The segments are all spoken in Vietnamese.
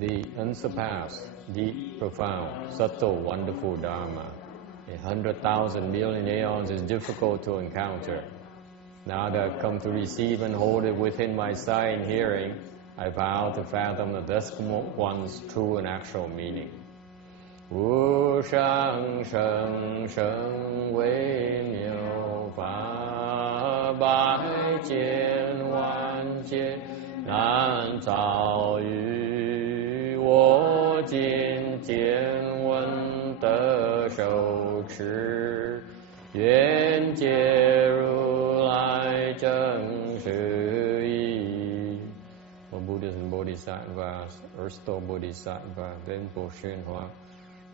the unsurpassed, deep, profound, subtle, wonderful Dharma. 100,000 million aeons is difficult to encounter. Now that I've come to receive and hold it within my sight and hearing, I vow to fathom the Decimal One's true and actual meaning. Wu shang sheng sheng wei miao fa bai jian wan jian nan zao yu wo jin jian wen de shou chi yuan jie ru lai zheng shi yi. Buddhas and Bodhisattvas, Earth Store Bodhisattva, Venerable Shenhua,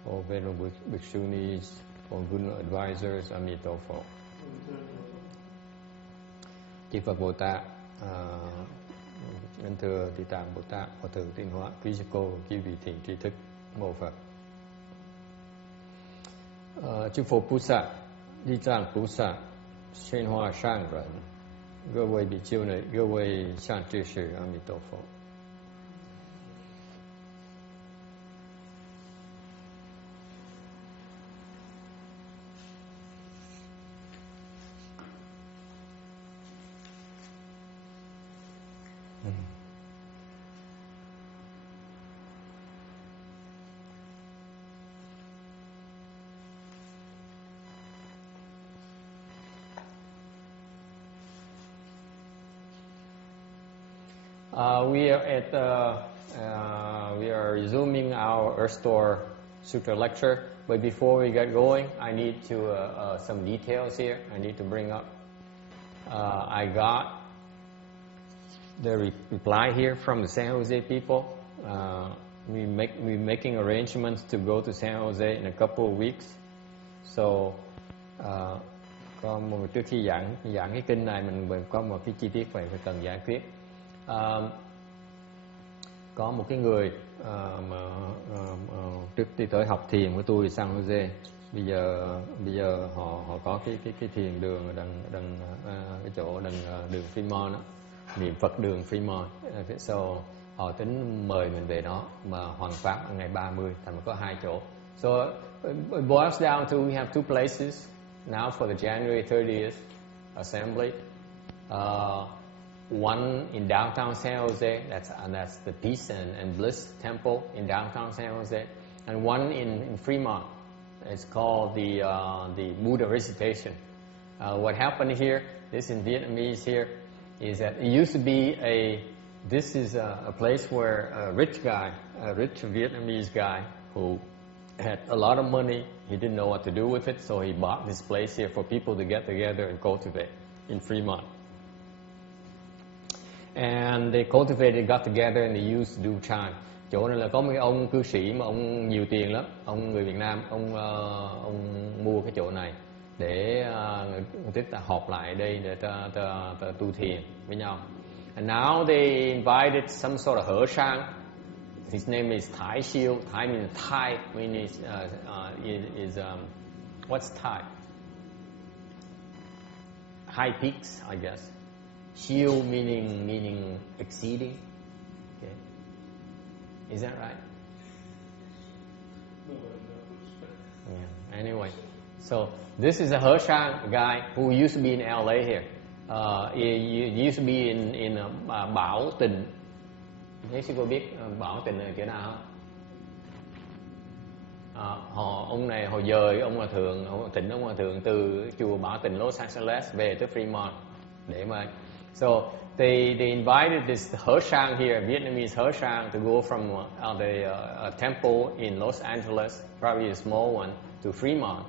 all Venerable Bhikshunis, all good advisors, Amitabha. Chư Phật Bồ Tát, kính thưa Địa Tạng Bồ Tát, Hòa Thượng Tiên Hóa, quý sư cô, quý vị thiện tri thức, mô Phật. Chư Phật Bồ Tát, Địa Tạng Bồ Tát, Shenhua Sang Rẩn, 各位比丘尼，各位善知识，阿弥陀佛。We are resuming our Earth Store Sutra lecture, but before we get going, I need to some details here. I need to bring up. I got the reply here from the San Jose people. We're making arrangements to go to San Jose in a couple of weeks. So, trước khi giảng cái kinh này, mình có một cái chi tiết phải cần giải quyết. Có một cái người trước đi tới học thiền của tôi San Jose, bây giờ họ có cái thiền đường đằng cái chỗ đường Fremont đó, niệm Phật đường Fremont. So họ tính mời mình về đó mà hoàn pháp ngày 30, thành có 2 chỗ. So it boils down to we have 2 places now for the January 30th assembly. One in downtown San Jose, that's the Peace and Bliss Temple in downtown San Jose, and one in Fremont. It's called the Buddha Recitation. What happened here, this in Vietnamese here, is that it used to be this is a place where a rich Vietnamese guy who had a lot of money, he didn't know what to do with it, so he bought this place here for people to get together and cultivate in Fremont. And they cultivated, got together, and they used to do chant. Chỗ này là có một cái ông cư sĩ mà ông nhiều tiền lắm, ông người Việt Nam, ông mua cái chỗ này để người ta họp lại đây để ta tu thiền với nhau. And now they invited some sort of Hở Sang. His name is Thái Siêu. Thái means Thai, meaning what's Thai? High peaks, I guess. Siêu meaning exceeding. Okay. Is that right? Yeah. Anyway, so this is a Hở Sang guy who used to be in LA here. He used to be in Bảo Tịnh. Nếu sư cô biết Bảo Tịnh là chỗ nào không? Ông này hồi dời ông Hòa Thượng từ chùa Bảo Tịnh Los Angeles về tới Fremont để mà. So they invited this Hở Sang here, Vietnamese Hở Sang, to go from the temple in Los Angeles, probably a small one, to Fremont,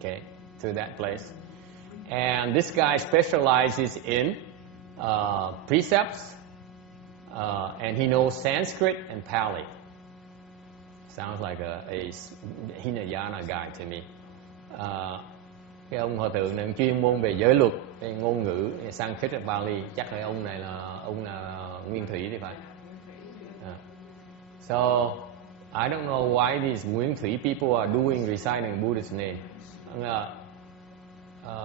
okay, to that place. And this guy specializes in precepts, and he knows Sanskrit and Pali. Sounds like a Hinayana guy to me. Cái ông Hòa Thượng này chuyên môn về giới luật, cái ngôn ngữ Sanskrit và Pali, chắc là ông là Nguyên Thủy thì phải. So I don't know why these Nguyên Thủy people are reciting Buddha's name.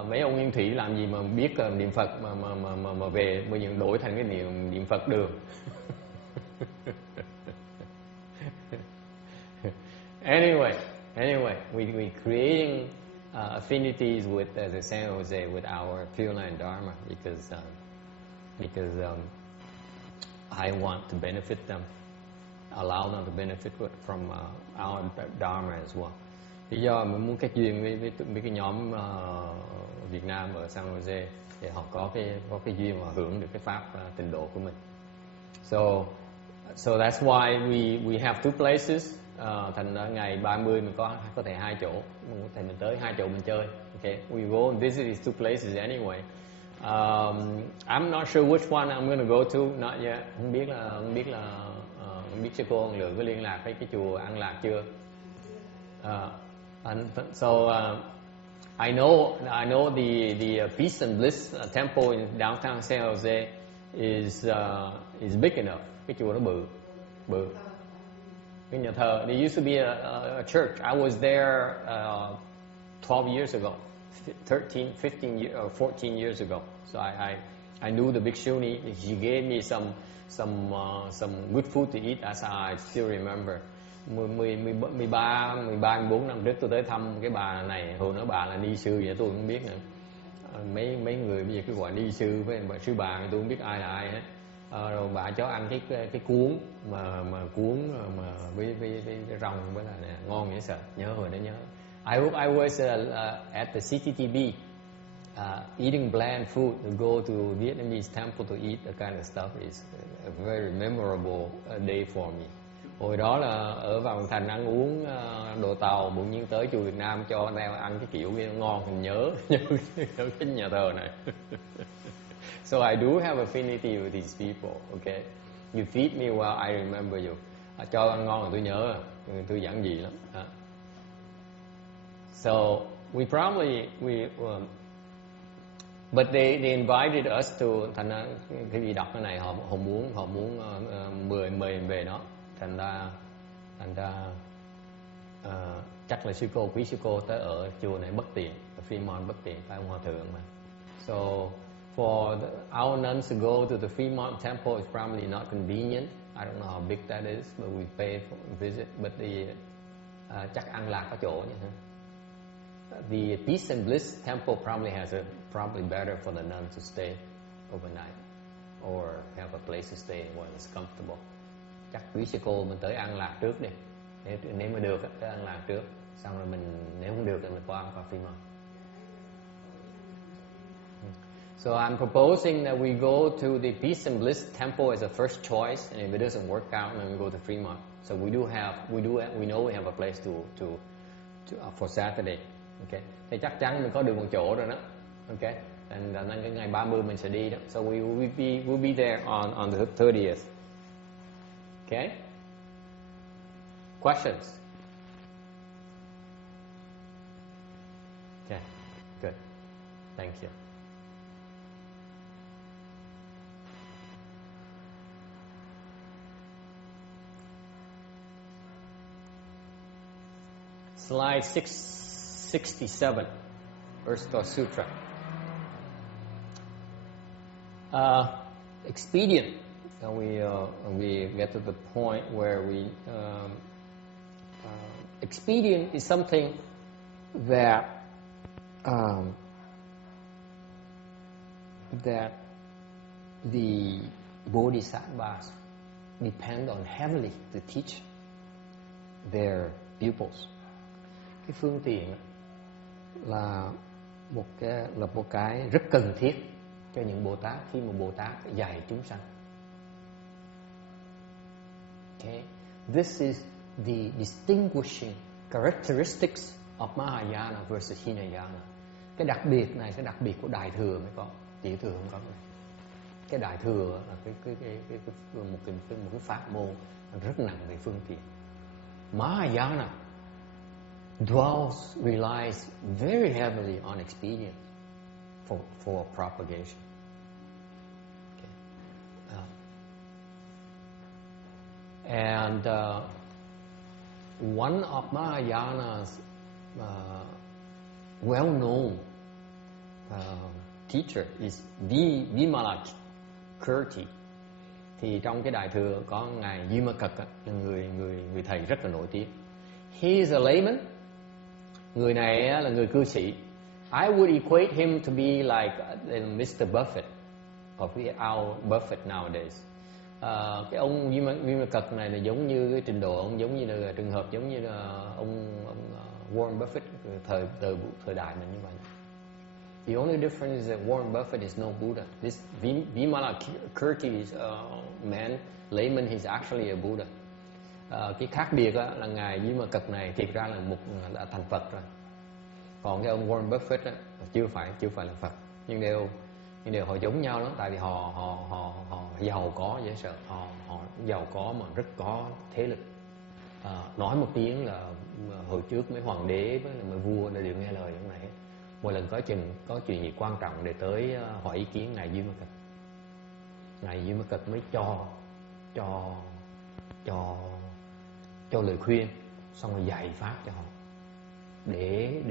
Mấy ông Nguyên Thủy làm gì mà biết niệm Phật mà về bây giờ đổi thành cái niệm Phật đường. Anyway, we creating affinities with the San Jose with our Pure Land Dharma because I want to benefit them, allow them to benefit from our Dharma as well. Lý do mình muốn kết duyên với cái nhóm Việt Nam ở San Jose để họ có cái duyên và hưởng được cái pháp tịnh độ của mình. So that's why we have two places. Thành ra ngày 30 mình có thể 2 chỗ, mình tới 2 chỗ mình chơi. Okay, we go and visit these two places anyway. I'm not sure which one I'm going to go to, not yet. Không biết sư cô Lượng có liên lạc với cái chùa An Lạc chưa? I know the Peace and Bliss Temple in downtown San Jose is big enough. Cái chùa nó bự. Cái nhà thờ. There used to be a church. I was there 12 years ago, 13, 15 or 14 years ago. So I knew the Bhikshuni. She gave me some good food to eat. As I still remember. 13, 14 năm trước tôi tới thăm cái bà này. Hồi nói bà là ni sư vậy tôi không biết nữa. Mấy người bây giờ cứ gọi ni sư với sư bà tôi không biết ai là ai hết. Rồi bà cho ăn cái cuốn mà với rong với là ngon dễ sợ, nhớ hồi đó nhớ. I was at the CTTB eating bland food. To go to Vietnamese temple to eat the kind of stuff is a very memorable day for me. Hồi đó là ở vào thành ăn uống đồ Tàu, bỗng nhiên tới chùa Việt Nam cho theo ăn cái kiểu kia ngon, mình nhớ cái nhà thờ này. So I do have affinity with these people. Okay, you feed me well, I remember you. Cho ăn ngon là tôi nhớ, tôi giản dị lắm. So we probably but they invited us to. Thành ra cái vị đọc cái này họ muốn mời mình về đó. Thành ra chắc là quý sư cô tới ở chùa này bất tiện, ở Fremont bất tiện, phải ông hòa thượng mà. So for our nuns to go to the Fremont temple is probably not convenient. I don't know how big that is, but we pay for a visit. But chắc An Lạc có chỗ nhỉ? The Peace and Bliss temple probably better for the nuns to stay overnight or have a place to stay where it's comfortable. Chắc quý sư cô mình tới An Lạc trước đi, nếu mà được tới An Lạc trước, xong rồi nếu không được thì mình qua Fremont. So I'm proposing that we go to the Peace and Bliss temple as a first choice, and if it doesn't work out, then we go to Fremont. So we know we have a place to for Saturday. Okay, thì chắc chắn mình có được một chỗ rồi đó. Okay, and then cái ngày 30 mình sẽ đi đó. So we'll be there on the 30th. Okay? Questions? Okay, good. Thank you. Slide 667, Earth Store Sutra. Expedient. And we get to the point where expedient is something that the bodhisattvas depend on heavily to teach their pupils. Cái phương tiện là một cái rất cần thiết cho những Bồ Tát khi mà Bồ Tát dạy chúng sanh. Okay, this is the distinguishing characteristics of Mahayana versus Hinayana. Cái đặc biệt của Đại thừa mới có, Tiểu thừa không có. Cái Đại thừa là một cái pháp môn rất nặng về phương tiện. Mahayana relies very heavily on expedience for propagation. Okay. And one of Mahayana's well-known teacher is Vimalakirti. Thì trong cái Đại thừa có ngài Vimalakirti, người thầy rất là nổi tiếng. he is a layman. Người này là người cư sĩ. I would equate him to be like Mr. Buffett of our Buffett nowadays. Cái ông Duy Ma Cật này là giống như cái trình độ ông giống như là trường hợp giống như là ông Warren Buffett thời đại mình như vậy. The only difference is that Warren Buffett is no Buddha. This Vimalakirti's man, layman, he's actually a Buddha. Cái khác biệt là ngài Duy Ma Cật này thiệt ra là đã thành Phật rồi. Còn cái ông Warren Buffett chưa phải là Phật, nhưng đều họ giống nhau lắm, tại vì họ giàu có dễ sợ, họ giàu có mà rất có thế lực. Nói một tiếng là hồi trước mấy hoàng đế với mấy vua đều nghe lời ông này. Mỗi lần có chuyện gì quan trọng để tới hỏi ý kiến ngài Duy Ma Cật. Ngài Duy Ma Cật mới cho lời khuyên, xong rồi dạy pháp cho họ để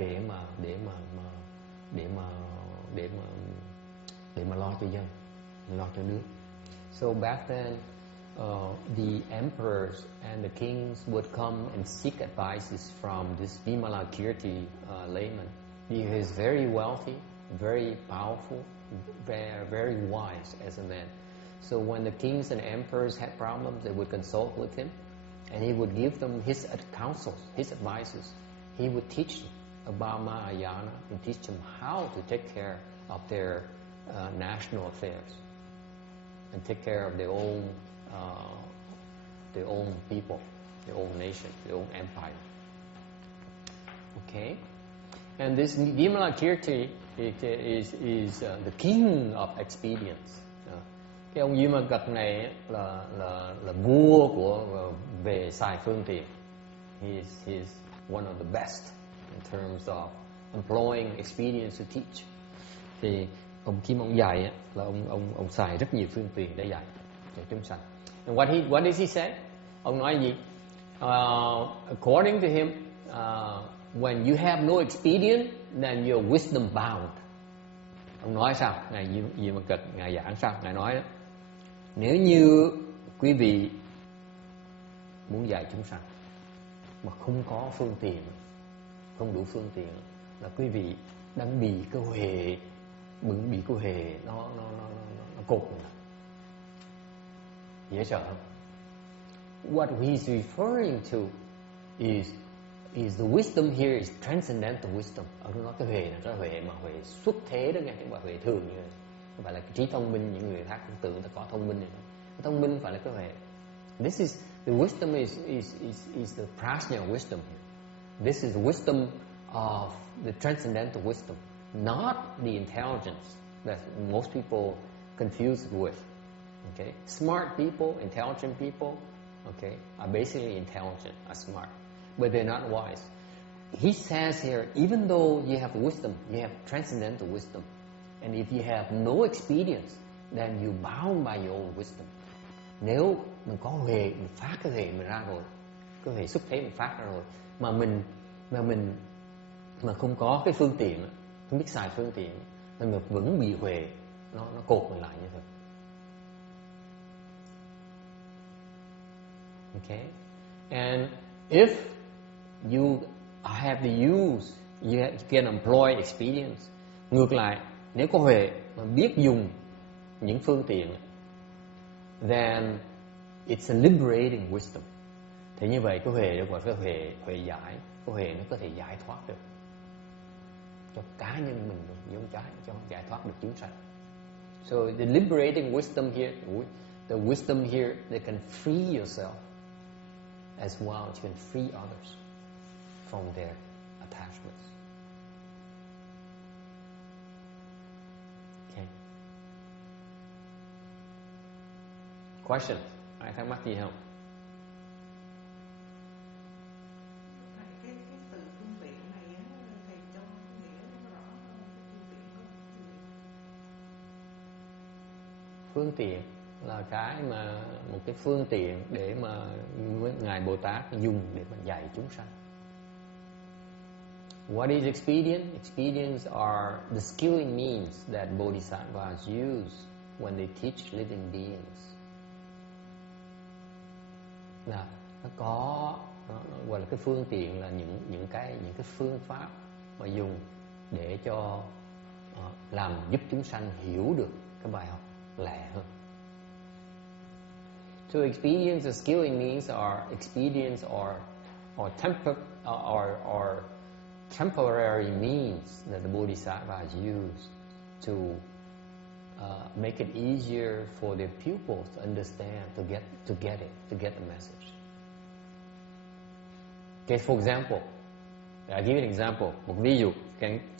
mà lo cho dân, lo cho nước. So back then, the emperors and the kings would come and seek advices from this Vimalakirti layman. He is very wealthy, very powerful, very wise as a man. So when the kings and emperors had problems, they would consult with him, and he would give them his counsels, his advices. He would teach them about Mahayana and teach them how to take care of their national affairs and take care of their own people, their own nation, their own empire. Okay, and this Vimalakirti is the king of expedience. Cái ông Duy Ma Cật này là vua của về xài phương tiện. He is one of the best in terms of employing expedience to teach. Thì khi mà ông dạy là ông xài rất nhiều phương tiện để dạy cho chúng sanh. And what does he say? Ông nói gì? According to him, when you have no expedient, then you're wisdom bound. Ông nói sao? Ngài Duy Ma Cật, ngài giảng sao? Ngài nói đó, nếu như quý vị muốn dạy chúng sanh mà không có phương tiện, không đủ phương tiện, là quý vị đang bị cái huệ, bị cái huệ nó cột mình. Dễ sợ không? What he's referring to is the wisdom here is transcendental wisdom. Ông nói cái huệ là cái huệ mà huệ xuất thế đó nghe, chứ không phải huệ thường như vậy. Không phải là cái trí thông minh, những người khác cũng tưởng người ta có thông minh này. Cái thông minh phải là cái huệ. This is the wisdom is the prajna wisdom here. This is the wisdom of the transcendental wisdom, not the intelligence that most people confuse it with. Okay, smart people, intelligent people, okay, are basically intelligent, are smart, but they're not wise. He says here, even though you have wisdom, you have transcendental wisdom, and if you have no experience, then you're bound by your own wisdom. Nếu mình có huệ, mình phát cái huệ mình ra rồi, cái huệ xuất thế mình phát ra rồi, mà không có cái phương tiện, không biết xài phương tiện, mình vẫn bị huệ, nó cột mình lại như thế. Okay, and if you have the use, you can employ experience. Ngược lại, nếu có huệ mà biết dùng những phương tiện, then it's a liberating wisdom. Thì như vậy cái huệ được gọi cái huệ giải, cái huệ nó có thể giải thoát được cho cá nhân mình, giống cho giải thoát được chúng sanh. So the liberating wisdom here, the wisdom here, they can free yourself as well as you can free others from their attachments. Okay. Question? Ai thắc mắc gì không? Cái từ phương tiện này á, thầy cho nghĩa nó rõ hơn cái phương tiện của Phương tiện là cái mà một cái phương tiện để mà ngài Bồ Tát dùng để mà dạy chúng sanh. What is expedient? Expedients are the skilling means that bodhisattvas use when they teach living beings. Là nó có gọi là cái phương tiện, là những cái phương pháp mà dùng để cho làm giúp chúng sanh hiểu được cái bài học lẹ hơn. So expedience or skilling means are expedience or temporary means that the Bodhisattvas use to make it easier for their pupils to understand, to get the message. Okay, for example, I give an example. Một ví dụ.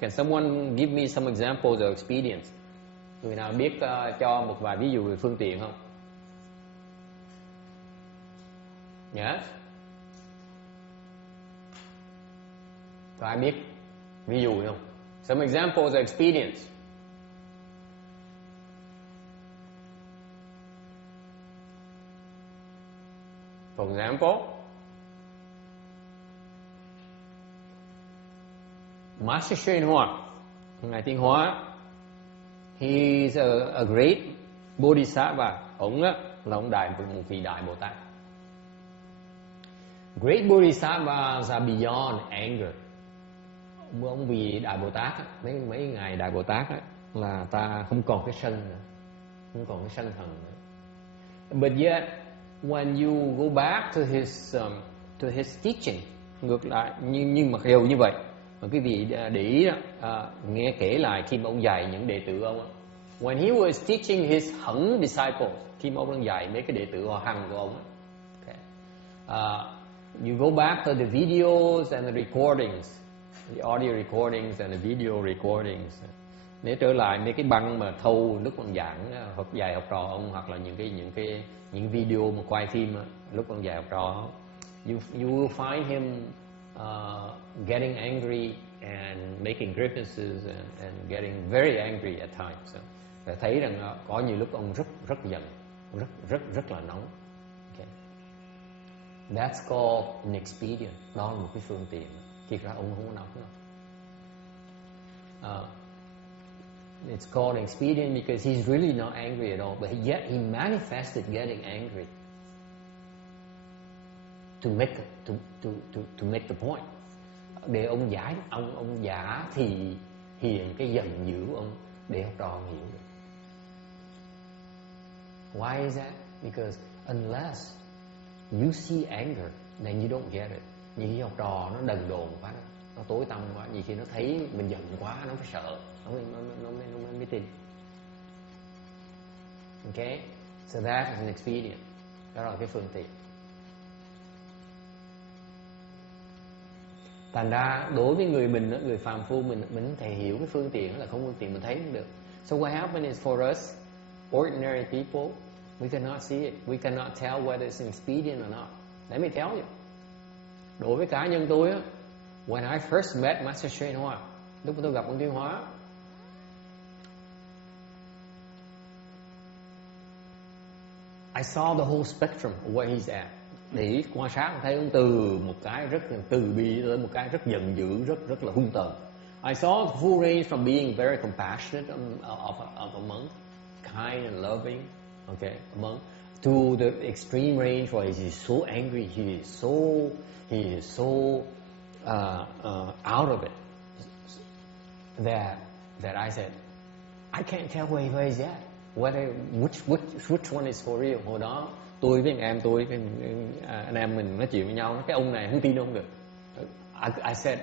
Can someone give me some examples of expedience? Người nào biết cho một vài ví dụ về phương tiện không? Yes. Có ai biết ví dụ không? Some examples of expedience. For example, Master Xuyên Hoa, Ngài Tiên Hóa, he is a great Bodhisattva. Ông là một vị đại Bồ Tát. Great Bodhisattvas are beyond anger. Ông vị đại Bồ Tát, mấy ngài đại Bồ Tát là ta không còn cái sân nữa, không còn cái sân hận nữa. But yet, when you go back to his teaching, ngược lại, nhưng mà điều như vậy, mà quý vị để ý đó, nghe kể lại khi mà ông dạy những đệ tử ông, when he was teaching his hằng disciples, khi mà ông đang dạy mấy cái đệ tử họ hằng của ông, okay. You go back to the videos and the recordings, the audio recordings and the video recordings. Nếu trở lại mấy cái băng mà thâu lúc ông giảng học dạy học trò ông, hoặc là những video mà quay phim lúc ông dạy học trò, you will find him getting angry and making grimaces and getting very angry at times. Phải thấy rằng có nhiều lúc ông rất giận, rất là nóng. Okay. That's called an expedient. Đó là một cái phương tiện. Thiệt ra ông không có nóng đâu. It's called an expedient because he's really not angry at all, but yet he manifested getting angry to make the point. Để ông giả thì hiện cái giận dữ ông để học trò hiểu được. Why is that? Because unless you see anger, then you don't get it. Nhiều khi học trò nó đần độn quá, nó tối tăm quá, nhiều khi nó thấy mình giận quá, nó phải sợ, nó mới tin. Okay, so that is an expedient. Đó là cái phương tiện. Thành ra đối với người phàm phu, mình không thể hiểu cái phương tiện là không phương tiện, mình thấy không được. So what happens is for us ordinary people, we cannot see it, we cannot tell whether it's an expedient or not. Let me tell you. Đối với cá nhân tôi á, when I first met Master Xuyên Hoa, lúc tôi gặp ông Tiên Hóa, I saw the whole spectrum of what he's at. Để quan sát thấy ông từ một cái rất từ bi tới một cái rất giận dữ, rất là hung tợn. I saw the full range from being very compassionate of a monk, kind and loving, okay, a monk, to the extreme range where he is so angry, he is so out of it that I said, I can't tell where he's at, which one is for real. Hồi đó tôi với anh em anh em mình nói chuyện với nhau, cái ông này không tin ông được. I said,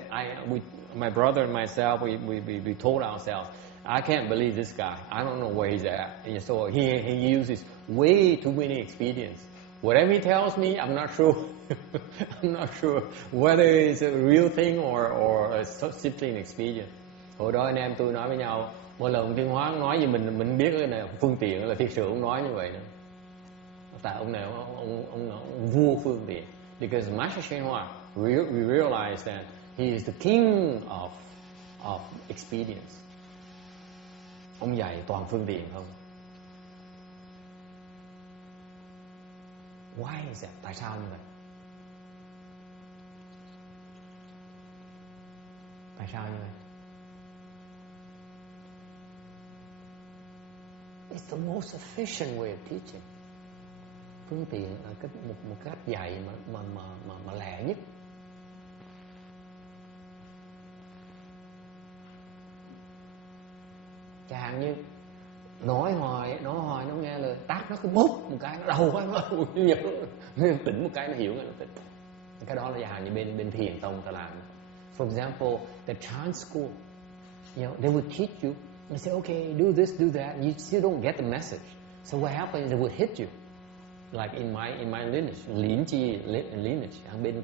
my brother and myself, we told ourselves, I can't believe this guy. I don't know where he's at. And so he uses way too many expedients. Whatever he tells me, I'm not sure. I'm not sure whether it's a real thing or simply an expedient. Hồi đó anh em tôi nói với nhau, mỗi lần ông Tiên Hóa nói gì mình biết cái này phương tiện là thiệt sự ông nói như vậy nữa. Tại ông này ông vua phương tiện. Because Master Xuyên Hoa, we realize that he is the king of expedience. Ông dạy toàn phương tiện không. Why is that? Tại sao như vậy? Tại sao như vậy? It's the most efficient way of teaching. Phương tiện là một cách dạy mà lẹ nhất, hạn như nói hoài nó nghe lời tát nó cứ bốp một cái nó đau quá nó nhớ tỉnh một cái nó hiểu ngay nó tỉnh. Cái đó là dạng như bên thiền tông ta làm. For example, the chant school, they will teach you and say, okay, do this, do that, and you still don't get the message. So what happens? They will hit you, like in my lineage, lineage, bên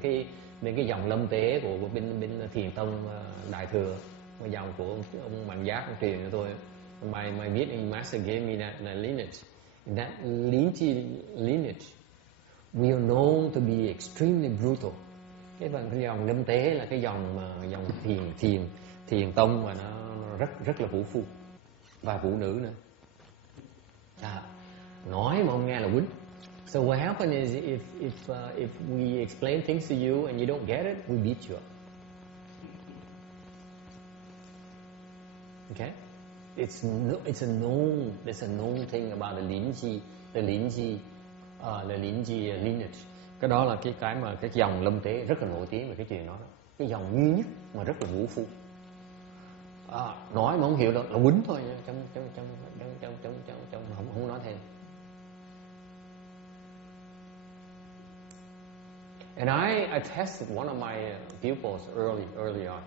cái dòng lâm tế của bên thiền tông đại thừa, cái dòng của ông Mạnh Giác ông truyền cho tôi. My Vietnamese master gave me that lineage. In that lineage, we are known to be extremely brutal. Cái dòng lâm tế là cái dòng thiền tông mà nó rất là vũ phu và phụ nữ nữa. Nói mà không nghe là quýnh. So what happens is if we explain things to you and you don't get it, we beat you up. Okay? There's a known thing about the Linji lineage. Cái đó là cái mà cái dòng lâm tế rất là nổi tiếng về cái chuyện đó. Cái dòng duy nhất mà rất là vũ phu. Nói mà không hiểu đâu là quýnh thôi, không nói thêm. And I tested one of my pupils early on.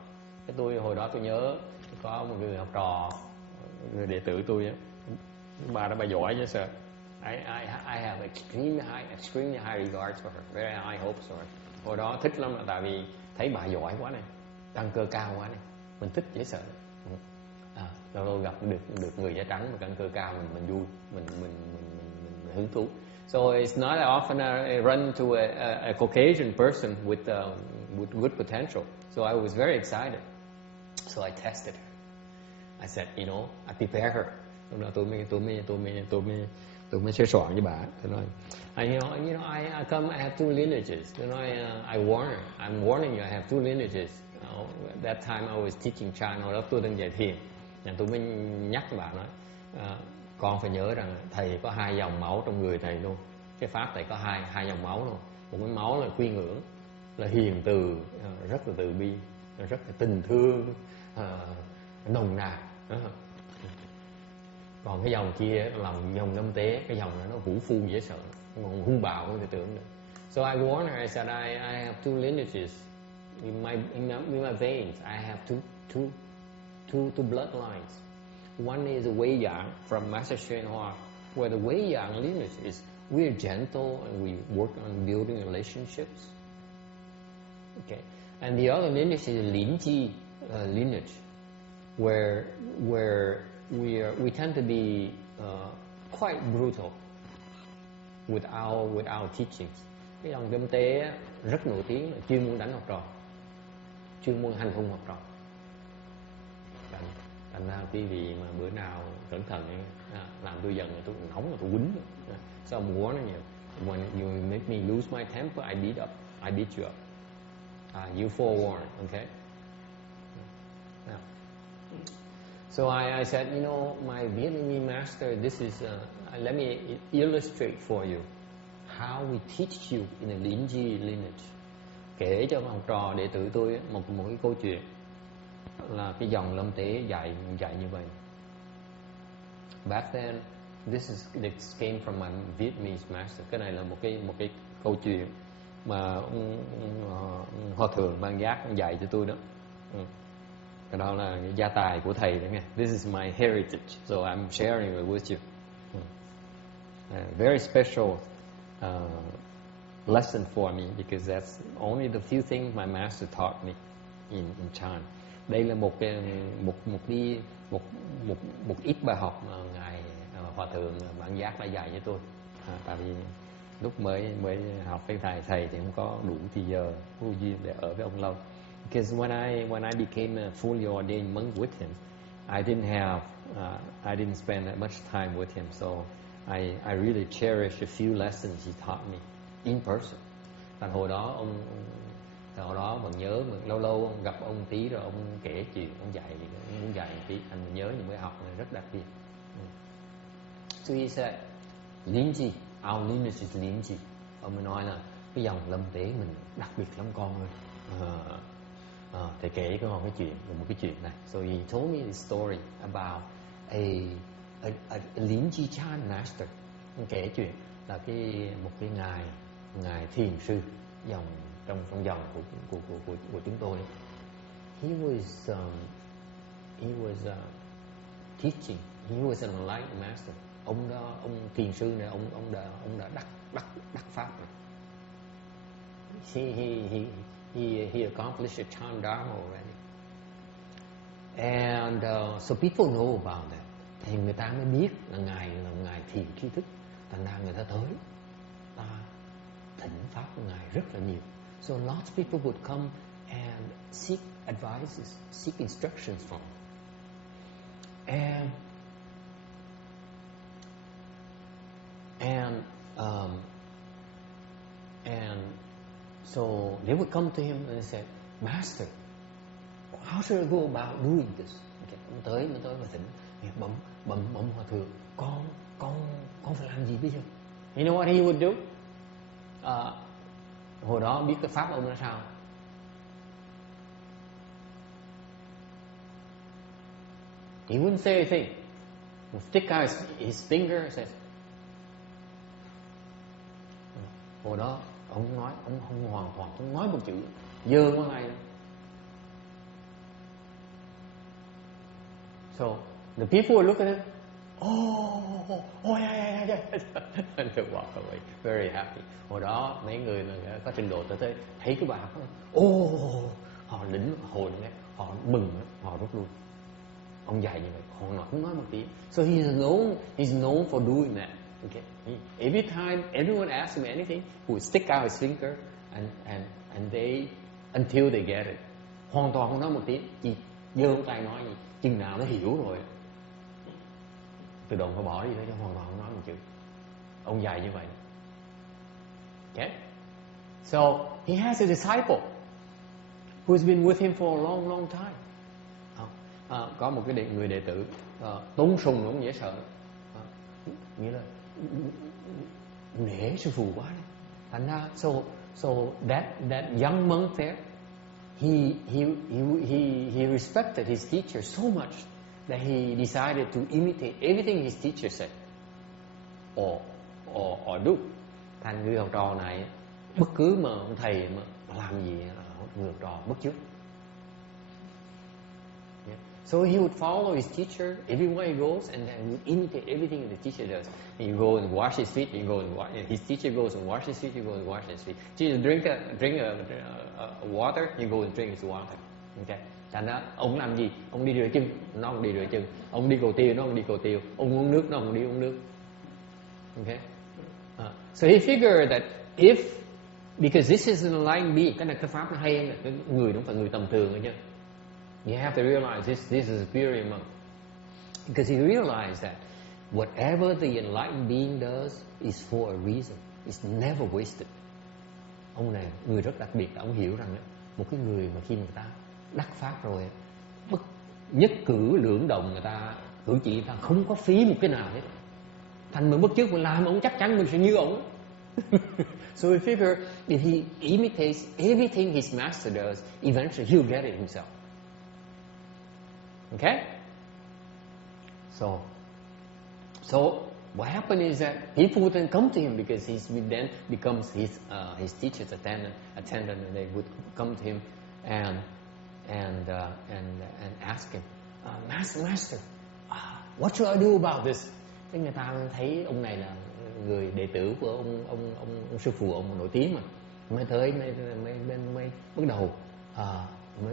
Cái tôi hồi đó tôi nhớ có một người học trò, người đệ tử tôi á, bà đó bà giỏi chứ sợ. I have extremely high regards for her, very high hopes for her. Hồi đó thích lắm là tại vì thấy bà giỏi quá này, căn cơ cao quá này, mình thích dễ sợ. Lâu gặp được người da trắng mà căn cơ cao mình vui, mình hứng thú. So it's not often I run to a Caucasian person with good potential. So I was very excited. So I tested her. I said, I prepare her. Lúc đó tôi mới sửa soạn với bà. Tôi nói, I come, I have two lineages. Tôi nói, I warn her. I'm warning you, I have two lineages. At that time I was teaching Chan. Hồi đó tôi đang dạy thiền. Tôi mới nhắc với bà nói, con phải nhớ rằng thầy có hai dòng máu trong người thầy luôn. Cái pháp thầy có hai dòng máu luôn. Một cái máu là khuyên ngưỡng, là hiền từ, rất là từ bi, rất là tình thương, nồng nàn. Còn cái dòng kia là dòng lâm tế, cái dòng này nó vũ phu dễ sợ, hung bạo không thể tưởng được. So I warned her. I said I have two lineages in my veins. I have two bloodlines. One is the Wei Yang from Master Hsuan Hoa, where the Wei Yang lineage is we are gentle and we work on building relationships. Okay, and the other lineage is the Linji lineage, where we tend to be quite brutal with our teachings. Cái dòng lâm tế rất nổi tiếng là chuyên môn đánh học trò, chuyên môn hành hung học trò. Thành ra quý vị mà bữa nào cẩn thận làm tôi giận, tôi nóng là tôi quýnh. So I'm warning you, when you make me lose my temper, I beat you up. You forewarned, okay? Now, so I said, my Vietnamese master, this is, let me illustrate for you how we teach you in the Linji lineage. Kể cho học trò đệ tử tôi một cái câu chuyện là cái dòng lâm tế dạy như vậy. Back then, this came from my Vietnamese master. Cái này là một cái câu chuyện mà Hòa thượng Ban Giác dạy cho tôi đó. Cái đó là cái gia tài của thầy đó nghe. This is my heritage, so I'm sharing it with you. Very special lesson for me because that's only the few things my master taught me in Chan. Đây là một ít bài học mà ngài Hòa thượng Bản Giác đã dạy cho tôi. Tại vì lúc mới học với thầy thì không có đủ thì giờ vô duyên để ở với ông lâu. Because when I became a fully ordained monk with him, I didn't spend that much time with him, so I really cherish a few lessons he taught me in person. Tại hồi đó hồi đó vẫn nhớ, lâu ông gặp ông tí rồi ông kể chuyện, ông muốn dạy một tí, anh nhớ những bài học này rất đặc biệt. So he said, Linji, our lineage is Linji. Ông mới nói là cái dòng lâm tế mình đặc biệt lắm con ơi. Thầy kể một cái chuyện này. So he told me the story about a Lin Chi Chan master kể chuyện là một cái ngài thiền sư trong dòng của chúng tôi. He was teaching. He was an enlightened master. Ông thiền sư này ông đã đắc pháp rồi. He accomplished a Chan Dharma already. And so people know about that. Thì người ta mới biết là ngài thiền tri thức. Thành ra người ta tới, ta thỉnh pháp của ngài rất là nhiều. So lots of people would come and seek advices, seek instructions from him. And so they would come to him and they said, Master, how should I go about doing this? Okay, tới và thỉnh, bấm hòa thượng, con phải làm gì bây giờ? You know what he would do? Hồi đó biết cái pháp ông là sao? He wouldn't say anything. He'd stick out his finger and says, hồi đó ông không hoàn toàn không nói một chữ, dơ qua ngay. So the people would look at him. Oh yeah. And they walk away very happy. Hồi đó mấy người mà có trình độ tới thấy cái bà họ lĩnh hội này, họ mừng, họ rút lui. Ông dạy như vậy, họ không nói một tiếng. So he's known for doing that. Okay. Every time everyone asks him anything, he would stick out his finger and they until they get it. Hoàn toàn không nói một tiếng, chỉ giơ tay nói gì, chừng nào nó hiểu rồi. Tự động phải bỏ đi thôi, chứ hoàn toàn không nói một chữ. Ông dạy như vậy. Okay? So he has a disciple who's been with him for a long time. Có một cái người đệ tử tôn sùng cũng dễ sợ. Nghĩa là nể sư phụ quá đấy. Thành ra so that young monk there, he respected his teacher so much that he decided to imitate everything his teacher said or do. Thành người học trò này, bất cứ mà ông thầy mà làm gì là người học trò bắt chước. So he would follow his teacher everywhere he goes, and then would imitate everything the teacher does. He go and wash his feet. His teacher goes and wash his feet. He goes and wash his feet. Teacher drink a water. He goes and drink his water. Okay. Thành ra ông làm gì? Ông đi rửa chân, nó không đi rửa chân. Ông đi cầu tiêu, nó không đi cầu tiêu. Ông uống nước, nó không đi uống nước. Okay. So he figured that because this is an enlightened being, cái này cái pháp nó hay, cái người không phải người tầm thường nữa chứ. You have to realize this is a superior monk. Because he realized that whatever the enlightened being does is for a reason. It's never wasted. Ông này, người rất đặc biệt, ông hiểu rằng một cái người mà khi người ta đắc pháp rồi, nhất cử lưỡng động người ta, cử chỉ người ta không có phí một cái nào hết. Thành mình bất chước mình làm, ông chắc chắn mình sẽ như ông. So he figured if he imitates everything his master does, eventually he'll get it himself. Okay? So what happened is that people would then come to him because he then becomes his teacher's attendant, and they would come to him and ask him, Master, what should I do about this? Thế người ta thấy ông này là người đệ tử của ông sư phụ ông nổi tiếng mà, mới tới mới bắt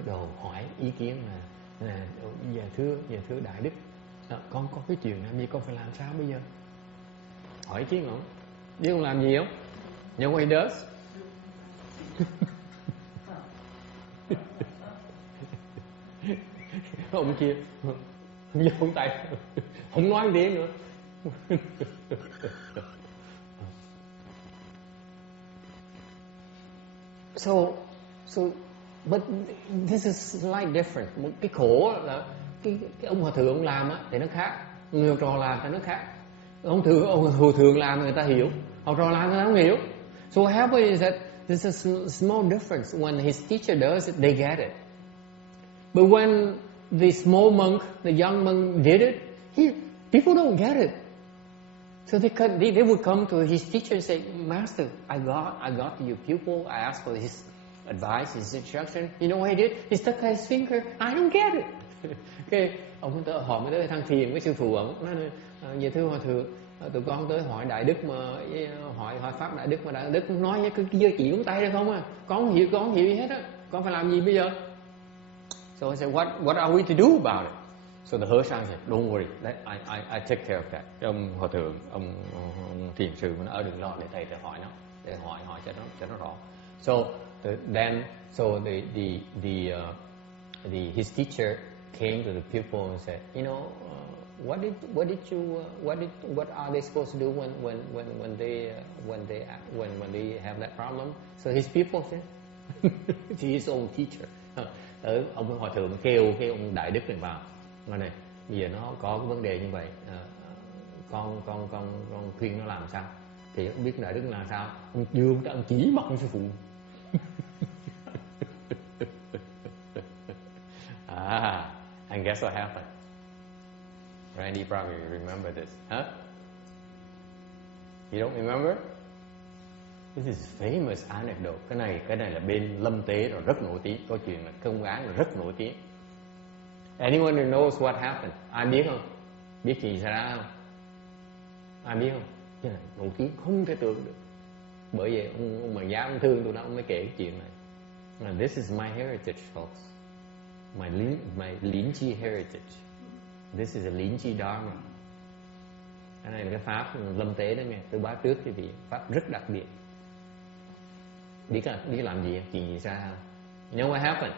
đầu hỏi ý kiến là giờ thưa đại đức, con có cái chuyện làm gì, con phải làm sao bây giờ? Hỏi ý kiến ông, biết ông làm gì không? You know what he does? Ông kia vô tay, không nói tiếng nữa. So but this is slightly different. Một cái khổ là cái ông hòa thượng ông làm á thì nó khác, người học trò làm thì nó khác. Ông hòa thượng làm người ta hiểu, học trò làm người ta không hiểu. So what happens is that there's a small difference. When his teacher does it, they get it. But when the small monk, the young monk did it, People don't get it. So they would come to his teacher and say, Master, I got to your pupil. I asked for his advice, his instruction. You know what he did? He stuck his finger. I don't get it. Okay, ông hỏi mới tới than phiền với sư phụ ông. Nói về thưa hòa thượng, tụi con tới hỏi đại đức mà hỏi pháp đại đức mà đại đức nói cứ giơ chỉ ngón tay ra không à. Con không hiểu gì hết á. Con phải làm gì bây giờ? So I said, what are we to do about it? So the Hersan said, don't worry, I take care of that. Ông hòa thượng, ông thiền sư nó đừng lo, để thầy hỏi nó, để hỏi cho nó rõ. So his teacher came to the pupil and said, you know, what are they supposed to do when they have that problem? So his pupil said, to his own teacher. Ông hòa thượng kêu cái ông đại đức này vào. Nói này, bây giờ nó có cái vấn đề như vậy, con khuyên nó làm sao? Thì không biết đại đức làm sao? Ông dương ta ông chỉ mặt ông sư phụ. And guess what happened? Randy probably remember this, huh? You don't remember? This is famous anecdote. Cái này là bên lâm tế rồi, rất nổi tiếng. Câu chuyện là công án là rất nổi tiếng. Anyone who knows what happened? Ai biết không? Biết gì xảy ra không? Ai biết không? Cái này nổi tiếng không thể tưởng được. Bởi vậy ông mà giáo ông thương tôi đó, ông mới kể cái chuyện này. And this is my heritage, folks. My Linchi heritage. This is a Linchi Dharma. Cái này là cái pháp lâm tế đó nghe. Tôi báo trước quý vị, pháp rất đặc biệt. Biết làm gì? Chuyện gì xảy ra không? You know what happened?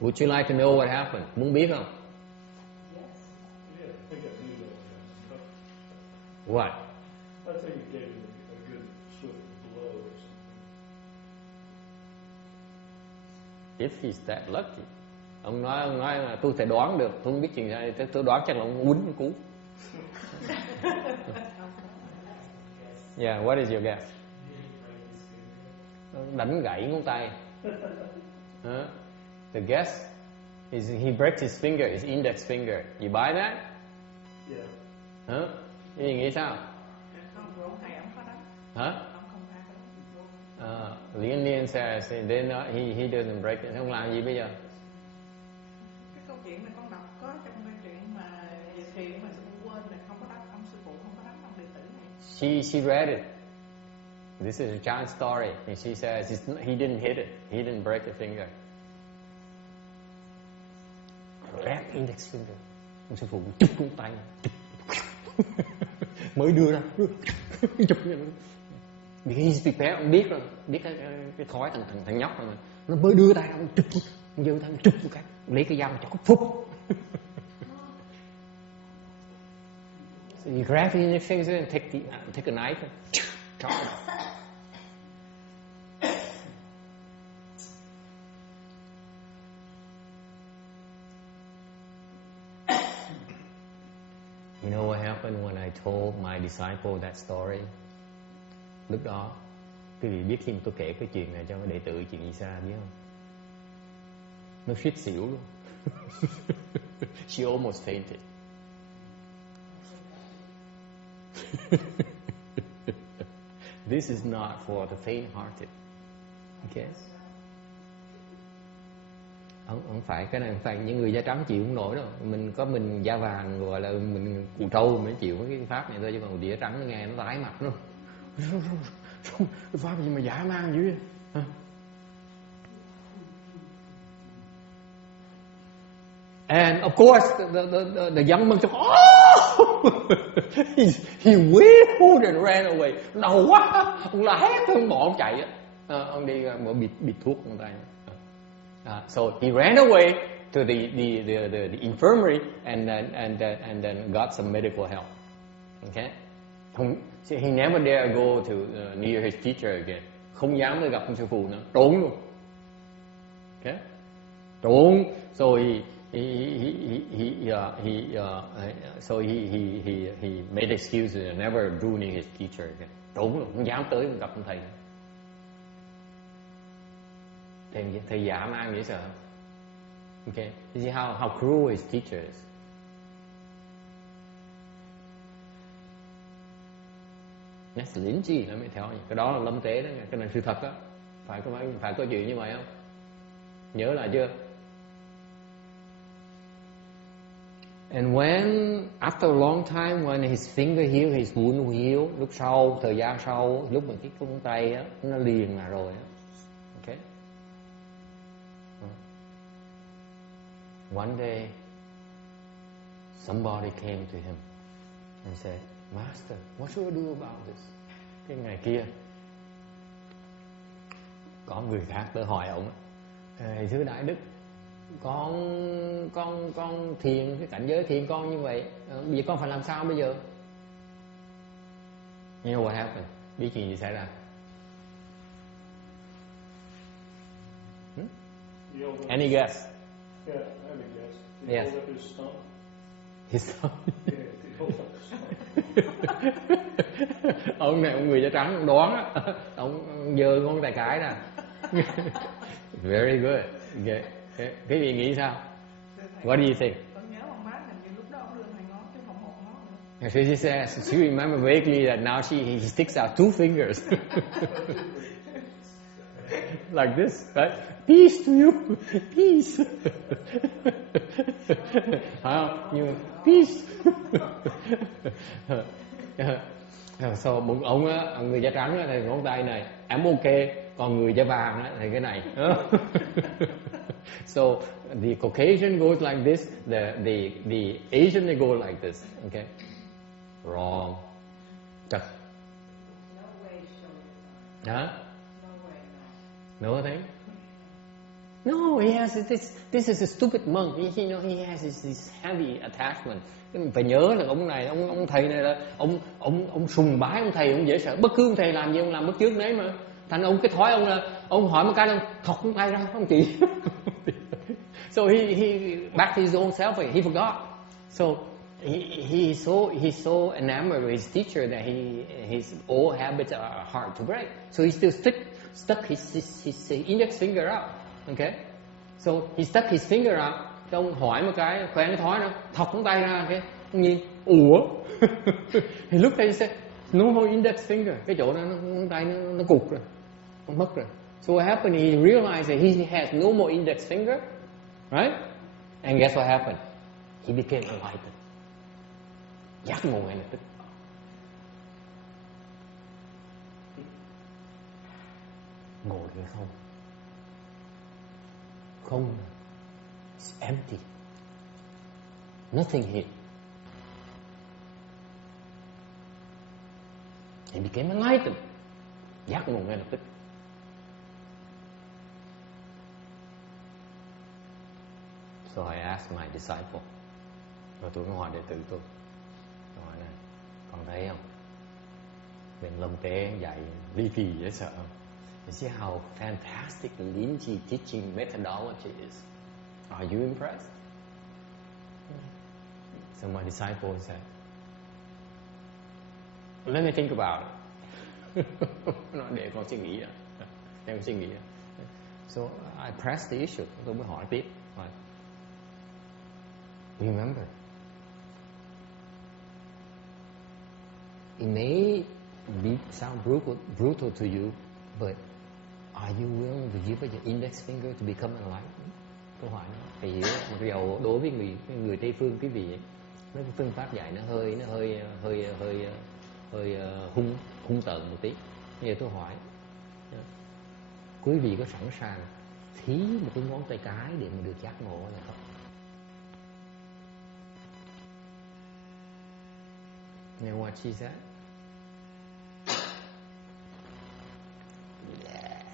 Would you like to know what happened? Muốn biết không? What? I think it gave him a good swift blow or something. If he's that lucky. Ông nói là tôi thể đoán được, tôi không biết chuyện gì, tôi đoán chắc là ông quýnh cú. Yeah, what is your guess? Đánh gãy ngón tay. The guess is he breaks his finger, his index finger. You buy that? Yeah. Huh? Gì nghĩ sao? Không, rồi ông thầy ông có đánh. Hả? Ông không tha cái đó. Lian says he doesn't break it. Không làm gì bây giờ? Cái câu chuyện này con đọc có trong cái chuyện mà về thiền mà sư phụ quên là không có đánh, ông sư phụ không có đánh ông đệ tử này. She read it. This is a child's story, and she says he didn't hit it. He didn't break the finger. Left index finger. Ông sư phụ chụp con tay, mới đưa ra, chụp như vậy. Because he's prepared, ông biết rồi, biết cái thói thằng nhóc rồi, nó mới đưa tay ra, ông chụp, ông giơ tay chụp một cái, lấy cái dao cho nó phúc. So you grab the index finger and take a knife and chop it. You know what happened when I told my disciple that story? Lúc đó, quý vị biết khi tôi kể cái chuyện này cho đệ tử chuyện gì xảy ra biết không? Nó suýt xỉu luôn. She almost fainted. This is not for the faint-hearted. Okay? Không phải, cái này không phải những người da trắng chịu không nổi đâu. Mình da vàng gọi là mình cù trâu mới chịu cái pháp này thôi, chứ còn da trắng nó nghe nó tái mặt luôn. Cái pháp gì mà dã man dữ vậy? And of course the young monk he wheeled and ran away. Đau quá, ông la hét thôi, bỏ ông chạy á. Ông đi mở bịt thuốc trong tay. So he ran away to the infirmary and then got some medical help. Okay? So he never dare go to near his teacher again. Không dám tới gặp ông sư phụ nữa, trốn luôn. Okay? Trốn. So he made excuses and never drew near his teacher again. Trốn luôn, không dám tới gặp ông thầy nữa. Thầy dã man dễ sợ. Okay, you see how cruel his teacher is. That's lính chi nó mới theo cái đó là lâm tế đó, cái này sự thật đó, phải có chuyện như vậy không? Nhớ lại chưa? And when after a long time when his finger heal, his wound heal, lúc sau thời gian sau, lúc mà cái cung tay á nó liền là rồi á, okay. One day, somebody came to him and said, Master, what should I do about this? Cái ngày kia, có người khác tới hỏi ông, thưa Đại Đức, con thiền, cái cảnh giới thiền con như vậy, bây giờ con phải làm sao bây giờ? You know what happened? Biết chuyện gì xảy ra? Any guess? Yeah, I have a guess. Did Yes. he hold up his stump? His son. Yeah, did he hold up his stump? Ông này, ông người da trắng, ông đoán á, ông giơ ngón tay cái nè. Very good. Okay. Cái gì nghĩ sao? What do you think? Con nhớ ông má hình như lúc đó ông đưa 2 ngón chứ không 1 ngón nữa. So she says, she remember vaguely that now he sticks out 2 fingers. Like this, right? Peace to you, peace. Phải không? Nhưng peace. So ông á, người da trắng á, thì ngón tay này, I'm okay. Còn người da vàng á, thì cái này. So the Caucasian goes like this, the Asian they go like this. Okay, wrong. Huh? No thing. No, he has this. This is a stupid monk. You know, he has this heavy attachment. Phải nhớ là ông này, ông thầy này là ông sùng bái ông thầy, ông dễ sợ. Bất cứ ông thầy làm gì ông làm bất trước đấy mà. Thành ông cái thói ông là ông hỏi một cái là thọc ông tay ra, không chỉ. So he back to his own self. He forgot. So he's so enamored with his teacher that his old habits are hard to break. So he still stuck his index finger out. Okay. So he stuck his finger out. Cho ông hỏi một cái, quen cái thói đó, thọc ngón tay ra, cái ông nhìn, ủa? He looked at it and said, no more index finger. Cái chỗ đó ngón tay nó cụt rồi, nó mất rồi. So what happened? He realized that he has no more index finger, right? And guess what happened? He became enlightened. Giác ngộ ngay lập tức. Ngộ được không? Không. It's empty. Nothing here. He became enlightened. Giác ngộ ngay lập tức. So I asked my disciple. Rồi tôi mới hỏi đệ tử tôi. Tôi hỏi này, con thấy không? Bên Lâm Tế dạy ly kỳ dễ sợ không? You see how fantastic the Linji teaching methodology is. Are you impressed? So my disciple said, let me think about it. Nói để con suy nghĩ. Để con suy nghĩ. So I pressed the issue. Tôi mới hỏi tiếp. Remember, it may sound brutal to you, but are you willing to give us your index finger to become enlightened? Câu hỏi đó, phải hiểu. Mặc dù đối với người Tây phương quý vị, nó cái phương pháp dạy nó hơi hung tợn một tí. Bây giờ tôi hỏi, quý vị có sẵn sàng thí một cái ngón tay cái để mà được giác ngộ là không? You know what she said? Yeah.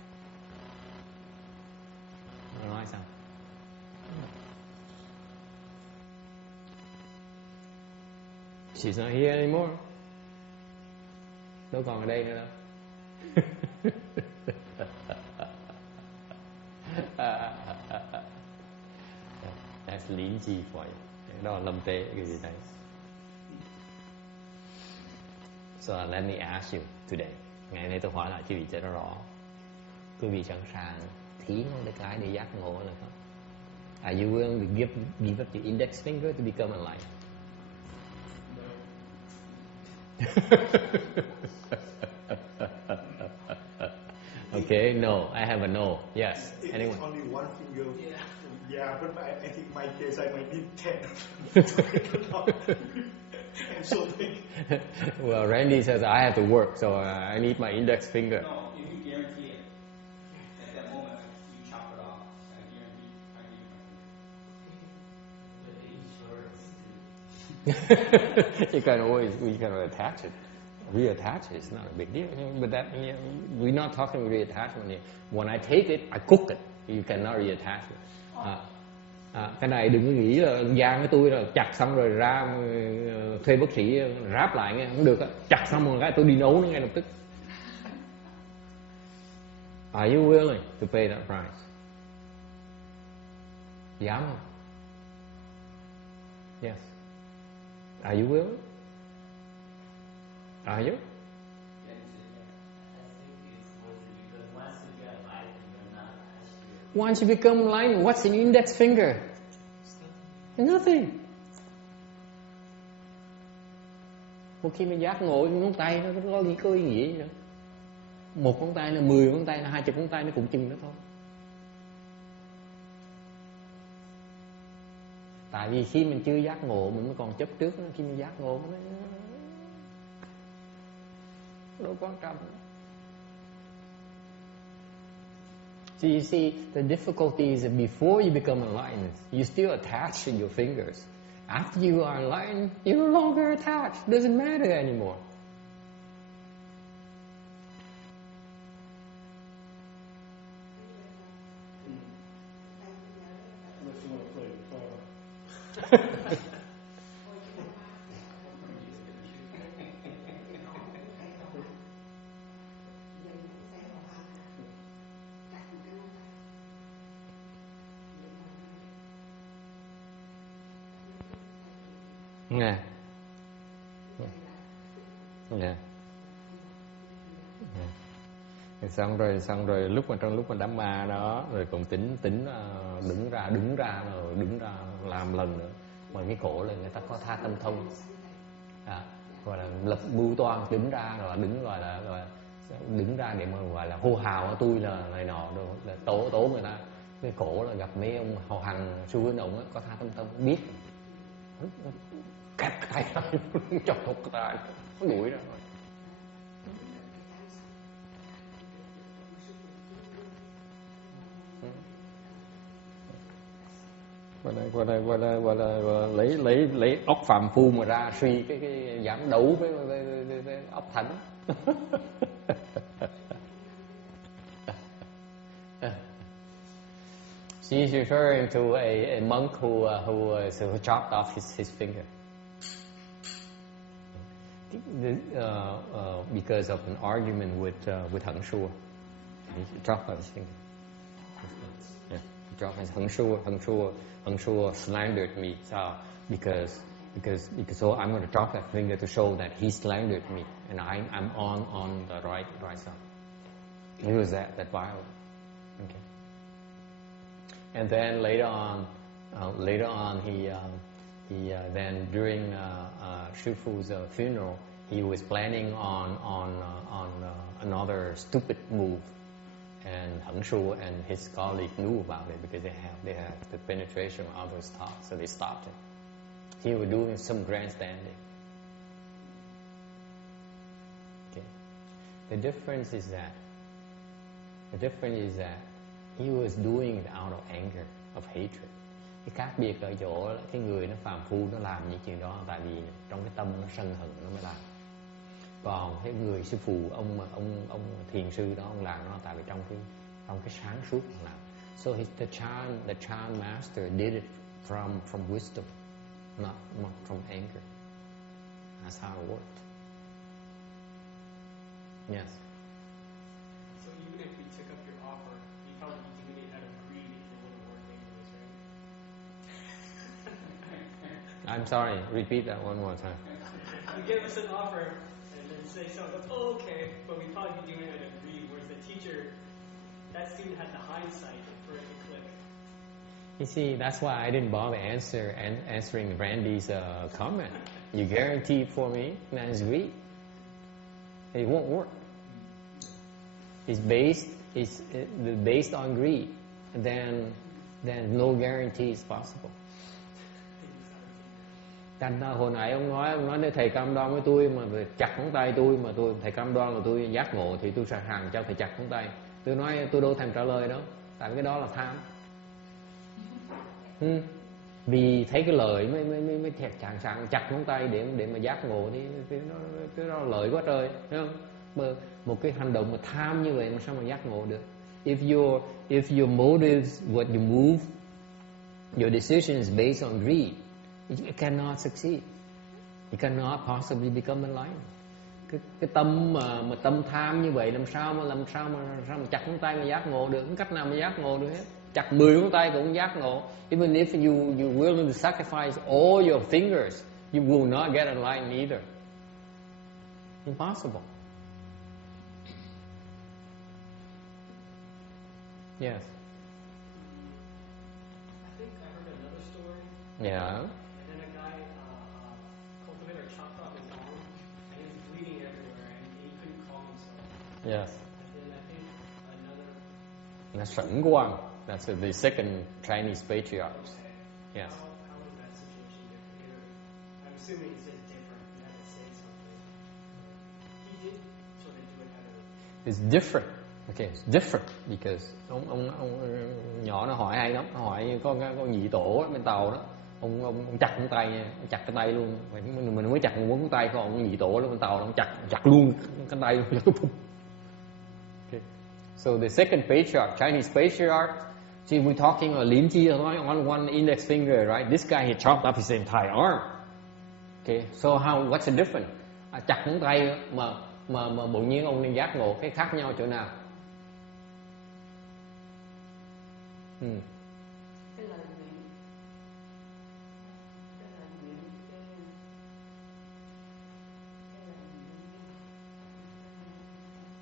Nói sao? She's not here anymore. Đâu còn ở đây nữa đâu. That's Linji for you. Đó là lâm tế cái gì đấy. So let me ask you today. Ngày nay tôi hỏi lại quý vị cho nó rõ. Quý vị sẵn sàng thí ngón tay cái để giác ngộ là không? Are you willing to give up your index finger to become enlightened? Okay, no. I have a no. Yes. Anyone? It's only one finger. Yeah, but I think my case I might need 10. I'm so big. Well, Randy says I have to work, so I need my index finger. No, if you guarantee it, at that moment you chop it off. I guarantee You can always, we can attach it. Reattach it, it's not a big deal. But that, we're not talking reattachment here. When I take it, I cook it. You cannot reattach it. Cái này đừng có nghĩ là gian với tôi là chặt xong rồi ra thuê bác sĩ ráp lại nghe, không được á. Chặt xong rồi cái tôi đi nấu nó ngay lập tức. Are you willing to pay that price? Dám không? Yes. Are you willing? Are you? Once you become enlightened, what's an index finger? Nothing. Một khi mình giác ngộ, ngón tay nó có ý nghĩa gì nữa. Một ngón tay là 10 ngón tay là 20 ngón tay nó cũng chừng đó thôi. Tại vì khi mình chưa giác ngộ mình mới còn chấp trước, khi mình giác ngộ nó đâu quan trọng. So you see, the difficulty is that before you become enlightened, you're still attached to your fingers. After you are enlightened, you're no longer attached. It doesn't matter anymore. Unless you want to play the guitar. Nghe. Nghe. Xong rồi trong lúc mà đám ma đó rồi còn tính đứng ra làm lần nữa, mà cái khổ là người ta có tha tâm thông, gọi là lập mưu toan đứng ra rồi đứng ra để mà gọi là hô hào tôi là này nọ rồi là tố người ta. Cái khổ là gặp mấy ông hào hằng sư huynh ông có tha tâm thông biết cắt tay chọc thục tay nó đuổi ra rồi. Gọi là lấy óc phàm phu mà ra suy cái dám đấu với óc thánh. She's referring to a monk who chopped off his finger because of an argument with Hằng Shua. He chopped off his finger. Yeah, he chopped his Hằng Shua slandered me, so because so I'm going to chop that finger to show that he slandered me and I'm on the right side. It was that violent. Okay. And then later on, he then during Shifu's funeral, he was planning on another stupid move, and Hằng Shua and his colleague knew about it because they have the penetration of others' thoughts, so they stopped him. He was doing some grandstanding. Okay. The difference is that he was doing it out of anger, of hatred. Cái khác biệt ở chỗ cái người nó phàm phu nó làm những chuyện đó tại vì trong cái tâm nó sân hận nó mới làm. Còn cái người sư phụ ông thiền sư đó ông làm nó tại vì trong cái sáng suốt mà làm. So the Chan master did it from wisdom, not from anger. That's how it worked. Yes. So even if we took up your offer, you probably be doing it out of greed if you wouldn't work anyways, right? I'm sorry, repeat that one more time. You give us an offer and then say something, oh, okay, but we'd probably be doing it out of greed, whereas the teacher, that student had the hindsight for it to click. You see, that's why I didn't bother answering Randy's comment. You guarantee for me, that's greed. It won't work. It's based on greed. Then no guarantee is possible. Thành ra hồi nãy ông nói nếu thầy cam đoan với tôi mà chặt ngón tay tôi mà thầy cam đoan là tôi giác ngộ thì tôi sẵn sàng cho thầy chặt ngón tay. Tôi nói tôi đâu thèm trả lời đâu, tại cái đó là tham. Vì thấy cái lợi mới sẵn sàng chặt ngón tay để mà giác ngộ thì cái đó là lợi quá trời, thấy không? Mà một cái hành động mà tham như vậy làm sao mà giác ngộ được? If your motives, what you move, your decision is based on greed, you cannot succeed. You cannot possibly become enlightened. Cái tâm mà tâm tham như vậy làm sao mà chặt ngón tay mà giác ngộ được? Không cách nào mà giác ngộ được hết. Chặt 10 ngón tay cũng giác ngộ. Even if you willing to sacrifice all your fingers, you will not get enlightened either. Impossible. Yes. I think I heard another story. Yeah. And then a guy, cultivator, chopped off his arm, and he was bleeding everywhere, and he couldn't calm himself. Yes. And then I think another. That's Shen Guang. That's the second Chinese patriarch. Okay. Yes. How was that situation different? I'm assuming he said different. He had to say something. He did sort of do it out of. It's different. Okay, it's different because ông nhỏ nó hỏi hay lắm, nó hỏi con nhị tổ bên tàu đó, ông chặt ngón tay nha, ông chặt cái tay luôn, mình mới chặt một ngón tay còn ông nhị tổ bên tàu ông chặt luôn cái tay luôn. Okay. So the second patriarch, Chinese patriarch, see we're talking about Lin Chi on one index finger, right? This guy he chopped up his entire arm. Okay, so what's the difference? Chặt ngón tay mà bỗng nhiên ông nên giác ngộ, cái khác nhau chỗ nào? Cái lời nguyện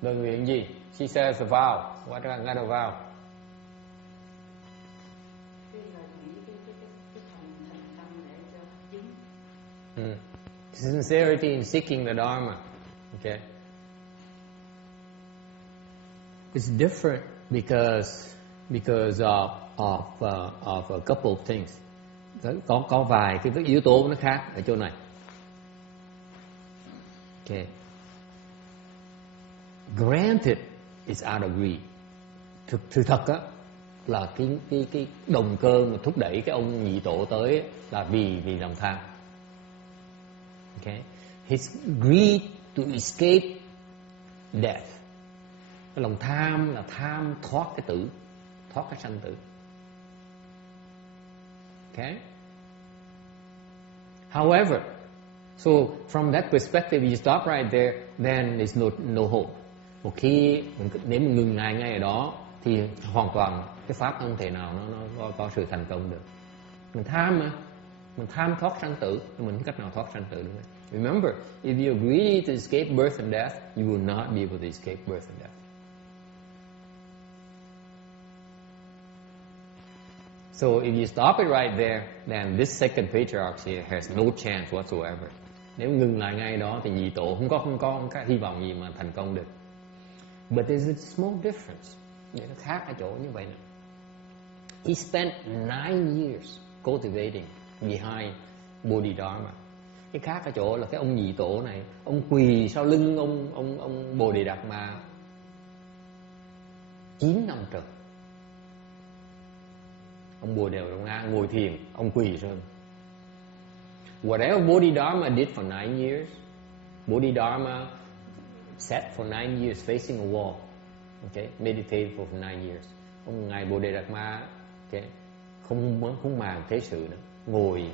Lời nguyện gì? She says a vow. What kind of vow? cái lời nguyện cái thành tâm để cho chứng. Sincerity in seeking the Dharma. Okay. It's different because of a couple of things. Có vài cái yếu tố nó khác ở chỗ này. Okay. Granted, it's out of greed. Thực thật á là cái động cơ mà thúc đẩy cái ông nhị tổ tới là vì lòng tham. Okay. His greed to escape death. Cái lòng tham là tham thoát cái tử, thoát cái sanh tử. Okay. However, so from that perspective, you stop right there, then there's no hope. Một khi nếu mình ngừng ngay ở đó thì hoàn toàn cái pháp không thể nào nó có sự thành công được. Mình tham mà, mình tham thoát sanh tử, mình không cách nào thoát sanh tử được. Remember, if you're greedy to escape birth and death, you will not be able to escape birth and death. So if you stop it right there, then this second patriarch here has no chance whatsoever. Nếu ngừng lại ngay đó thì nhị tổ không có cái hy vọng gì mà thành công được. But there's a small difference. Nó khác ở chỗ như vậy nè. He spent 9 years cultivating behind Bodhidharma. Cái khác ở chỗ là cái ông nhị tổ này, ông quỳ sau lưng ông Bồ Đề Đạt Ma 9 năm trời. Ông Bồ Đề Đạt Ma ngồi thiền, ông quỳ sơn. Whatever Bodhidharma did for 9 years, Bodhidharma sat for 9 years facing a wall. Okay, meditate for 9 years. Ông ngài Bồ Đề Đạt Ma, okay, không màng thế sự nữa, ngồi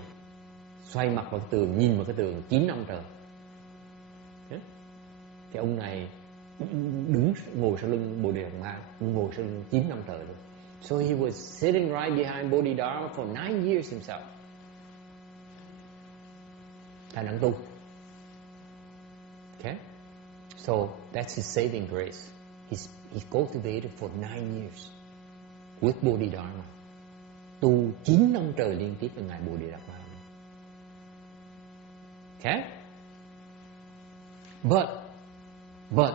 xoay mặt vào cái tường, nhìn vào cái tường 9 năm trời. Okay. Cái ông này đứng ngồi sau lưng Bồ Đề Đạt Ma, ngồi sau lưng 9 năm trời luôn. So he was sitting right behind Bodhidharma for 9 years himself. Thầy đang tu. Okay? So that's his saving grace. He cultivated for 9 years with Bodhidharma. tu 9 năm trời liên tiếp với ngài Bồ Đề Đạt Ma. Okay? But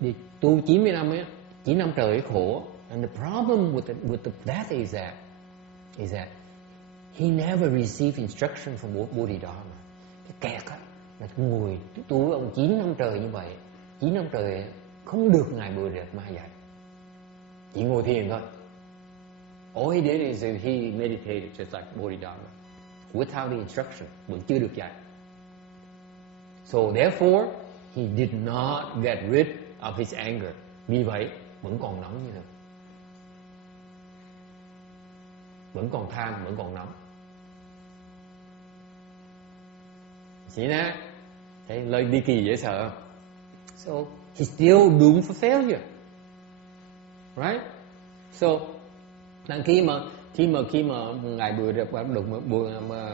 đi tu 90 năm ấy, 9 năm trời ấy khổ. And the problem with that is that he never received instruction from Bodhidharma. Cái kẹt á là ngồi tu với ông 9 năm trời như vậy, 9 năm trời không được ngài Bồ Đề Đạt Ma dạy, chỉ ngồi thiền thôi. All he did is he meditated just like Bodhidharma without the instruction, vẫn chưa được dạy. So therefore he did not get rid of his anger. Vì vậy vẫn còn nóng như thế, vẫn còn tham, vẫn còn nóng. See that? Thấy lời đi kỳ dễ sợ. So he's still doomed for failure, right? So khi mà ngài Bồ Đề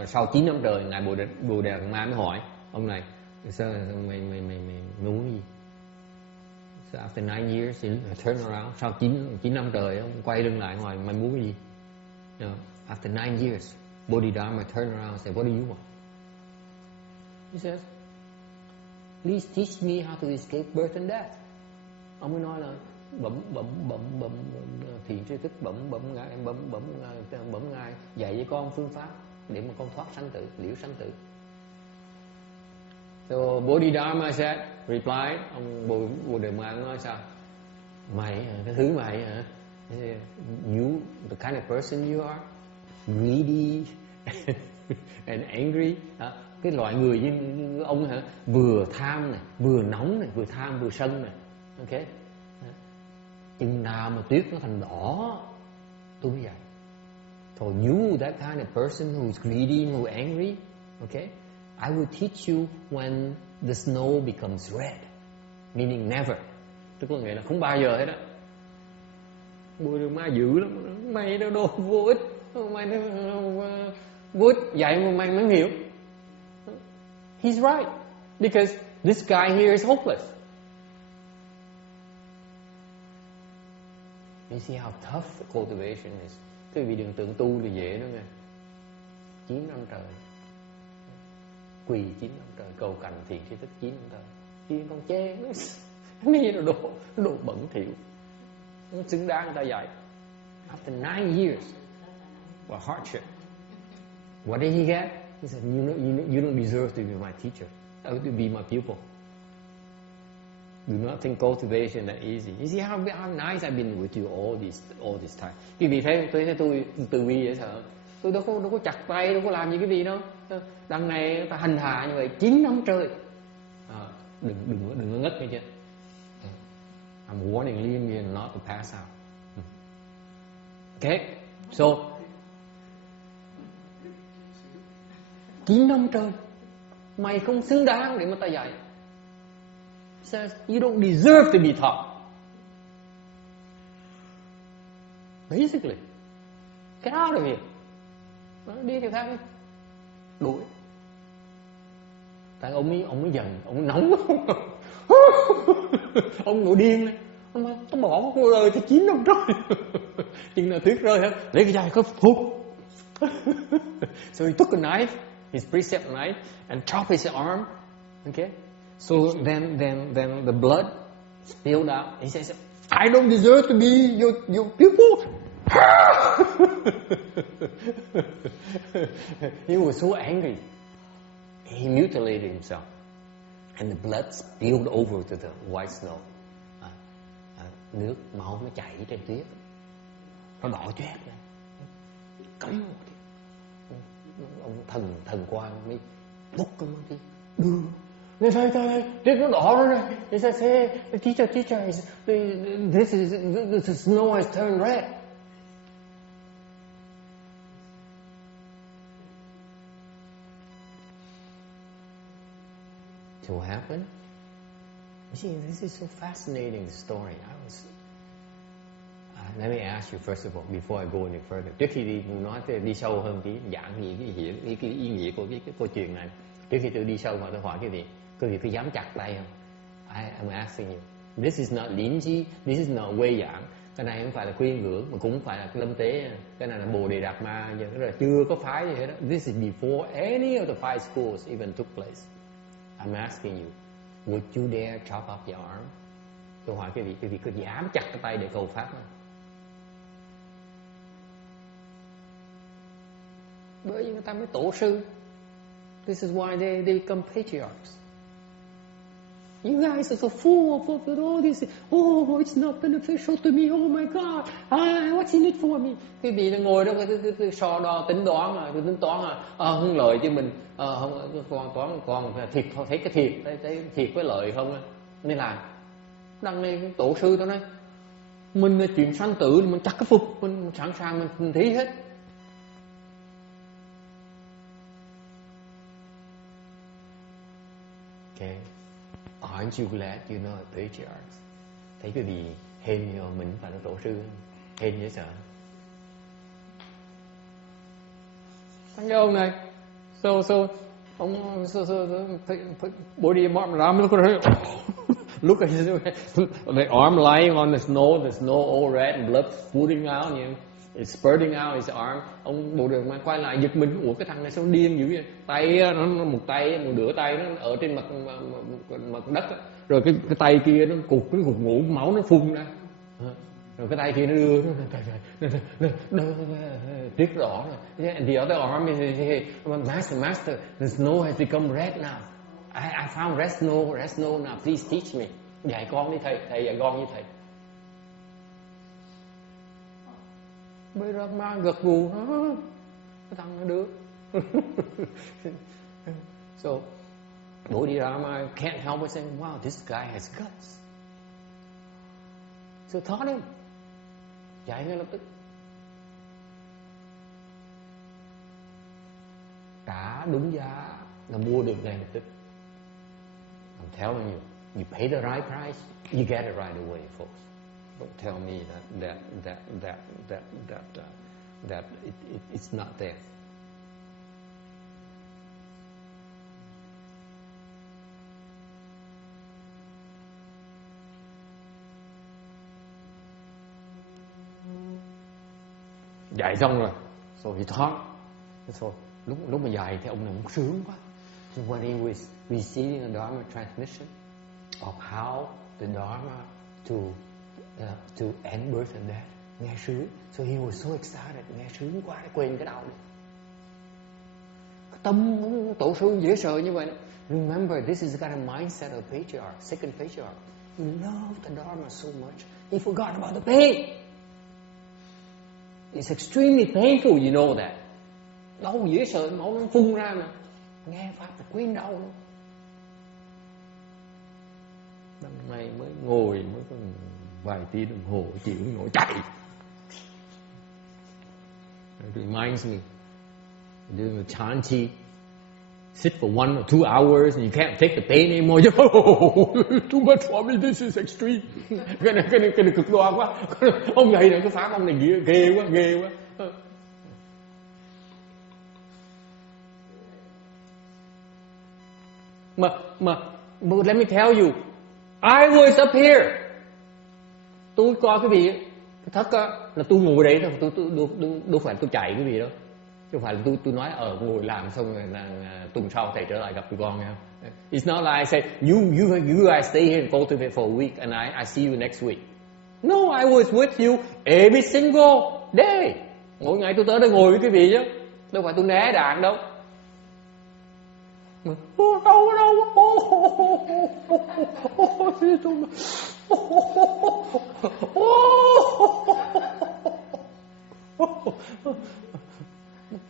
sau 9 năm trời ngài Bồ Đề Đạt Ma mới hỏi ông này, sao mày muốn gì? So after 9 years he turned around. Sau 9 năm trời ông quay lưng lại hỏi mày muốn cái gì? You know, after 9 years Bodhidharma turned around and said, what do you want? He says, please teach me how to escape birth and death. Ông mới nói là bẩm thiền sư thích bẩm ngài dạy với con phương pháp để mà con thoát sanh tử, liễu sanh tử. So Bodhidharma said, replied, ông Bồ Đề Ma nói sao? Mày cái thứ mày hả? You, the kind of person you are, greedy and angry. Cái loại người như ông hả? Vừa tham này, vừa nóng này, vừa tham vừa sân này. Okay? Chừng nào mà tuyết nó thành đỏ tôi mới dạy. So you, that kind of person who's greedy, who's angry, okay? I will teach you when the snow becomes red, meaning never. Tức là nghĩa là không bao giờ hết á. Bồ Đề Ma dữ lắm, mày nó đồ vô ích, mày nó vô ích, dạy mà mày mới hiểu. He's right, because this guy here is hopeless. You see how tough the cultivation is. Quý vị đừng tưởng tu là dễ nữa nghe. 9 năm trời quỳ 9 năm trời, cầu cạnh thiền sư thích 9 năm trời. Khi con chê mấy đồ bẩn thỉu, không xứng đáng người ta dạy. After 9 years of hardship, what did he get? He said, you don't deserve to be my teacher, to be my pupil. Do not think cultivation that easy. You see how nice I've been with you all this time. Quý vị thấy tôi từ bi dễ sợ. Tôi đâu có chặt tay, đâu có làm gì cái gì đâu. Đằng này ta hành hạ như vậy 9 năm trời. Đừng có ngất nghe chưa? I'm warning Liam not to pass out. Okay, so 9 năm trời mày không xứng đáng để mà ta dạy. Says you don't deserve to be taught. Basically, get out of here. Đi theo thang đuổi. Tại ông mới giận, ông nóng. Ông nổi điên lên. Ông nói, tôi bỏ cuộc đời thì 9 năm trời. Chừng nào tuyết rơi hả? Lấy cái dao khớp phút. So he took a knife, his precept knife, and chopped his arm. Okay. So then the blood spilled out. He says, I don't deserve to be your pupil. He was so angry. He mutilated himself. And the blood spilled over to the white snow. Nước máu nó chảy trên tuyết. Nó đỏ chét lên. Cấm một cái. Ông thần quan mới bốc cái món đi. Đưa. Này thầy, tuyết nó đỏ rồi này. He says, hey, teacher, the snow has turned red. So what happened? You see, this is so fascinating, the story. Let me ask you first of all, before I go any further. Trước khi đi sâu hơn cái giảng gì cái ý nghĩa của cái câu chuyện này, trước khi tôi đi sâu vào tôi hỏi quý vị có dám chặt tay không? I'm asking you. This is not Linji, this is not Wei Yang, Cái này không phải là khuyên ngưỡng mà cũng không phải là cái lâm tế. Cái này là Bồ Đề Đạt Ma, nhưng là chưa có phái gì hết đó. This is before any of the five schools even took place. I'm asking you, would you dare chop off your arm? Tôi hỏi cái vị có dám chặt cái tay để cầu pháp không? Bởi vì người ta mới tổ sư. This is why they become patriarchs. You guys are so full of all this. Oh, it's not beneficial to me. Oh my God, what's in it for me? Cái gì nó ngồi đó cái so đo tính toán à, tính toán à, không lợi cho mình, còn thiệt thấy cái thiệt, thấy thiệt với lợi không á, nên là đằng này tổ sư tao nói, mình là chuyện sanh tử, mình chặt cái phục, mình sẵn sàng mình thí hết. Okay. Aren't you glad you're not a patriarch? Thấy cái gì hên như mình phải là tổ sư, hên dễ sợ. Thấy ông này, ông body arm, look at his the arm lying on the snow all red and blood spurting out, you know, it's spurting out his arm. Ông bộ đường mà quay lại giật mình, ủa cái thằng này sao điên dữ vậy? Tay nó một nửa tay nó ở trên mặt đất á. Rồi cái tay kia nó cục ngủ, máu nó phun ra. Rồi cái tay kia nó đưa nó tiếc rõ rồi. And the other arm is master, the snow has become red now. I found red snow now. Please teach me. Dạy con đi thầy dạy con như thầy. Bây giờ ma gật gù, cái thằng nó đưa. So Bodhidharma can't help but saying, wow, this guy has guts. So taught him. Dạy ngay lập tức. Trả đúng giá là mua được ngay lập tức. I'm telling you, you pay the right price, you get it right away, folks. Don't tell me that it's not there. Dạy xong rồi, so he taught. So lúc mà dạy thì ông này cũng sướng quá. So when he was receiving the Dharma transmission of how the Dharma to end birth and death, nghe sướng. So he was so excited, nghe sướng quá, quên cái đầu. Tâm tổ sư dễ sợ như vậy. Remember, this is the kind of mindset of patriarch, second patriarch. He loved the Dharma so much, he forgot about the pain. It's extremely painful, you know that. Đau dễ sợ, máu nó phun ra mà. Nghe pháp thì quên đau luôn. Năm nay mới ngồi mới có vài tiếng đồng hồ chịu ngồi chạy. It reminds me, doing the chanti, sit for 1 or 2 hours and you can't take the pain anymore. Too much for me, this is extreme. Cái này cực đoan quá. Ông này cái pháp ông này ghê quá. But let me tell you, I was up here. Tôi coi cái vị cái thất á, là tôi ngồi đấy thôi, đâu phải tôi chạy cái gì đâu. Chứ không phải là tôi nói ngồi làm xong rồi là tuần sau thầy trở lại gặp tụi con nha. It's not like I say you guys stay here and cultivate for a week and I see you next week. No, I was with you every single day. Mỗi ngày tôi tới đây ngồi với cái vị chứ, đâu phải tôi né đạn đâu.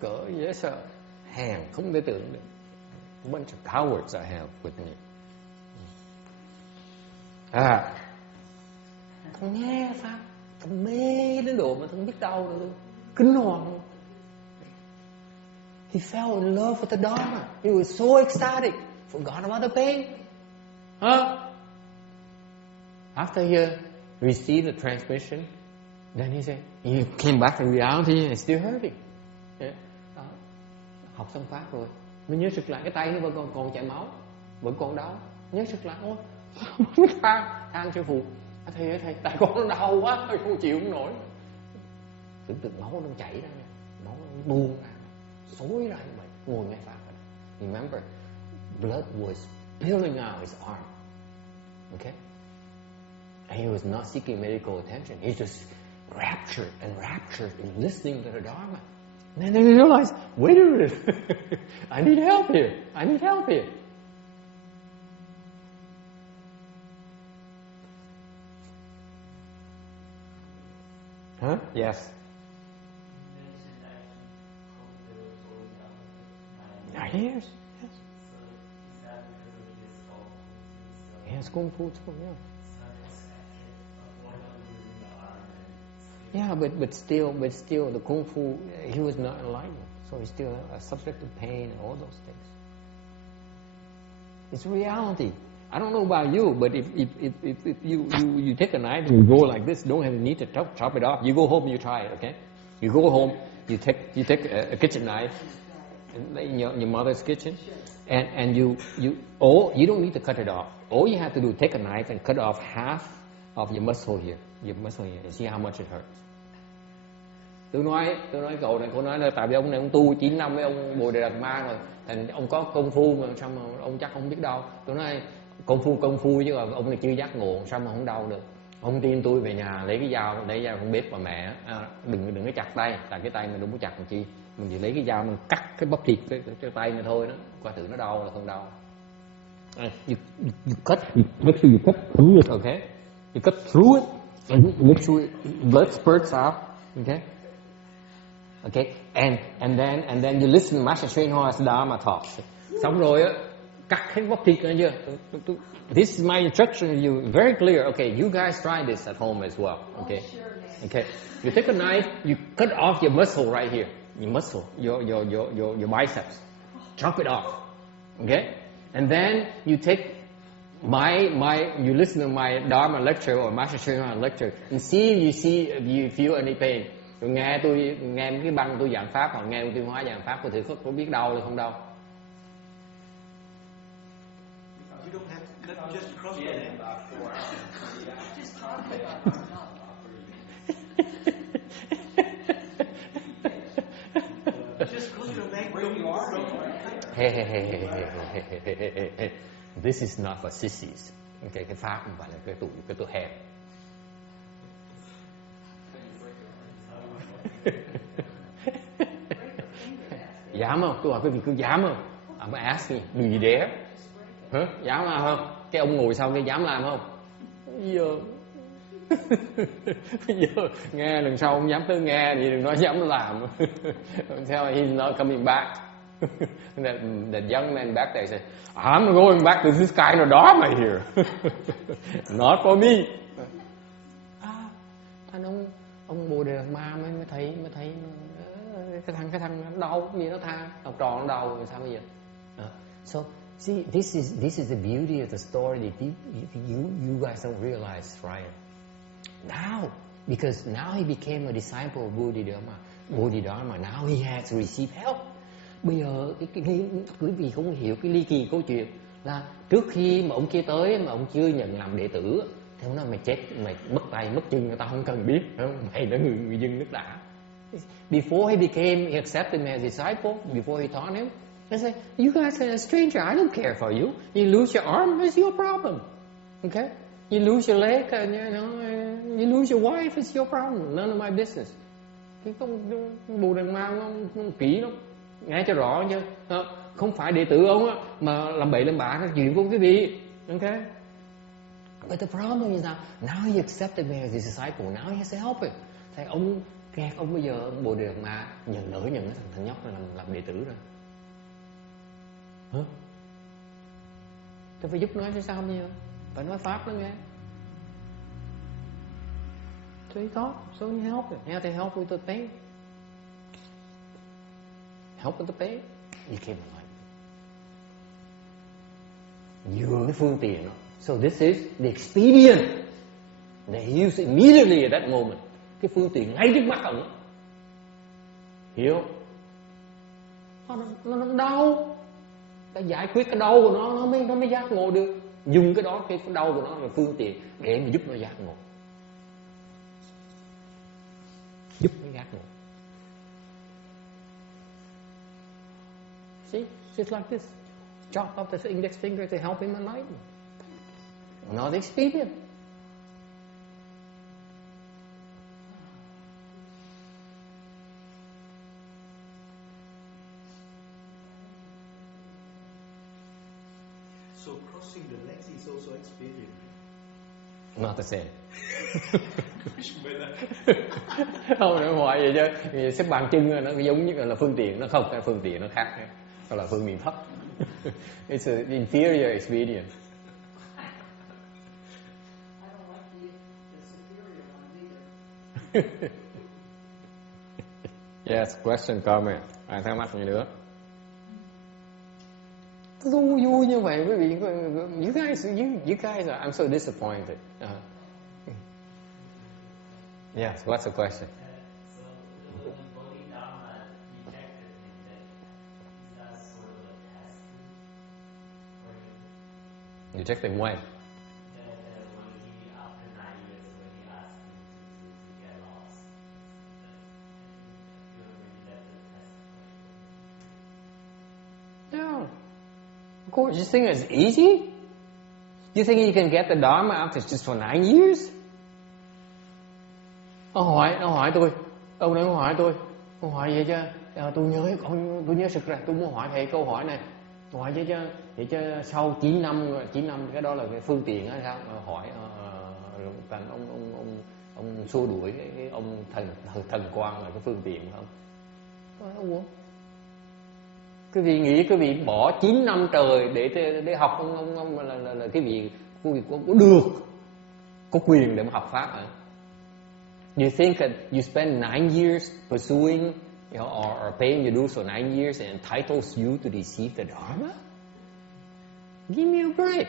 Cỡ dễ sợ, hèn không thể tưởng được. A bunch of cowards I have with me. Thằng nghe pháp, thằng mê đến độ mà thằng biết đâu nữa, kinh hoàng. He fell in love with the Dharma. He was so ecstatic, forgot about the pain. After he received the transmission, then he came back to reality and still hurting. Học xong pháp rồi, mới nhớ sực lại cái tay nó vẫn còn chảy máu, vẫn còn đau. Nhớ sực lại, ôi, than cho phụ. Thầy tại con nó đau quá, tôi không chịu không nổi. Tưởng tượng máu nó chảy ra, máu nó tuôn ra, xối ra như vậy, ngồi ngay Pháp. Remember, blood was spilling out his arm. Okay? And he was not seeking medical attention. He just raptured in listening to the Dharma. And then he realized, wait a minute, I need help here. Huh? Yes. Yes. Yes, Kung Fu too, yeah. Yeah, but still the Kung Fu, he was not enlightened. So he's still subject to pain and all those things. It's reality. I don't know about you, but if you take a knife and you go like this, don't have a need to chop it off. You go home, you try it, okay? You go home, you take a kitchen knife in your mother's kitchen, and you don't need to cut it off. All you have to do, take a knife and cut off half of your muscle here, and see how much it hurts. Tôi nói cậu này, cô nói là tại vì ông này ông tu 9 năm với ông Bồ Đề Đạt Ma rồi, thành ông có công phu mà sao mà ông chắc không biết đau. Tôi nói công phu chứ ông này chưa giác ngộ, sao mà không đau được. Ông tin tôi, về nhà lấy cái dao con bếp mà mẹ đừng có chặt tay, tại cái tay mình đâu có chặt làm chi, mình chỉ lấy cái dao mình cắt cái bắp thịt cái tay này thôi đó, coi thử nó đau là không đau. You cut through it, okay? You cut through it and make sure blood spurts out, okay? Okay, and then you listen to Master Sri Ho's Dharma talk. Xong rồi á, cắt hết bắp thịt nữa chưa? This is my instruction to you, very clear. Okay, you guys try this at home as well. Okay, okay. You take a knife, you cut off your muscle right here, your biceps, chop it off. Okay, and then you take you listen to my Dharma lecture or Master Sri Ho's lecture and see if you feel any pain. Rồi nghe cái băng tôi giảng pháp hoặc nghe ông Tiêu Hóa giảng pháp, có thử có biết đau hay không đau? You don't have just cross the leg. Just cross your leg where you are. Hey. This is not for sissies. Okay, cái pháp không phải là cái tụi hẹp. Dám không? Tôi hỏi quý vị cứ dám không? I'm ask me, do you dare? Hả? Dám làm không? Cái ông ngồi sau cái dám làm không? Bây giờ nghe lần sau ông dám tới nghe thì đừng nói dám làm. Tell he's not coming back. That young man back there said, I'm going back to this kind of Dharma here. Not for me. Ông Bồ Đề Đạt Ma mới thấy cái thằng nó đau gì nó tha, học trò nó đau rồi sao bây giờ? So see, this is the beauty of the story that you guys don't realize, right? Now, because now he became a disciple of Bodhidharma, now he has to receive help. Bây giờ quý vị không hiểu cái ly kỳ câu chuyện là trước khi mà ông kia tới mà ông chưa nhận làm đệ tử, thì ông nói mày chết, mày mất tay mất chân, tao không cần biết, mày là người dân nước đã. Before he accepted me as a disciple, before he taught him, I said, you guys are a stranger, I don't care for you. You lose your arm, it's your problem. Okay? You lose your leg, you lose your wife, it's your problem. None of my business. Cái con Bồ Đề Ma ông kỹ lắm, nghe cho rõ chứ. Không phải đệ tử ông á mà làm bậy làm bạ cái chuyện của quý vị. Okay? But the problem is now he accepted me as a disciple, now he has to help him. Thầy ông ghét ông bây giờ ông Bồ Đề Đạt Ma nhận cái thằng nhóc này làm đệ tử rồi. Hả? Tôi phải giúp nói chứ sao bây giờ? Phải nói pháp nó nghe. So he thought, so he helped him. He had to help with the pain. Help with the pain. He came alive. Nhường cái phương tiện đó. So this is the expedient that he used immediately at that moment. Cái phương tiện ngay trước mắt ông. Hiểu? Nó đau. Phải giải quyết cái đau của nó mới giác ngộ được. Dùng cái đó, cái đau của nó là phương tiện để mà giúp nó giác ngộ. Giúp nó giác ngộ. See, just like this. Chop off the index finger to help him enlighten. Another expedient. So crossing the legs is also expedient. Not the same. Không, nó hoài vậy chứ. Vì xếp bàn chân nó giống như là phương tiện, nó không, cái phương tiện nó khác. Đó là phương tiện thấp. It's an inferior expedient. I don't like the superior ones either. Yes, question, comment. Ai thắc mắc gì nữa? Vui như vậy quý vị. You guys are, I'm so disappointed. Yes, what's the question? So when Bodhidharma rejected him, is that sort of a test for him? Rejecting when? That when he, after 9 years, when he asked him to get lost, you agree that's a test for him? No. Of course, you think it's easy? You think you can get the Dharma after just for 9 years? Ông hỏi tôi, ông này hỏi tôi vậy chứ, tôi nhớ sực ra, tôi muốn hỏi thầy câu hỏi này, hỏi vậy chứ sau 9 năm cái đó là cái phương tiện hay sao? Hỏi cần ông xua đuổi cái ông thần quang là cái phương tiện không? Ủa? Cái vị nghĩ cái vị bỏ 9 năm trời để học ông là cái vị có được, có quyền để mà học pháp hả? You think that you spend 9 years pursuing, you know, or paying your dues for 9 years and entitles you to receive the Dharma? Give me a break.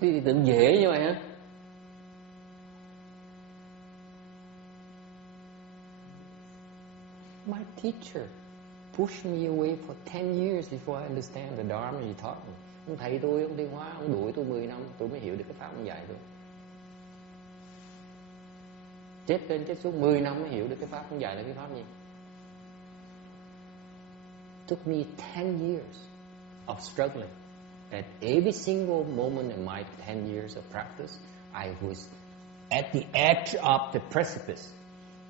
Thì tưởng dễ như vậy hả? My teacher pushed me away for 10 years before I understand the Dharma he taught me. Ông thầy tôi, ông Thiên Hóa, ông đuổi tôi 10 năm tôi mới hiểu được cái pháp ông dạy tôi. Chết lên chết xuống 10 năm mới hiểu được cái pháp ông dạy là cái pháp gì. Took me 10 years of struggling. At every single moment in my 10 years of practice, I was at the edge of the precipice.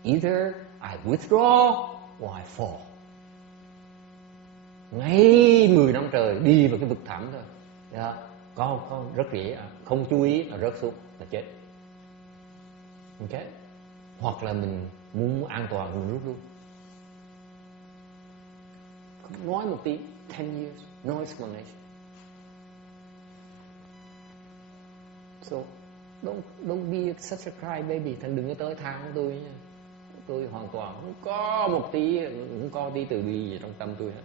Either I withdraw or I fall. Ngay 10 năm trời đi vào cái vực thẳm thôi. Yeah. Con rất dễ, không chú ý là rớt xuống là chết. Okay? Hoặc là mình muốn an toàn mình rút luôn. Nói một tí, 10 years, no explanation. So, don't be such a crybaby. Thằng đừng có tới than tôi nha. Tôi hoàn toàn không có một tí, không có tí từ bi gì trong tâm tôi hết.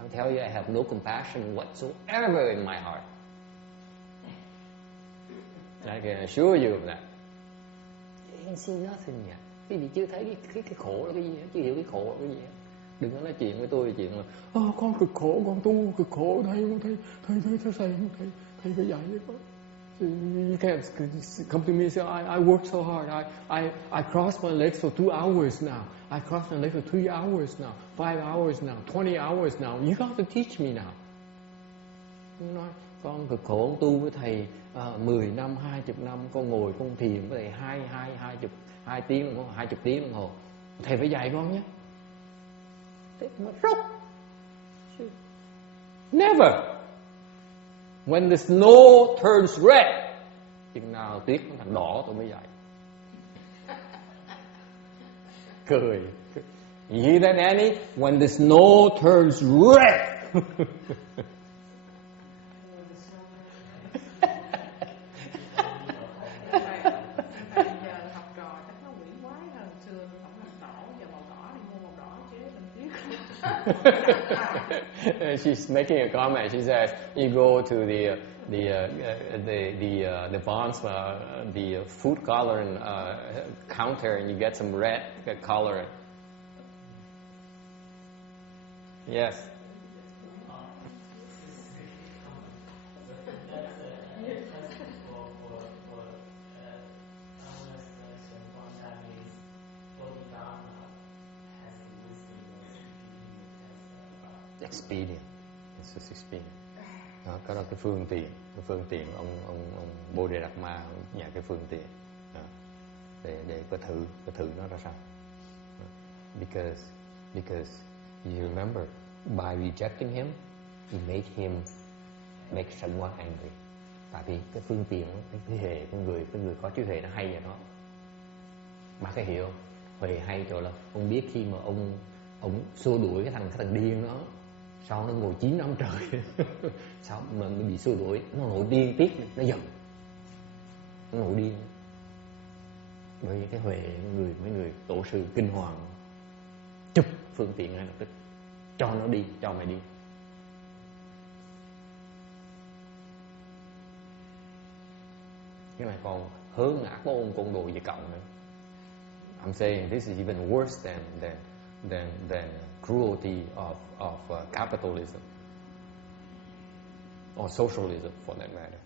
I'll tell you, I have no compassion whatsoever in my heart. I can assure you of that. You ain't seen nothing yet. Quý vị chưa thấy cái khổ là cái gì hết, chưa hiểu cái khổ là cái gì hết. Đừng có nói chuyện với tôi chuyện là con cực khổ, con tu cực khổ, thầy phải dạy với con. You can't come to me and say, I work so hard. I cross my legs for 2 hours now. I cross my legs for 3 hours now, 5 hours now, 20 hours now. You got to teach me now. Nói, con cực khổ, con tu với thầy 10 năm, 20 năm, con ngồi con thiền với thầy 2 tiếng đồng hồ, 20 tiếng đồng hồ. Thầy phải dạy con nhé. Never. When the snow turns red, chừng nào tuyết nó thành đỏ tôi mới dạy. Cười. You hear that, Annie? When the snow turns red. She's making a comment. She says, "You go to the Vons, the food coloring counter, and you get some red coloring." Yes. expedient. It's just expedient. Đó, cái đó cái phương tiện ông Bodhidharma nhà cái phương tiện đó, để có thử nó ra sao. Because you remember by rejecting him, you make someone angry. Tại vì cái phương tiện, cái hệ con người có trí huệ nó hay vậy đó. Bác có hiểu không? Huệ hay chỗ là ông biết khi mà ông xua đuổi cái thằng điên đó, sau nó ngồi 9 năm trời sao mà nó bị xua đuổi, nó nổi điên tiếc, nó giận, nó nổi điên. Bởi vì cái huệ mấy người tổ sư kinh hoàng chụp phương tiện ngay lập tức, cho nó đi, cho mày đi. Cái này còn hơn ngã của ông côn đồ Việt Cộng nữa. I'm saying this is even worse than cruelty of capitalism or socialism for that matter.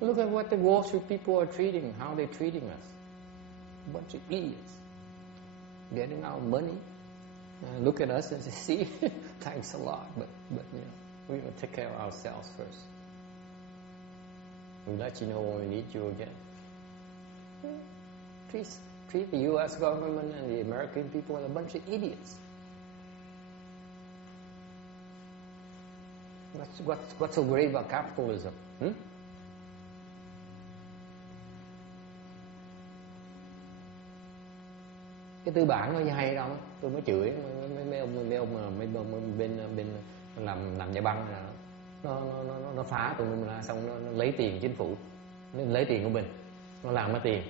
Look at what the Wall Street people are treating, how they're treating us. A bunch of idiots getting our money. Look at us and say, see, thanks a lot, but you know, we will take care of ourselves first. We'll let you know when we need you again. Treat the U.S. government and the American people as a bunch of idiots. What's so great about capitalism? Cái tư bản nó hay đâu, tôi mới chửi mấy ông bên làm nhà băng này, nó phá tụi mình ra, xong nó lấy tiền chính phủ, nó lấy tiền của mình, nó làm cái tiền.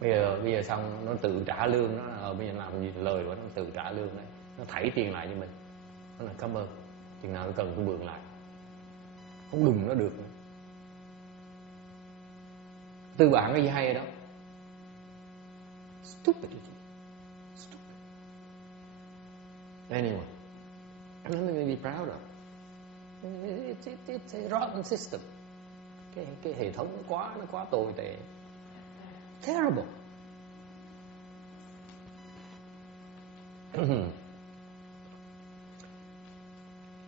Bây giờ xong nó tự trả lương, nó bây giờ làm gì lời của nó tự trả lương đấy, nó thảy tiền lại cho mình, nó là cảm ơn, chừng nào nó cần tôi mượn lại, không đùng nó được nữa. Tư bản cái gì hay đó, stupid. Anyway, I'm not going to be proud of. It's a rotten system. Cái hệ thống nó quá tồi tệ. Terrible.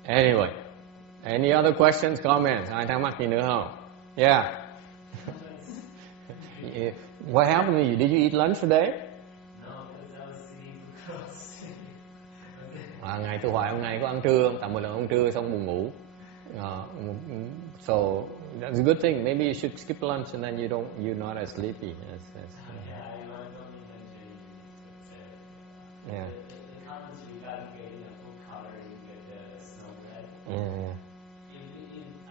Anyway, any other questions, comments? Ai thắc mắc gì nữa không? Yeah. What happened to you? Did you eat lunch today? Ngày tôi hỏi hôm nay có ăn trưa, tầm 10 lần ăn trưa xong buồn ngủ. So that's a good thing. Maybe you should skip lunch and then you're not as sleepy. Yeah. The comments regarding getting a full color, you get the snow red. Yeah.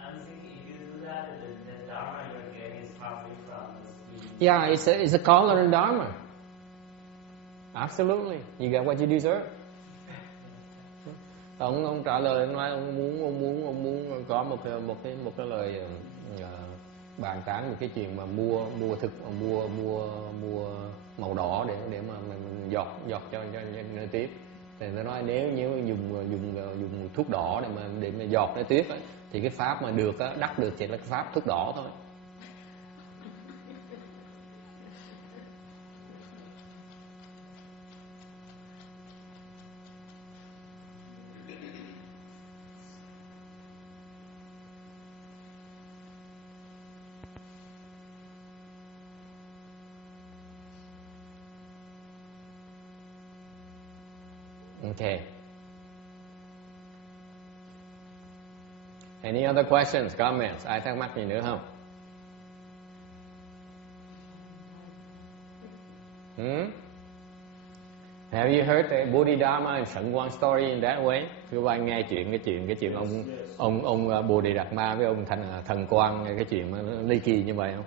I'm thinking if you do that, the dharma you're getting is probably from the screen. Yeah, it's a color in dharma. Absolutely, you get what you deserve. Ông trả lời, ông nói ông muốn có một cái lời bàn tán về cái chuyện mà mua màu đỏ để mà mình giọt cho nơi tuyết. Thì nó nói nếu dùng thuốc đỏ để mà giọt nơi tuyết ấy, thì cái pháp mà được đắc được chỉ là cái pháp thuốc đỏ thôi. Okay. Any other questions, comments? Ai thắc mắc gì nữa không? Have you heard the Bodhidharma and Sangwon story in that way? Các bạn nghe cái chuyện ông Bodhidharma với ông thần Quang, cái chuyện mà ly kỳ như vậy không?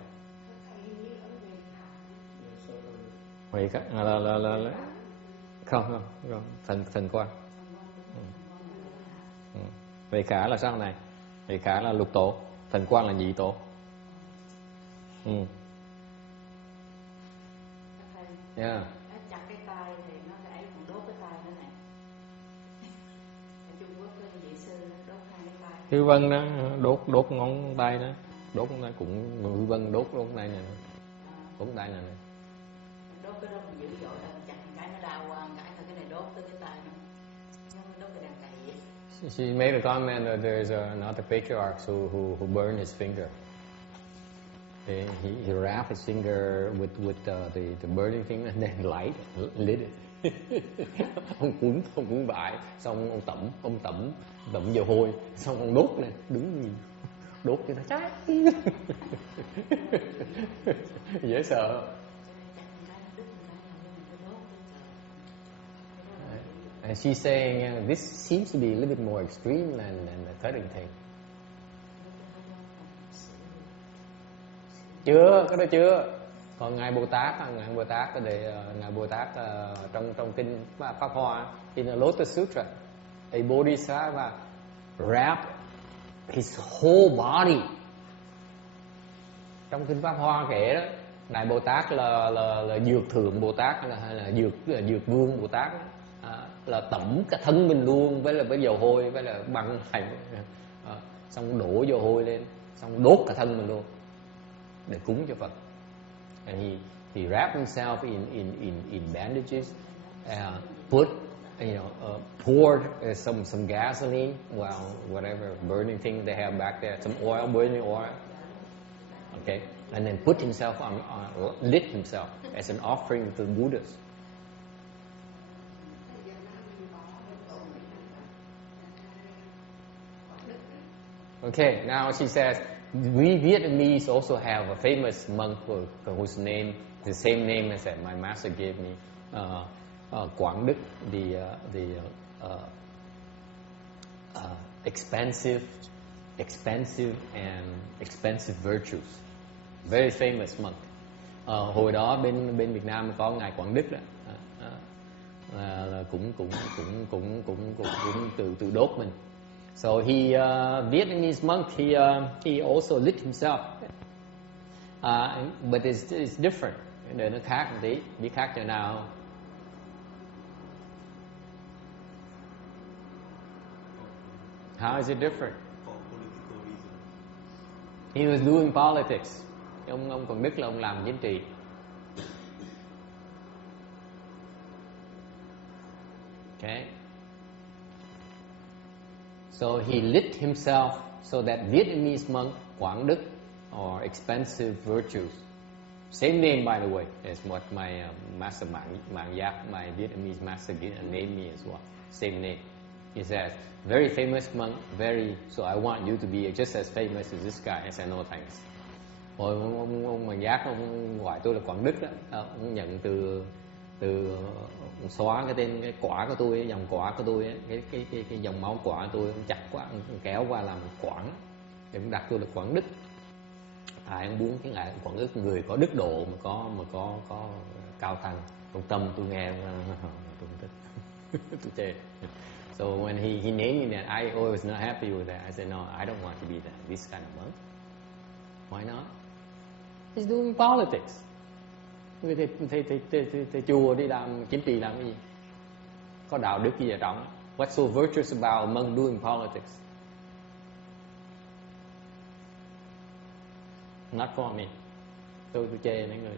Vậy không thần Quang. Vậy Khả là sao này? Vậy Khả là lục tổ, thần Quang là nhị tổ. Yeah. Chặt cái tay thì nó lại còn đốt cái tay nữa này. Ở Trung Quốc có vị sư đốt hai cái tay. Hư Vân đó đốt ngón tay đó, đốt ngón tay cũng Hư Vân đốt ngón tay này, đốt tay này. Đốt cái đó mình dữ dội lên, chặt cái nó đau qua, cái này đốt tới cái tay. She made a comment that there's another patriarch who burned his finger. He wrapped his finger with the burning thing and then lit it. Ông cuốn vải, xong ông tẩm dầu hôi, xong ông đốt lên, đứng nhìn, đốt cho nó cháy. Dễ sợ. And she's saying this seems to be a little bit more extreme than the cutting thing. Chưa, cái đó chưa. Còn ngài Bồ Tát trong kinh Pháp Hoa, in the Lotus Sutra, a Bodhisattva wrapped his whole body. Trong kinh Pháp Hoa kể đó, ngài Bồ Tát là dược thượng Bồ Tát hay là dược vương Bồ Tát đó, là tẩm cả thân mình luôn với dầu hôi, với là băng hành, xong đổ dầu hôi lên, xong đốt cả thân mình luôn để cúng cho Phật. And he wrapped himself in bandages, put poured some gasoline, whatever burning thing they have back there, some oil, burning oil. Okay, and then put himself lit himself as an offering to the Buddhas. Okay, now she says, we Vietnamese also have a famous monk whose name, the same name as that my master gave me, Quảng Đức, the expensive virtues, very famous monk. Hồi đó bên Việt Nam có ngài Quảng Đức đó, là cũng tự đốt mình. So he Vietnamese monk, he also lit himself, but it's different. Để nó khác một tí, biết khác chỗ nào không? How is it different? For political reasons. He was doing politics. Ông Quảng Đức là ông làm chính trị. Okay. So he lit himself so that Vietnamese monk Quảng Đức, or expensive virtues. Same name, by the way, as what my master Mạng Giáp, my Vietnamese master named me as well. Same name. He says, very famous monk, so I want you to be just as famous as this guy. I said, no thanks. Hồi ông Mạng Giáp, ông gọi tôi là Quảng Đức đó, ông nhận từ xóa cái tên cái quả của tôi, dòng quả của tôi, cái dòng máu quả của tôi, ông chặt quá, ông kéo qua làm Quảng, thì ông đặt tôi là Quảng Đức. Ông muốn cái ngài Quảng Đức người có đức độ mà có cao thăng. Trong tâm tôi nghe tôi thích. Tôi chê. So when he named me that, I was not happy with that. I said, no, I don't want to be this kind of monk. Why not? He's doing politics. Thầy chùa đi làm chính trị làm cái gì? Có đạo đức gì ở trong? What's so virtuous about a monk doing politics? Not for me. Tôi chê mấy người.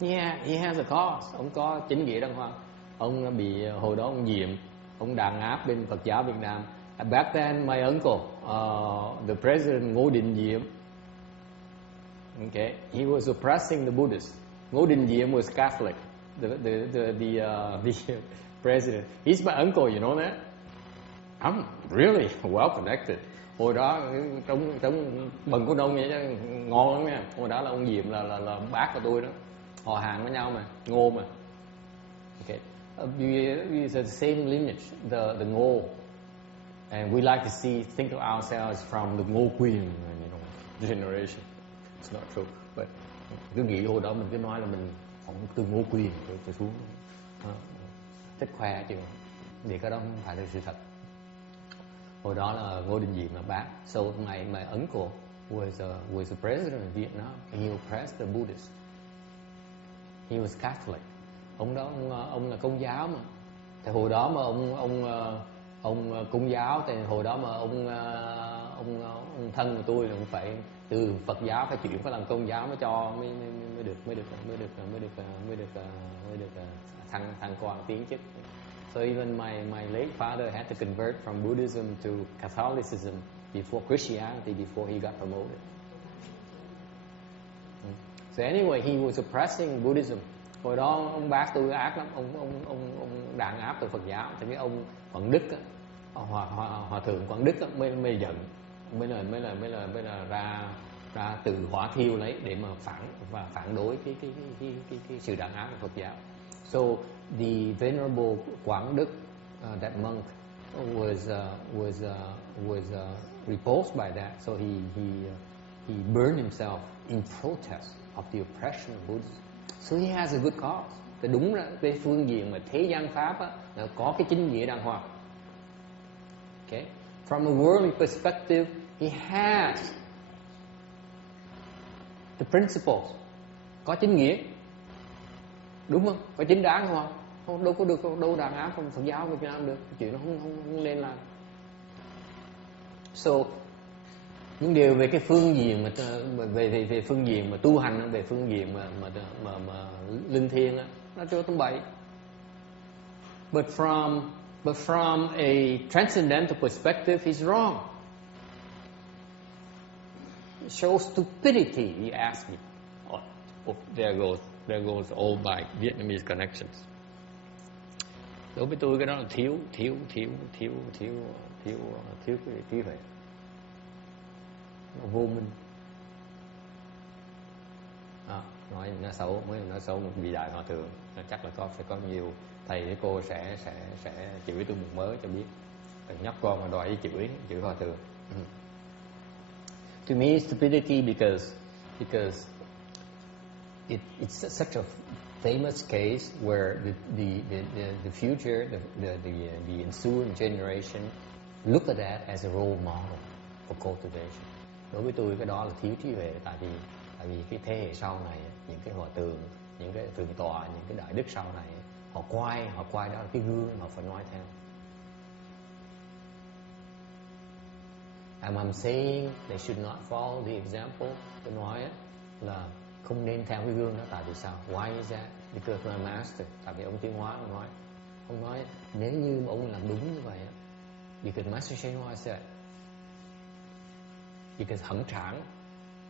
Yeah, he has a cause. Ông có chính nghĩa đàng hoàng. Ông bị hồi đó ông Diệm, ông đàn áp bên Phật giáo Việt Nam. Back then, my uncle, the president Ngô Đình Diệm, okay, he was oppressing the Buddhists. Ngô Đình Diệm was Catholic. The president. He's my uncle, you know that? I'm really well connected. Hồi đó trong bần của đông vậy chứ ngon lắm nha. Hồi đó là ông Diệm là bác của tôi đó, họ hàng với nhau mà, Ngô mà. Okay, we are the same lineage, the Ngô. And we like to think of ourselves from the Ngô Quyền, generation. It's not true, but cứ nghĩ hồi đó mình cứ nói là mình không từ Ngô Quyền rồi xuống, thích khoe chứ, vì cái đó không phải là sự thật. Hồi đó là Ngô Đình Diệm là bác. So my uncle was the president of Vietnam, and he oppressed the Buddhists. He was Catholic. Ông là Công giáo mà. Thì hồi đó mà ông Công giáo, thì hồi đó mà ông thân của tôi là cũng phải từ Phật giáo phải chuyển phải làm Công giáo mới cho mới được thăng quan tiến chức. So even my late father had to convert from Buddhism to Catholicism before Christianity, before he got promoted. So anyway, he was oppressing Buddhism. Hồi đó ông bác tôi ác lắm, ông đàn áp từ Phật giáo. Thì cái ông Quảng Đức, hòa thượng Quảng Đức mới giận, mới là ra từ hỏa thiêu lấy để mà phản đối cái sự đàn áp của Phật giáo. So the venerable Quảng Đức, that monk was repulsed by that. So he burned himself in protest of the oppression of Buddhism. So he has a good cause. Thì đúng là cái phương diện mà thế gian pháp á, là có cái chính nghĩa đàng hoàng. Okay? From a worldly perspective, he has the principles. Có chính nghĩa, đúng không? Có chính đáng không? Không, đâu có được, đâu đàn áp Phật giáo Việt Nam được. Chuyện nó không nên làm. So những điều về cái phương diện mà về phương diện mà tu hành, về phương diện mà linh thiêng á, nó cho tông bậy. But from a transcendental perspective, he's wrong. It shows stupidity, he asked me. Oh, there goes all my Vietnamese connections. Đối với tôi cái đó là thiếu cái trí huệ, vô minh. Nói xấu, mới nói xấu một vị đại hòa thượng, chắc là sẽ có nhiều thầy với cô sẽ chửi tôi một mớ cho biết. Thằng nhóc con mà đòi chửi hòa thượng. To me, stupidity because it's such a famous case where the future, the ensuing generation look at that as a role model for cultivation. Đối với tôi cái đó là thiếu trí huệ, tại vì cái thế hệ sau này, những cái hòa thượng, những cái thượng tọa, những cái đại đức sau này, họ quay đó là cái gương mà họ phải nói theo. And I'm saying they should not follow the example. Tôi nói là không nên theo cái gương đó. Tại vì sao? Why is that? Because my master, tại vì ông Tiến Hóa ông nói nếu như mà ông làm đúng như vậy, because Master Shen Hoa said, because Hận Trảng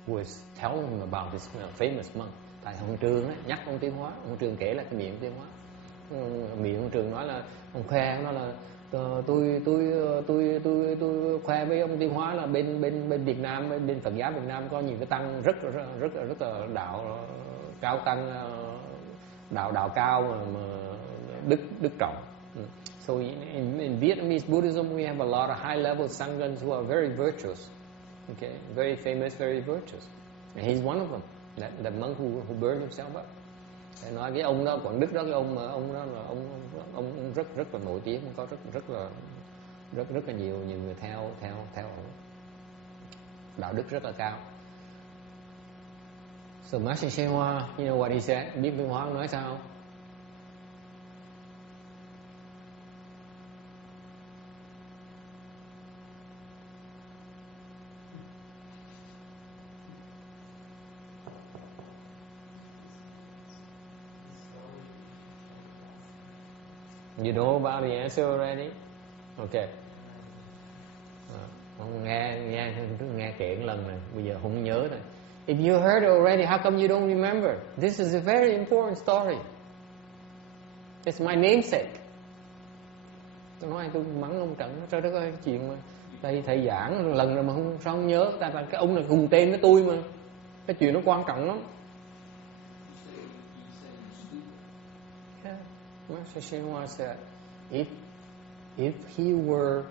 was telling him about this famous monk. Tại ông Trường nhắc ông Tiến Hóa, ông Trường kể là cái miệng Tiến Hóa, miệng ông Trường nói là ông khoe, nó là tôi khoe với ông Tiến Hóa là bên Việt Nam, bên Phật giáo Việt Nam có nhiều cái tăng rất là đạo cao tăng, đạo cao mà đức trọng. So in Vietnamese Buddhism we have a lot of high level sanghas who are very virtuous, okay, very famous, very virtuous, and he's one of them. That monk who burned himself up. Để nói cái ông đó, Quảng Đức đó, cái ông đó là ông rất là nổi tiếng, có rất là nhiều người theo ông, đạo đức rất là cao. So Master Shen Hoa, you know what he said? Biết Viên Hoa nói sao? You know about the answer already? Okay. Ông nghe kể một lần này, bây giờ không nhớ rồi. If you heard it already, how come you don't remember? This is a very important story. It's my namesake. Tôi nói tôi mắng ông Trận, trời đất ơi, cái chuyện mà thầy giảng lần rồi mà sao không nhớ? Tại cái ông này cùng tên với tôi mà. Cái chuyện nó quan trọng lắm. Master Shen Hoa said, if he were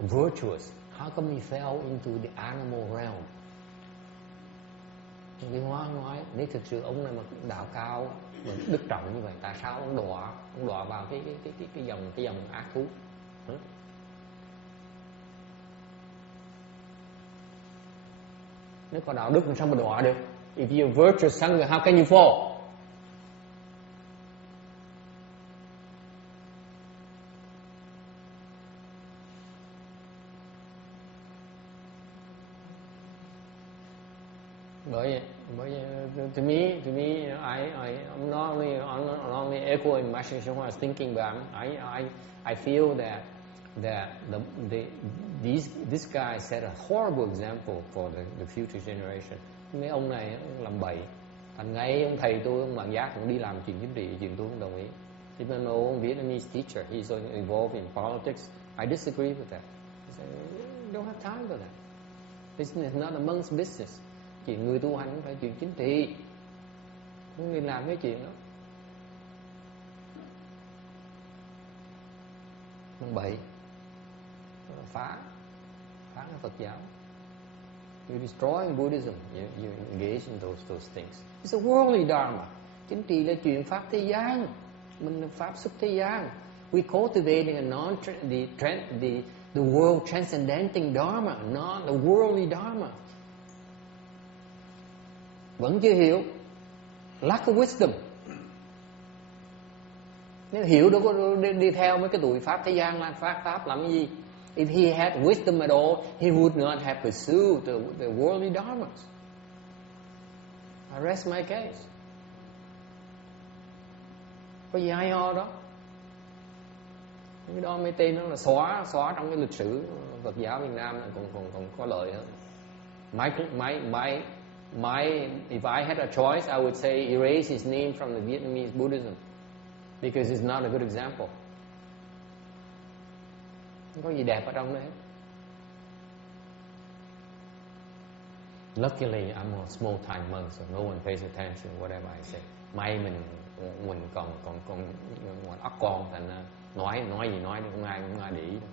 virtuous, how come he fell into the animal realm? Viên Hoa nói, nếu thực sự ông này mà đạo cao, mà đức trọng như vậy, tại sao ông đọa vào cái dòng ác thú? Nếu có đạo đức thì sao mà đọa được? If you're virtuous sangha, how can you fall? Bởi to me, I'm not only echoing Master Shungwa is thinking, but I feel that this guy set a horrible example for the future generation. Mấy ông này làm bậy, thành ngay ông thầy tôi, ông Mạng Giác cũng đi làm chuyện chính trị, chuyện tôi không đồng ý. Even though ông Vietnamese teacher, he's so involved in politics, I disagree with that. I say, you don't have time for that. Business is not a monk's business. Chuyện người tu hành không phải chuyện chính trị, không nên làm cái chuyện đó. Làm bậy, phá cái Phật giáo. You're destroying Buddhism. You engage in those things. It's a worldly dharma. Chính trị là chuyện pháp thế gian. Mình là pháp xuất thế gian. We cultivating the world transcendenting dharma, not the worldly dharma. Vẫn chưa hiểu. Lack of wisdom. Nếu hiểu đâu có đi theo mấy cái tụi pháp thế gian là pháp làm cái gì? If he had wisdom at all, he would not have pursued the worldly dharmas. I rest my case. Có gì hay ho đó? Cái đó mấy tên nó là xóa trong cái lịch sử Phật giáo Việt Nam còn có lợi hơn. If I had a choice, I would say erase his name from the Vietnamese Buddhism because it's not a good example. Không có gì đẹp ở trong đấy. Luckily, I'm a small-time monk, so no one pays attention whatever I say. May mình còn ắt con, thành nói gì nói, không ai để ý đâu.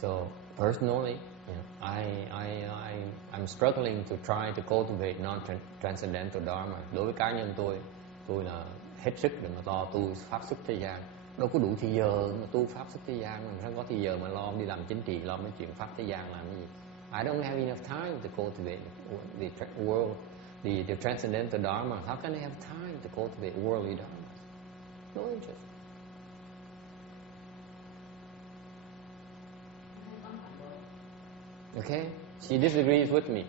So personally, I'm struggling to try to cultivate non-transcendental dharma. Đối với cá nhân tôi là hết sức để mà lo tu pháp xuất thế gian. Đâu có đủ thời giờ mà tu pháp xuất thế gian, mình không có thời giờ mà lo đi làm chính trị, lo mấy chuyện pháp thế gian làm cái gì. I don't have enough time to cultivate the transcendental dharma. How can I have time to cultivate worldly dharma? No interest. Okay, she disagrees with me.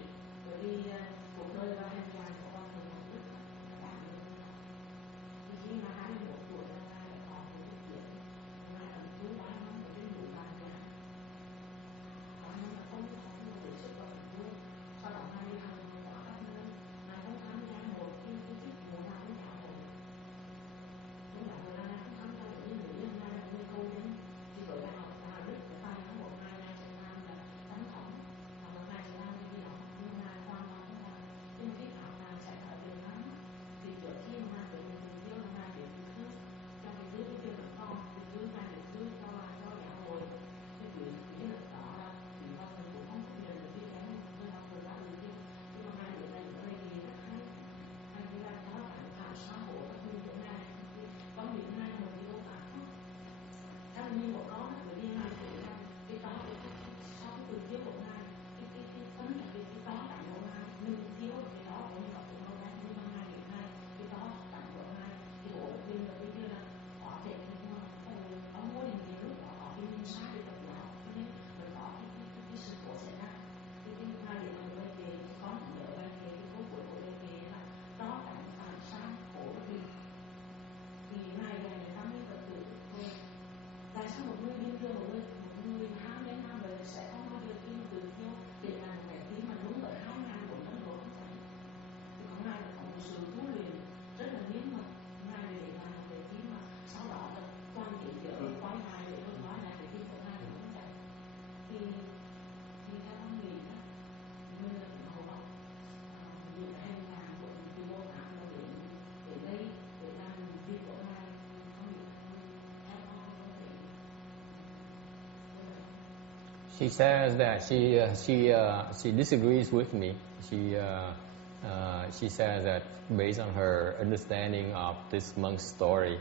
She says that she disagrees with me. She says that based on her understanding of this monk's story,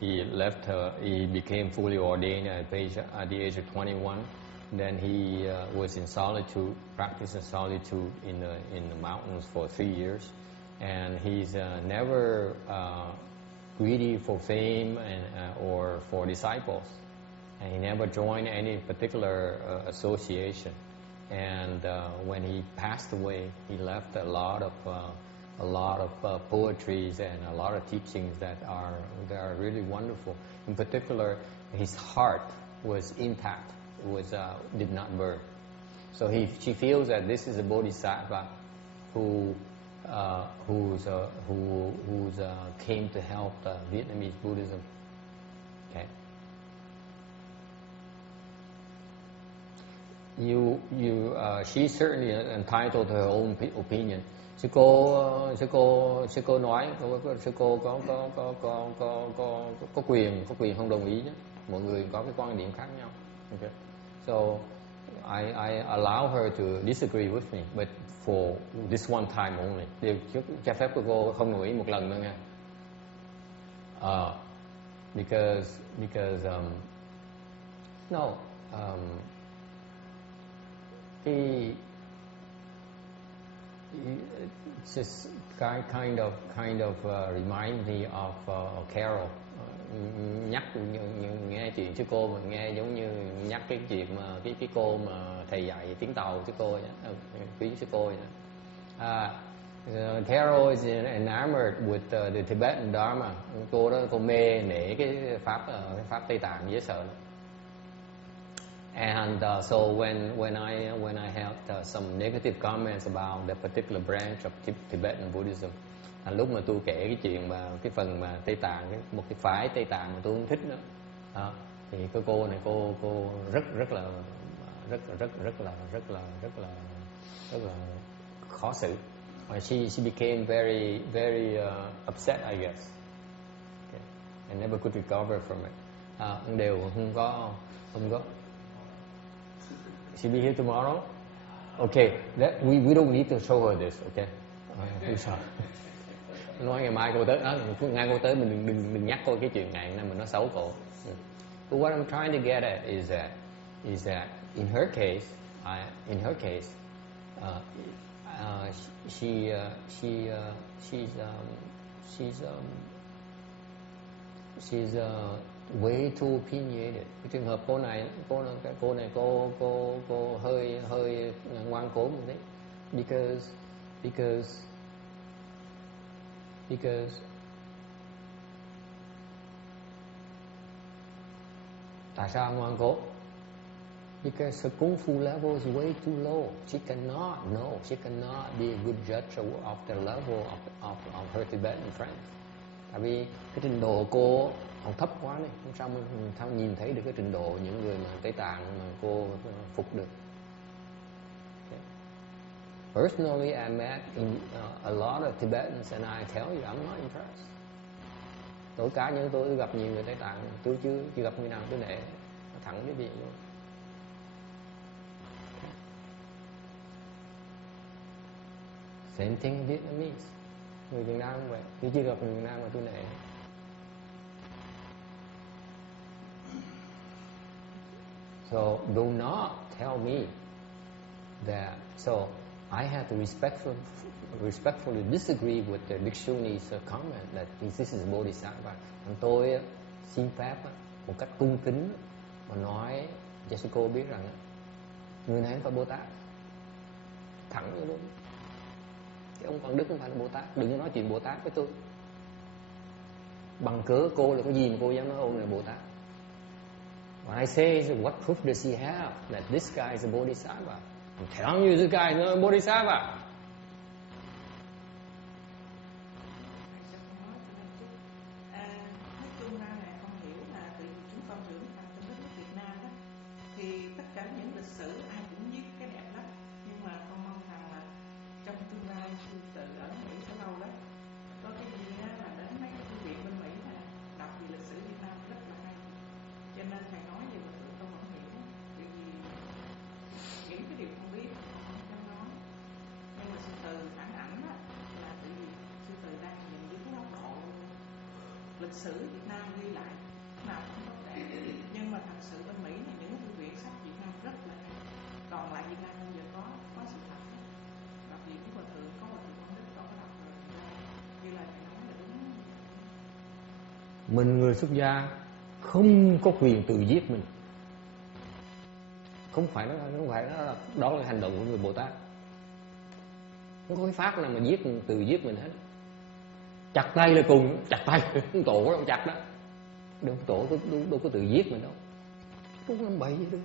he became fully ordained at the age of 21. Then he was in solitude, practicing solitude in the mountains for 3 years, and he's never greedy for fame and or for disciples, and he never joined any particular association. And when he passed away, he left a lot of poetries and a lot of teachings that are really wonderful. In particular, his heart was intact, did not burn. So she feels that this is a bodhisattva who came to help Vietnamese Buddhism. Okay. She's certainly entitled to her own opinion. Sư cô nói sư cô có quyền không đồng ý nhé. Mọi người có cái quan điểm khác nhau. Okay. So I allow her to disagree with me, but for this one time only. Điều cho phép của cô không đồng ý một lần nữa nha. Because it's just kind of remind me of Carol. Nhắc nghe chuyện sư cô mà nghe giống như nhắc cái chuyện mà cái cô mà thầy dạy tiếng Tàu sư cô vậy, quý sư cô vậy. Carol is enamored with the Tibetan Dharma. Cô đó cô mê nể cái pháp Tây Tạng dễ sợ. And so when I had some negative comments about that particular branch of Tibetan Buddhism, lúc mà tôi kể cái chuyện mà cái phần mà Tây Tạng, một cái phái Tây Tạng mà tôi không thích nữa, thì cái cô này cô rất là khó xử. She became very upset, I guess. Okay. I never could recover from it. Đều không có. She'll be here tomorrow. Okay, we don't need to show her this. Okay. Không sao. Nói ngày mai cô tới, ngày cô tới mình đừng nhắc cô cái chuyện ngày nay mình nó xấu cổ. But what I'm trying to get at is that in her case, she's way too opinionated. Cái trường hợp cô này hơi ngoan cố một tí, because tại sao ngoan cố? Because her kung fu level is way too low. She cannot be a good judge of the level of her Tibetan friends. Tại vì cái trình độ cô còn thấp quá này, không sao mình nhìn thấy được cái trình độ những người mà Tây Tạng mà cô phục được. Okay. Personally, I met a lot of Tibetans and I tell you, I'm not impressed. Tôi cá nhân tôi gặp nhiều người Tây Tạng, tôi chưa gặp người nào tôi nể, thẳng cái việc luôn. Same thing in Vietnamese. Người Việt Nam cũng vậy, tôi chưa gặp người Việt Nam mà tôi nể. So do not tell me that. So I have to respectfully disagree with the Bhikshuni's comment that this is Bodhisattva. And tôi xin phép một cách cung kính mà nói cho sư cô biết rằng người này không phải Bồ Tát. Thẳng như luôn. Cái ông Quảng Đức không phải là Bồ Tát. Đừng nói chuyện Bồ Tát với tôi. Bằng cớ cô là có gì mà cô dám nói ông này là Bồ Tát. When I say, what proof does he have that this guy is a Bodhisattva? I'm telling you, this guy is not a Bodhisattva. Nói chung ra là con hiểu là từ chúng con trưởng thành trong đất nước Việt Nam đó, thì tất cả những lịch sử ai cũng viết cái đẹp lắm, nhưng mà con mong rằng là trong tương lai sư tử ở Mỹ sẽ lâu lắm, có cái gì đó là đến mấy cái thư viện bên Mỹ là đọc về lịch sử Việt Nam rất là hay, cho nên thầy nói gì mà tụi con không hiểu, vì những cái điều không biết không dám nói. Nhưng mà sư từ phản ảnh á, là tại vì sư từ đang nhìn với cái góc độ lịch sử Việt Nam ghi lại nào cũng tốt đẹp, nhưng mà thật sự bên Mỹ này những thư viện sách Việt Nam rất là hay, còn lại Việt Nam bây giờ có sự thật đó. Đọc gì cũng Hòa thượng Quang Đức có đọc rồi, như là thầy nói là đúng. Mình người xuất gia không có quyền tự giết mình. Không phải đó là hành động của người Bồ Tát. Không có cái pháp nào mà tự giết mình hết. Chặt tay là cùng, chặt tay tổ đâu chặt đó. Đâu tổ đâu có tự giết mình đâu. Không làm bậy gì đâu.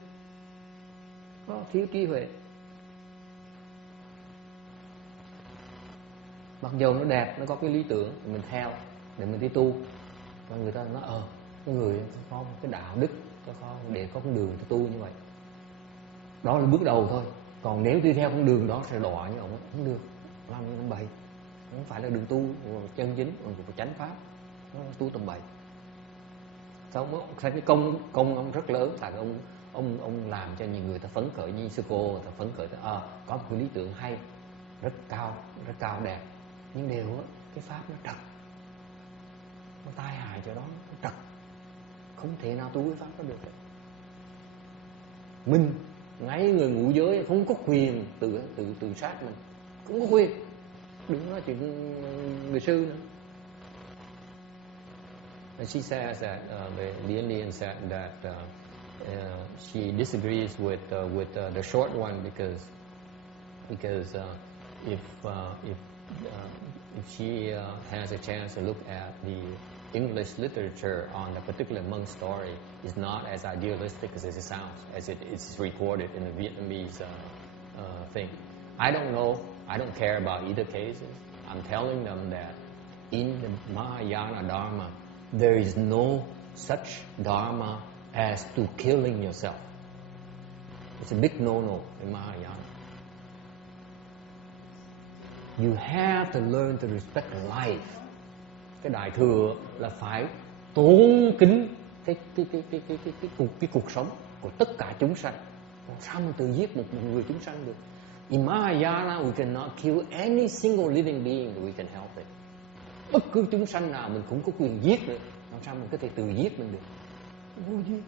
Có thiếu trí huệ. Mặc dù nó đẹp, nó có cái lý tưởng mình theo để mình đi tu, và người ta nói cái người có một cái đạo đức, để có con đường để tu như vậy. Đó là bước đầu thôi. Còn nếu đi theo con đường đó sẽ đọa như ông, không được, làm như tầm bậy. Không phải là đường tu chân chính, mà chánh pháp, nó tu tầm bậy. Xong cái công ông rất lớn, tại ông làm cho nhiều người ta phấn khởi, như sư cô ta phấn khởi, có một cái lý tưởng hay, rất cao đẹp, nhưng đều cái pháp nó trật, nó tai hại cho đó, nó trật, không thể nào tu cái pháp đó được. Mình ngay người ngũ giới không có quyền tự sát mình, không có quyền. Đừng nói chuyện người sư nữa. And she says that the Indian said that she disagrees with the short one because if she has a chance to look at the English literature on the particular monk story, it's not as idealistic as it sounds, as it is recorded in the Vietnamese thing. I don't know. I don't care about either cases. I'm telling them that in the Mahayana Dharma, there is no such dharma as to killing yourself. It's a big no-no in Mahayana. You have to learn to respect life. Cái đại thừa là phải tôn kính cái cuộc sống của tất cả chúng sanh. Sao mình tự giết một người chúng sanh được? In Mahayana, we cannot kill any single living being that we can help it. Bất cứ chúng sanh nào mình cũng có quyền giết được. Làm sao mình có thể tự giết mình được? Vô duyên.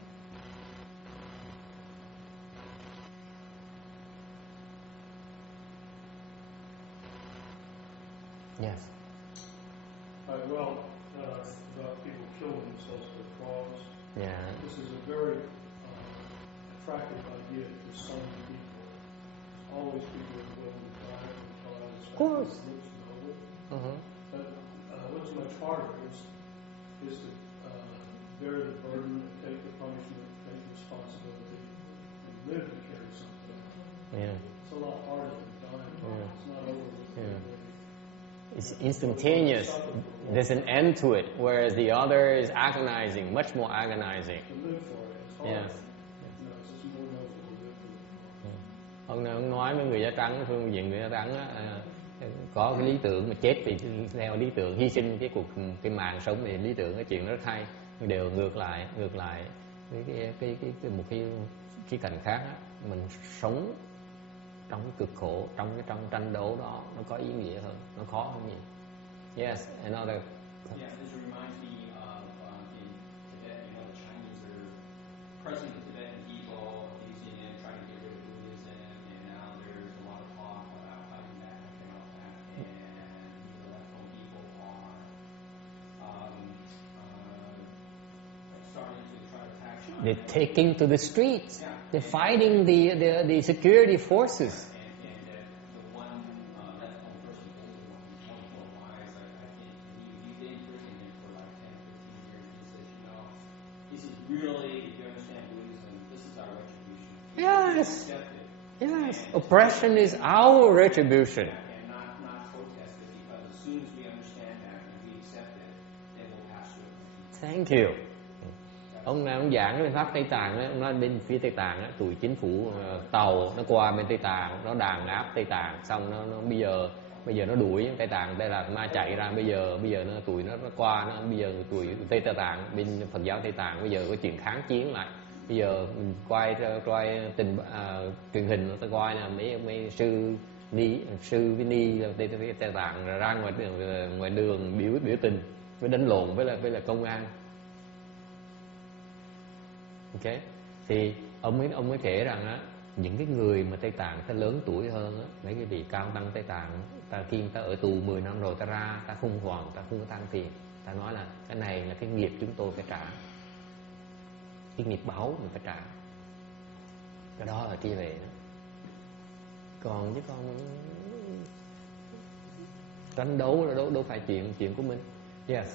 Yes. Well, about people killing themselves for a cause. Yeah. This is a very attractive idea to some people. Always people are willing to die for a cause. Of course. It looks noble. Uh-huh. But what's much harder is to bear the burden, take the punishment, take responsibility, and live to carry something. Yeah. It's a lot harder than dying. Yeah. It's not over with. Yeah. It's instantaneous. There's an end to it, whereas the other is agonizing, much more agonizing. To live for it, it's hard. Yes. No, it's just more noble to live for it. Hôm nay ông nói với người da trắng, phương diện người da trắng á, có cái lý tưởng mà chết thì theo lý tưởng, hy sinh cái mạng sống thì lý tưởng, cái chuyện rất hay, nhưng đều ngược lại với một cái cảnh khác á, mình sống trong cái cực khổ, trong tranh đấu đó nó có ý nghĩa hơn, nó khó hơn nhiều. Yes, another. Yeah, this reminds me of in Tibet, the Chinese are pressing the Tibetan people, using it, trying to get rid of Buddhism, and now there's a lot of talk about fighting back against that, and the left-wing people are starting to try to attack China. They're taking to the streets. Yeah. They're fighting the security forces. And the one left-wing person, the one who wise, I think he's been in prison for like 10, 15 years. He says, this is really, if you understand Buddhism, this is our retribution. Yes. Accept it. Yes. Oppression is our retribution. And not protest it, because as soon as we understand that and we accept it, then we'll pass through it. Thank you. Ông nào ông giảng cái pháp Tây Tạng á, ông nói bên phía Tây Tạng á, tụi chính phủ tàu nó qua bên Tây Tạng, nó đàn áp Tây Tạng, xong nó bây giờ nó đuổi Tây Tạng, Tây Tạng ma chạy ra, bây giờ tụi nó qua, bây giờ tụi Tây Tạng bên Phật giáo Tây Tạng bây giờ có chuyện kháng chiến lại, bây giờ quay truyền hình nó coi là mấy sư với ni Tây Tạng ra ngoài đường biểu tình với đánh lộn với là công an. Ok, thì ông mới kể rằng á, những cái người mà Tây Tạng ta lớn tuổi hơn á, mấy cái vị cao tăng Tây Tạng, khi ta ở tù 10 năm rồi ta ra, ta không còn, ta không có than phiền, ta nói là cái này là cái nghiệp chúng tôi phải trả, cái nghiệp báo mình phải trả, cái đó là kia về đó. Còn chứ còn tranh đấu là đâu phải chuyện của mình. Yes.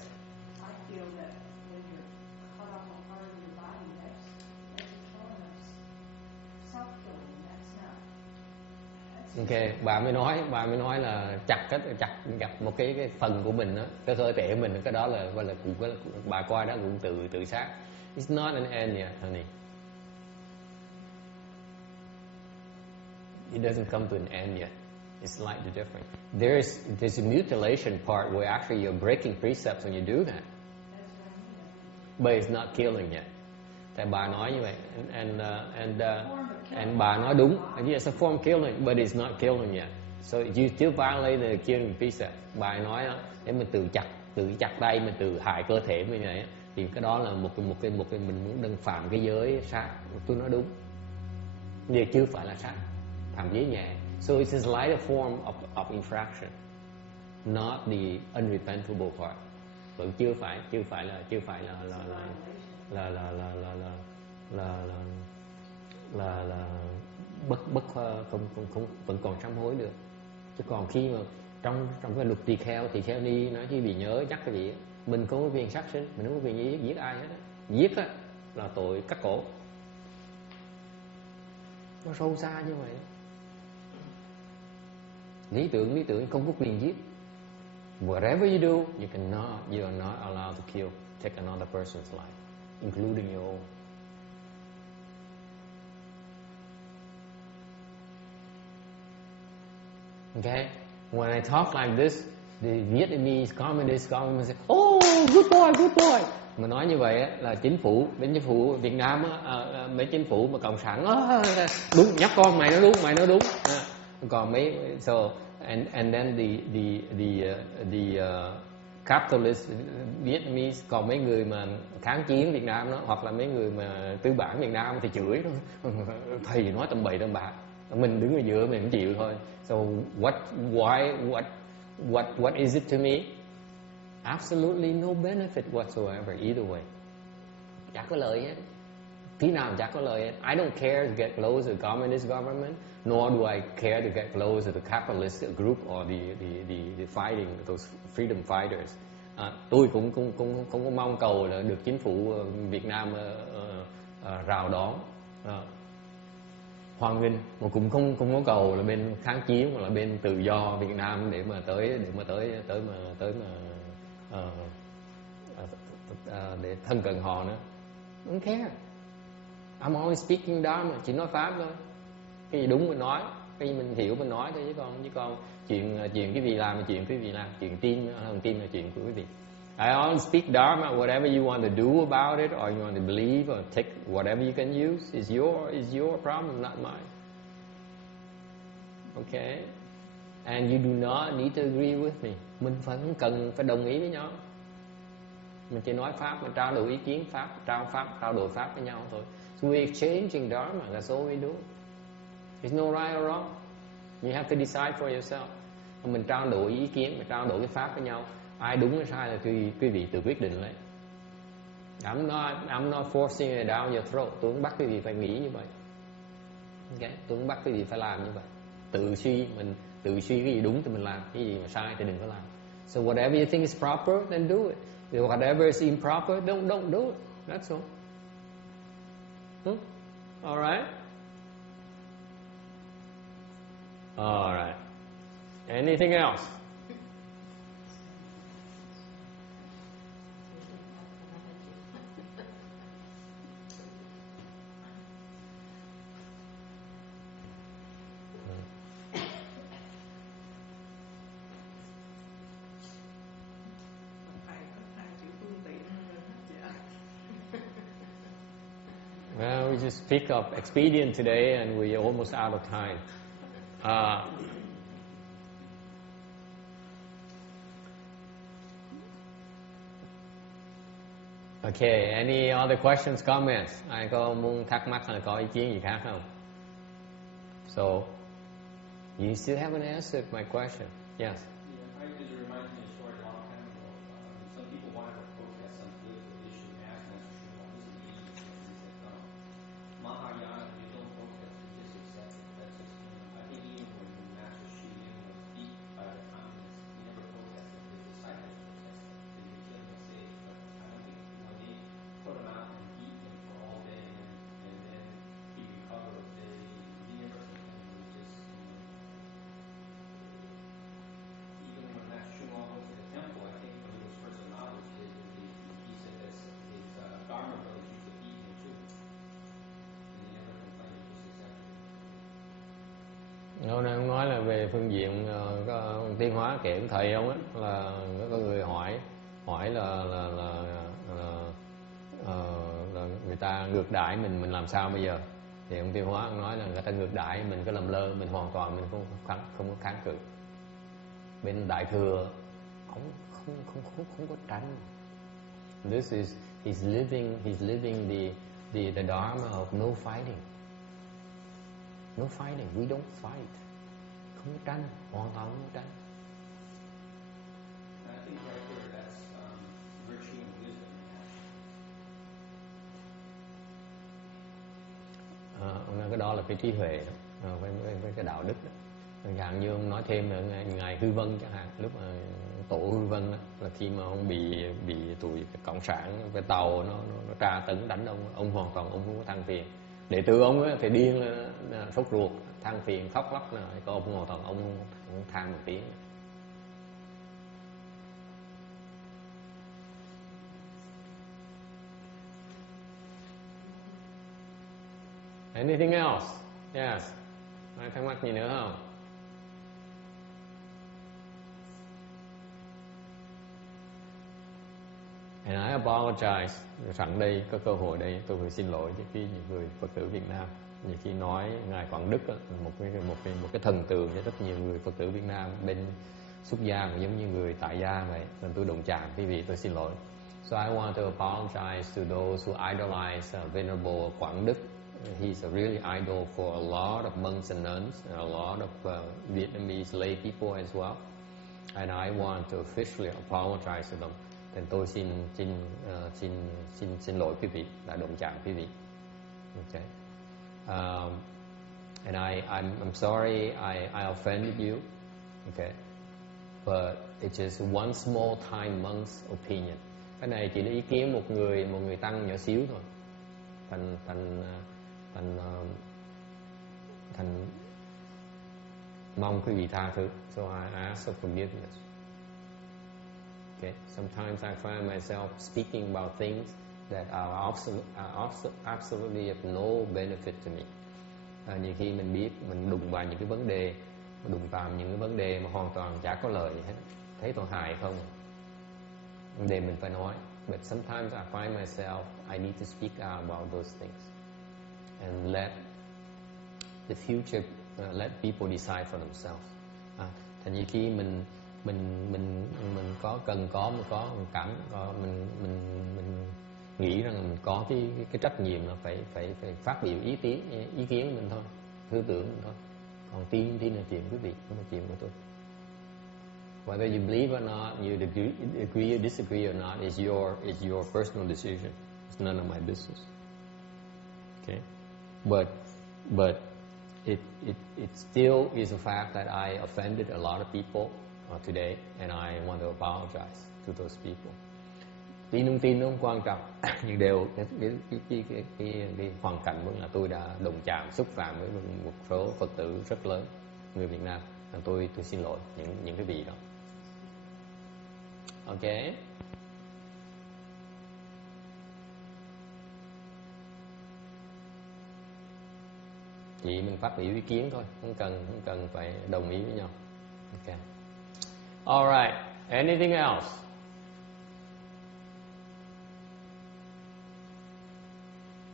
I feel that when you're cut off a part of your body, that's a form of self-killing. That's not. Ok, bà mới nói là chặt một cái phần của mình đó, cái cơ thể mình, cái đó là gọi là bà coi đó cũng tự sát. It's not an end yet, honey. It doesn't come to an end yet. It's slightly different. There's a mutilation part where actually you're breaking precepts when you do that. But it's not killing yet. Tại bà nói như vậy, and bà nói đúng. It's a form of killing, but it's not killing yet. So you still violate the killing precept. Bà nói nếu mình tự chặt tay, mình tự hại cơ thể mình này, thì cái đó là một cái mình muốn đừng phạm cái giới sát. Tôi nói đúng. Nhưng chưa phải là sát, phạm giới nhẹ. So it's a lighter form of infraction, not the unrepentable part. Vẫn chưa phải là bất không vẫn còn sám hối được. Chứ còn khi mà trong cái luật tỳ kheo ni nói chứ vì nhớ chắc cái gì, mình không có quyền sát sinh, mình không có quyền giết ai hết. Giết á là tội cắt cổ. Nó sâu xa như vậy. Lý tưởng không có quyền giết. Whatever you do, you are not allowed to take another person's life, including your own. Okay? When I talk like this, the Vietnamese communist government say, "Oh, good boy." Mà nói như vậy là chính phủ Việt Nam mấy chính phủ mà cộng sản đúng, nhắc con mày nói đúng. Còn mấy and then the capitalist Vietnamese, còn mấy người mà kháng chiến Việt Nam đó, hoặc là mấy người mà tư bản Việt Nam thì chửi thầy nói tầm bậy tầm bạ, mình đứng ở giữa mình cũng chịu thôi. So what is it to me? Absolutely no benefit whatsoever either way. Chả có lợi hết. Tí nào chả có lợi hết. I don't care to get close to the communist government, nor do I care to get close to the capitalist group or the fighting, those freedom fighters. Tôi cũng không có mong cầu là được chính phủ Việt Nam rào đón, hoan nghênh, mà cũng không có cầu là bên kháng chiến hoặc là bên tự do Việt Nam để mà để thân cận họ nữa. Don't care. I'm only speaking Dharma, chỉ nói pháp thôi. Cái gì đúng mình nói, cái gì mình hiểu mình nói thôi, chứ còn chuyện cái gì làm là chuyện quý vị làm, chuyện tin hay không tin là chuyện của quý vị. I only speak Dharma. Whatever you want to do about it, or you want to believe, or take whatever you can use, is your problem, not mine. Okay? And you do not need to agree with me. Mình không cần phải đồng ý với nhau. Mình chỉ nói pháp, mình trao đổi ý kiến pháp, trao đổi pháp với nhau thôi. So we're exchanging Dharma. That's all we do. There's no right or wrong. You have to decide for yourself. Mình trao đổi ý kiến, mình trao đổi cái pháp với nhau. Ai đúng hay sai là quý vị tự quyết định lấy. I'm not forcing it down your throat. Tôi không bắt quý vị phải nghĩ như vậy. Okay? Tôi không bắt quý vị phải làm như vậy. Tự suy cái gì đúng thì mình làm, cái gì mà sai thì đừng có làm. So whatever you think is proper, then do it. Whatever is improper, don't do it. That's all. All right. All right. Anything else? Well, we just pick up expedient today, and we're almost out of time. Okay, any other questions, comments? Ai có muốn thắc mắc hay có ý kiến gì khác không? So, you still haven't answered my question. Yes. Yeah, it just reminds me of a story a long time ago. Some people wanted Hôm nay ông nói là về phương diện tiến hóa kể ông thầy ông á, là có người hỏi là người ta ngược đãi mình làm sao bây giờ? Thì ông tiến hóa ông nói là người ta ngược đãi mình có lầm lơ, mình hoàn toàn mình không có kháng cự. Bên Đại Thừa ông không có tránh. This is he's living the dharma of no fighting. No fighting, we don't fight. Không có tranh, hoàn toàn không có tranh. I think right there, that's virtue and wisdom. Ông nói cái đó là cái trí huệ đó, với cái đạo đức đó. Chẳng hạn như ông nói thêm là ngài Hư Vân chẳng hạn, lúc mà tổ Hư Vân đó, là khi mà ông bị tụi cộng sản cái tàu nó tra tấn đánh ông hoàn toàn ông không có than phiền. Đệ tử ông ấy thì điên lên, sốt ruột, than phiền khóc lóc, có ông hoàn toàn ông than một tiếng. Anything else? Yes. Ai thắc mắc gì nữa không? And I apologize. Sẵn đây có cơ hội đây tôi phải xin lỗi với những người Phật tử Việt Nam. Nhiều khi nói ngài Quảng Đức đó, một cái thần tượng cho rất nhiều người Phật tử Việt Nam bên xuất gia cũng giống như người tại gia vậy. Nên tôi đụng chạm quý vị, tôi xin lỗi. So I want to apologize to those who idolize Venerable Quảng Đức. He's a really idol for a lot of monks and nuns and a lot of Vietnamese lay people as well. And I want to officially apologize to them. Thì tôi xin lỗi quý vị đã đụng chạm quý vị. Okay. And I'm sorry I offended you. Okay. But it's just one small time monk's opinion. Cái này chỉ là ý kiến một người tăng nhỏ xíu thôi. Thành mong quý vị tha thứ. So I ask for forgiveness. Okay. Sometimes I find myself speaking about things that are absolutely of no benefit to me. Nhiều khi mình biết mình đụng vào những cái vấn đề, đụng vào những cái vấn đề mà hoàn toàn chả có lợi gì hết, thấy tôi hại không? Vấn đề mình phải nói. But sometimes I find myself I need to speak out about those things and let the future let people decide for themselves. Thành nhiều khi mình có cần có một cảm mình nghĩ rằng mình có cái trách nhiệm là phải phát biểu ý kiến của mình thôi, tư tưởng mình thôi. Còn tin là chuyện quý vị, không là chuyện của tôi. Whether you believe or not, you agree or disagree or not, is your personal decision. It's none of my business. Okay, but it still is a fact that I offended a lot of people today, and I want to apologize to those people. Tin không quan trọng, nhưng đều cái hoàn cảnh vẫn là tôi đã đụng chạm, xúc phạm với một số Phật tử rất lớn người Việt Nam. Tôi xin lỗi những cái vị đó. Okay. Chỉ mình phát biểu ý kiến thôi, không cần phải đồng ý với nhau. Okay. All right. Anything else?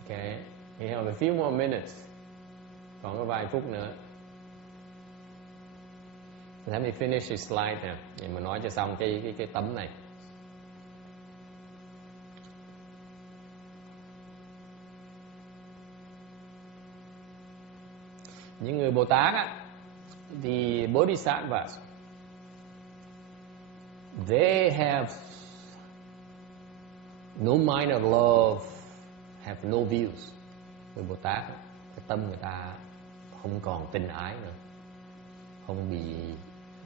Okay. We have a few more minutes. Còn có vài phút nữa. Let me finish this slide nè. Vậy mà nói cho xong cái tấm này. Những người Bồ Tát á, the Bodhisattvas, they have no mind of love, have no views. Người Bồ Tát, cái tâm người ta không còn tình ái nữa, không bị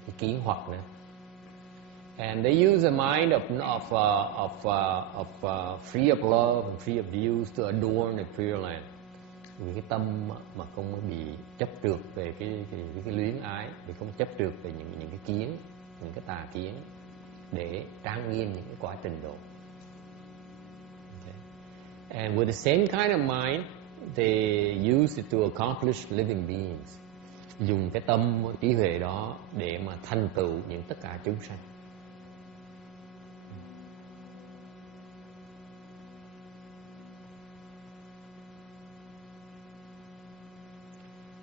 cái kiến hoặc nữa. And they use a mind of free of love and free of views to adorn the Pure Land. Vì cái tâm mà không bị chấp trượt về cái luyến ái, vì không chấp trượt về những cái kiến, những cái tà kiến, để trang nghiêm những cái quả trình độ. Okay. And with the same kind of mind, they use it to accomplish living beings. dùng cái tâm trí huệ đó để mà thành tựu những tất cả chúng sanh.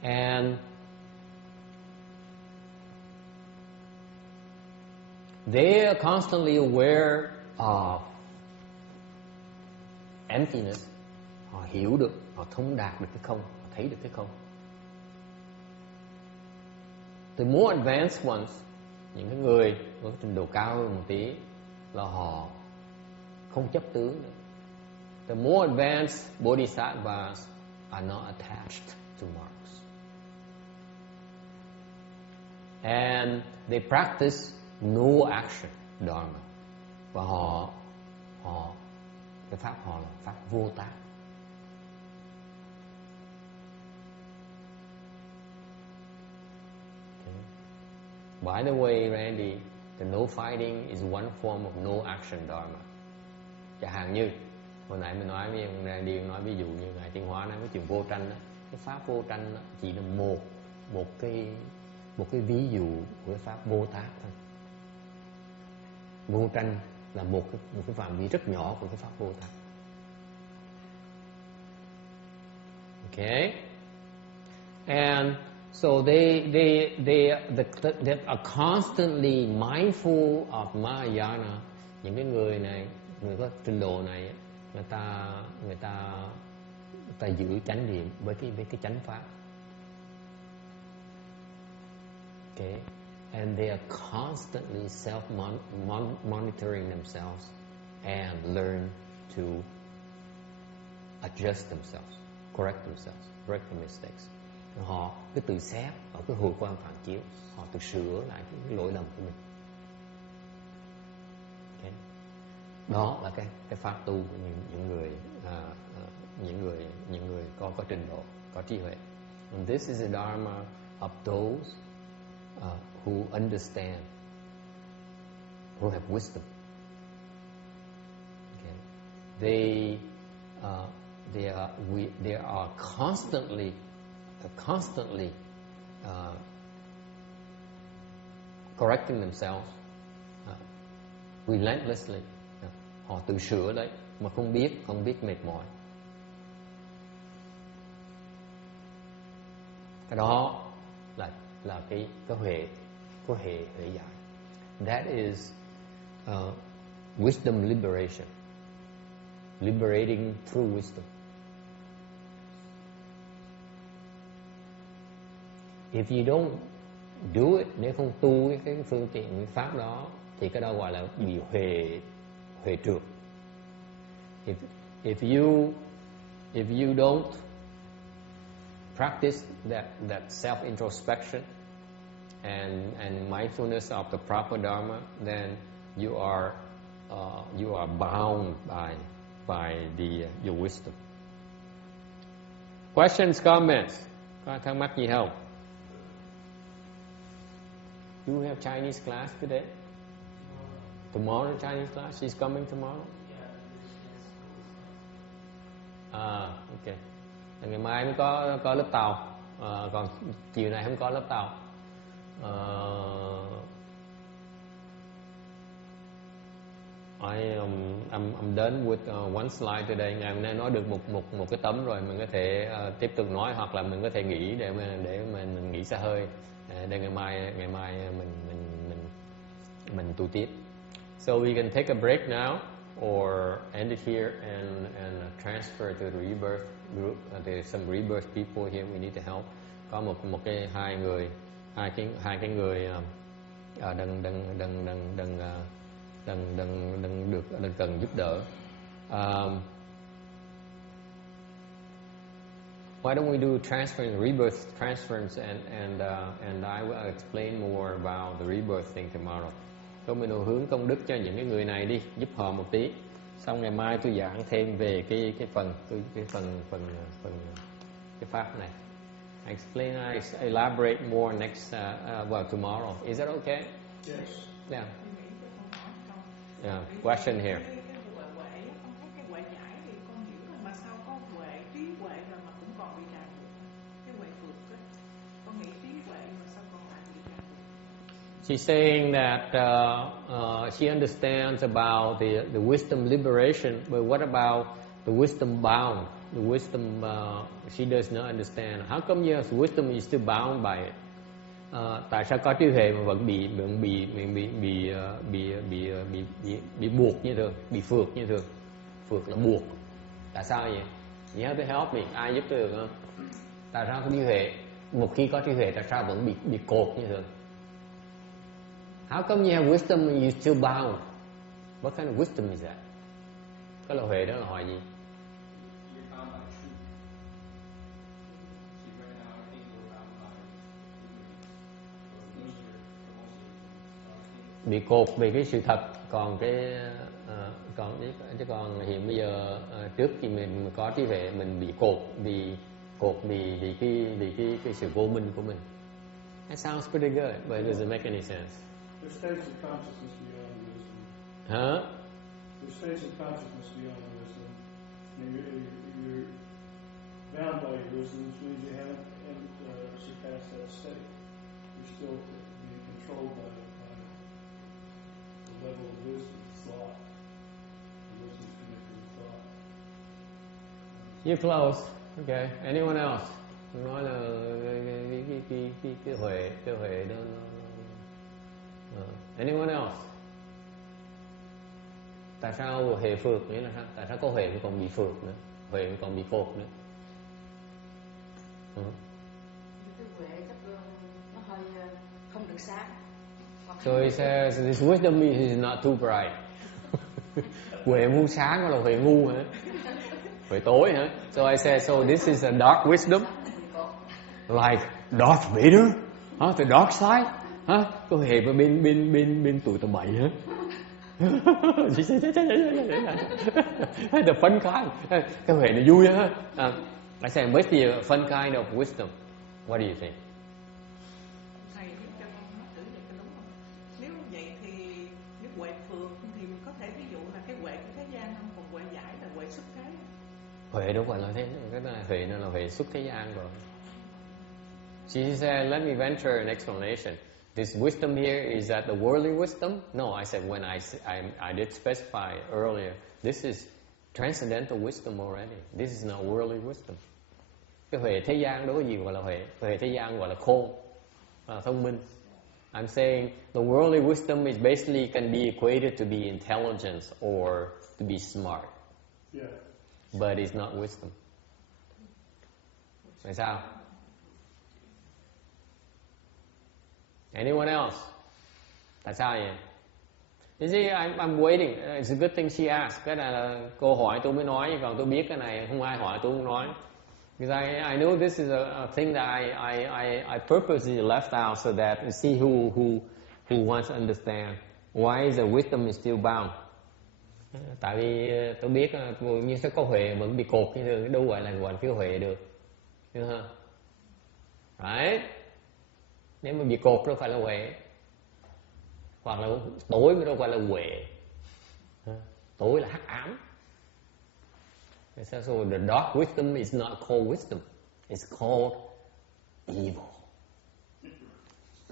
And they are constantly aware of emptiness. Họ hiểu được, họ thông đạt được cái không, họ thấy được cái không. The more advanced ones, những cái người có trình độ cao hơn một tí, là họ không chấp tướng nữa. The more advanced bodhisattvas are not attached to marks. And they practice no action dharma. Và họ cái pháp họ là pháp vô tác. Okay. By the way, Randy, the no fighting is one form of no action dharma. Chẳng hạn như hồi nãy mình nói với ông Randy, nói ví dụ như ngài Tiến Hóa nói cái chuyện vô tranh đó, cái pháp vô tranh đó chỉ là một cái ví dụ của cái pháp vô tác thôi. Vô tranh là một cái phạm vi rất nhỏ của cái pháp vô tác. Okay, and so they are constantly mindful of Mahayana. Những cái người này, người có trình độ này, người ta giữ chánh niệm với cái chánh pháp. Okay, and they are constantly self-monitoring themselves and learn to adjust themselves, correct themselves, correct the mistakes. Họ cứ tự xét ở cái hồi quang phản chiếu, họ tự sửa lại cái lỗi lầm của mình. Okay. Đó là cái pháp tu của những người có trình độ, có trí huệ. And this is the dharma of those who understand, who have wisdom. Okay. They are constantly correcting themselves relentlessly. Họ tự sửa đấy mà không biết mệt mỏi. Cái đó là cái huệ giải. That is wisdom liberation. Liberating through wisdom. If you don't do it, nếu không tu cái phương tiện pháp đó, thì cái đó gọi là bị huệ trượt. If you don't practice that self-introspection and mindfulness of the proper dharma, then you are bound by your wisdom. Questions, comments? Có thắc mắc gì không? Do you have Chinese class today? Tomorrow Chinese class? She's coming tomorrow? Okay. Ngày mai mới có lớp tàu, còn chiều nay không có lớp tàu. I'm done with one slide today. Ngày hôm nay nói được một cái tấm rồi, mình có thể tiếp tục nói, hoặc là mình có thể nghỉ để mình nghỉ xa hơi, để ngày mai mình tu tiếp. So we can take a break now, or end it here and transfer to the rebirth group. There's some rebirth people here we need to help. Có một cái hai cái người đang cần giúp đỡ. Why don't we do transference, rebirth transference, and I will explain more about the rebirth thing tomorrow. Mình hướng công đức cho những cái người này đi, giúp họ một tí. Xong ngày mai tôi giảng thêm về cái phần cái pháp này. I elaborate more next tomorrow. Is that okay? Yes. Yeah. Yeah. Question here. Cái huệ, con thấy cái huệ giải thì con hiểu rồi, mà sao có huệ, trí huệ rồi mà cũng còn bị ràng buộc. Cái huệ vượt á, con nghĩ trí She's saying that she understands about the wisdom liberation, but what about the wisdom bound? The wisdom she does not understand. How come yes, wisdom is still bound by it? Tại sao có trí huệ mà vẫn bị buộc như thường, bị phượt như thường? Phượt là buộc. Tại sao vậy? You have to help me. Ai giúp tôi được không? Tại sao có trí huệ? Một khi có trí huệ, tại sao vẫn bị cột như thường? How come you have wisdom and you still bound? What kind of wisdom is that? Cái là huệ đó là hỏi gì? You're bound by truth. See, right now I think we're bound by ignorance. Bị cột vì cái sự thật, còn hiện bây giờ trước khi mình có trí huệ mình bị cột vì cái sự vô minh của mình. That sounds pretty good, but it doesn't make any sense. There's states of consciousness beyond wisdom. Huh? There's states of consciousness beyond wisdom. And you're bound by your wisdom, which means you haven't surpassed that state. You're still being controlled by the level of wisdom, thought. The wisdom's connected with thought. You're close. Okay. Anyone else? Nói là cái huệ đó. Anyone else? Tại sao huệ phượt nghĩa là sao? Tại sao có huệ mà còn bị phượt nữa? Huệ mà còn bị cột nữa? Cái huệ chắc nó hơi không được sáng. So he says this wisdom is not too bright. Huệ ngu sáng hay là huệ ngu hả? Huệ tối hả? So I said, so this is a dark wisdom, like Darth Vader, the dark side, có huệ mà bên tụi tầm bậy hả? The fun kind, cái huệ này vui á. I said, what's the fun kind of wisdom? What do you think? Thầy giúp cho con mắt tưởng được cái đúng không? Nếu vậy thì nếu huệ phượt thì mình có thể ví dụ là cái huệ của thế gian không, còn huệ giải là huệ xuất thế. Huệ đâu phải là thế, cái này huệ nó là huệ xuất thế gian rồi. She said, let me venture an explanation. This wisdom here, is that the worldly wisdom? No, I said when I did specify earlier, this is transcendental wisdom already. This is not worldly wisdom. Cái huệ thế gian đó có gì gọi là huệ? Huệ thế gian gọi là khôn, là thông minh. I'm saying the worldly wisdom is basically can be equated to be intelligence or to be smart. Yeah. But it's not wisdom. Tại sao? Anyone else? Tại sao vậy? You see, I'm waiting. It's a good thing she asked. Cái này là câu hỏi tôi mới nói, còn tôi biết cái này không ai hỏi tôi không nói. Because I know this is a thing that I purposely left out so that you see who wants to understand. Why is the wisdom is still bound? Tại vì tôi biết như sẽ có huệ vẫn bị cột như thường, đâu gọi là cái huệ được, đúng không? Right? Nếu mà bị cột đâu phải là huệ, hoặc là tối mới đâu phải là huệ. Tối là hắc ám. So the dark wisdom is not called wisdom, it's called evil.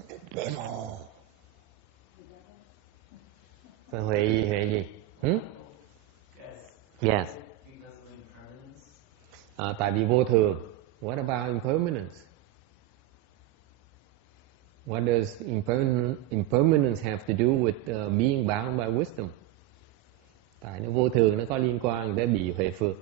The devil. Cái huệ gì? Yes. Tại vì vô thường. What about impermanence? What does impermanence have to do with being bound by wisdom? Tại nó vô thường, nó có liên quan tới bị huệ phượt.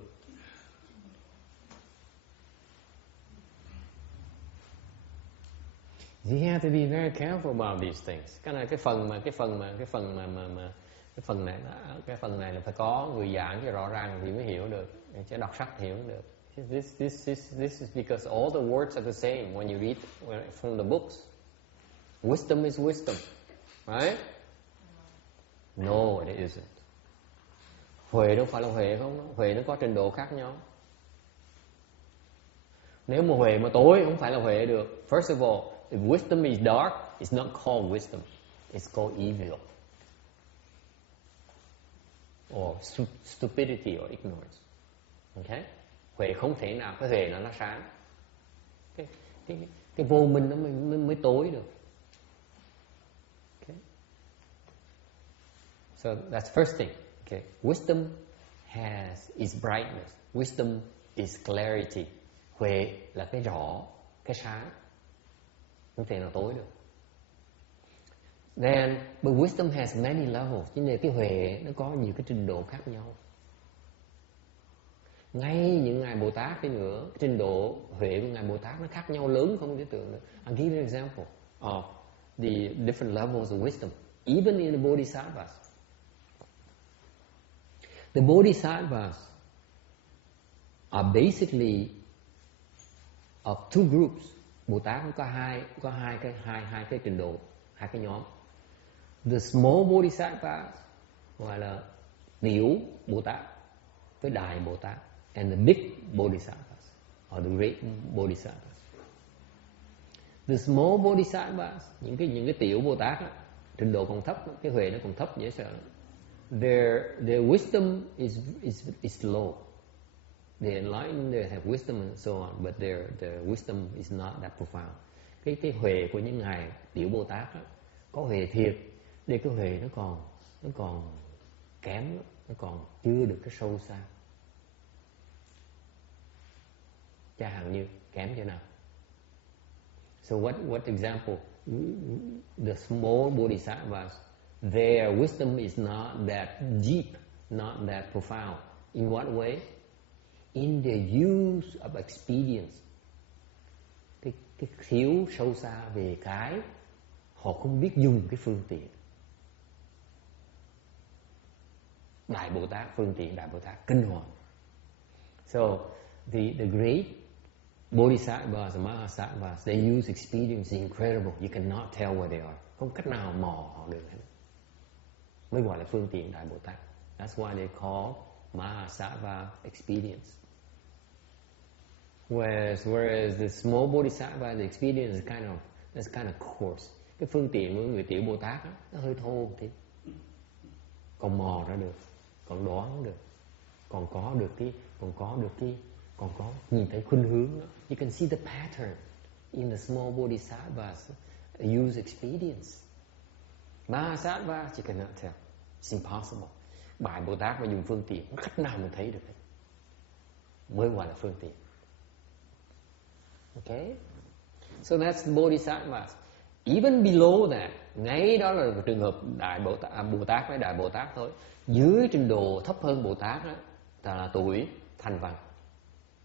You have to be very careful about these things. Cái này cái phần này là phải có người giảng cho rõ ràng thì mới hiểu được, chứ đọc sách hiểu được. This is because all the words are the same when you read from the books. Wisdom is wisdom, right? No, it isn't. Huệ đâu phải là huệ không? Huệ nó có trình độ khác nhau. Nếu mà huệ mà tối không phải là huệ được. First of all, if wisdom is dark, it's not called wisdom. It's called evil. Or stupidity or ignorance. Okay? Huệ không thể nào, cái huệ nó là sáng. Cái vô minh nó mới tối được. So that's first thing. Okay, wisdom has its brightness. Wisdom is clarity. Huệ là cái rõ, cái sáng, không thể nào tối được. Then, but wisdom has many levels. Cho nên cái huệ nó có nhiều cái trình độ khác nhau. Ngay những ngài Bồ Tát đi nữa, cái trình độ huệ của ngài Bồ Tát nó khác nhau lớn không thể tưởng được. I'll give you an example of the different levels of wisdom, even in the Bodhisattvas. The Bodhisattvas are basically of two groups. Bồ Tát có hai cái trình độ, hai cái nhóm. The small Bodhisattvas gọi là tiểu Bồ Tát với đại Bồ Tát, and the big Bodhisattvas or the great Bodhisattvas. The small Bodhisattvas, những cái tiểu Bồ Tát á, trình độ còn thấp, cái huệ nó còn thấp dễ sợ. Their wisdom is low. They enlightened, they have wisdom and so on, but their wisdom is not that profound. Cái huệ của những ngài tiểu Bồ Tát á, có huệ thiệt, để cái huệ nó còn kém, nó còn chưa được cái sâu xa. Chẳng hạn như kém chỗ nào? So what example? The small Bodhisattvas, their wisdom is not that deep, not that profound. In what way? In the use of expedience. Cái thiếu sâu xa về cái họ không biết dùng cái phương tiện. Đại Bồ Tát, phương tiện Đại Bồ Tát kinh hoàng. So the great Bodhisattvas and Mahasattvas, they use expedience incredible. You cannot tell where they are. Không cách nào mò họ được hết. Mới gọi là phương tiện Đại Bồ Tát. That's why they call Mahasattva expedience. Whereas the small Bodhisattva, the expedience is kind of coarse. Cái phương tiện của người tiểu Bồ Tát đó, nó hơi thô một tí. Còn mò ra được, còn đoán được, còn có nhìn thấy khuynh hướng đó. You can see the pattern in the small Bodhisattvas use expedience. Mahasattvas you cannot tell. It's impossible. Đại Bồ Tát mà dùng phương tiện, không cách nào mình thấy được hết. Mới gọi là phương tiện. Okay? So that's the Bodhisattvas. Even below that, ngay đó là trường hợp Bồ Tát với Đại Bồ Tát thôi. Dưới trình độ thấp hơn Bồ Tát đó, là tuổi thành văn.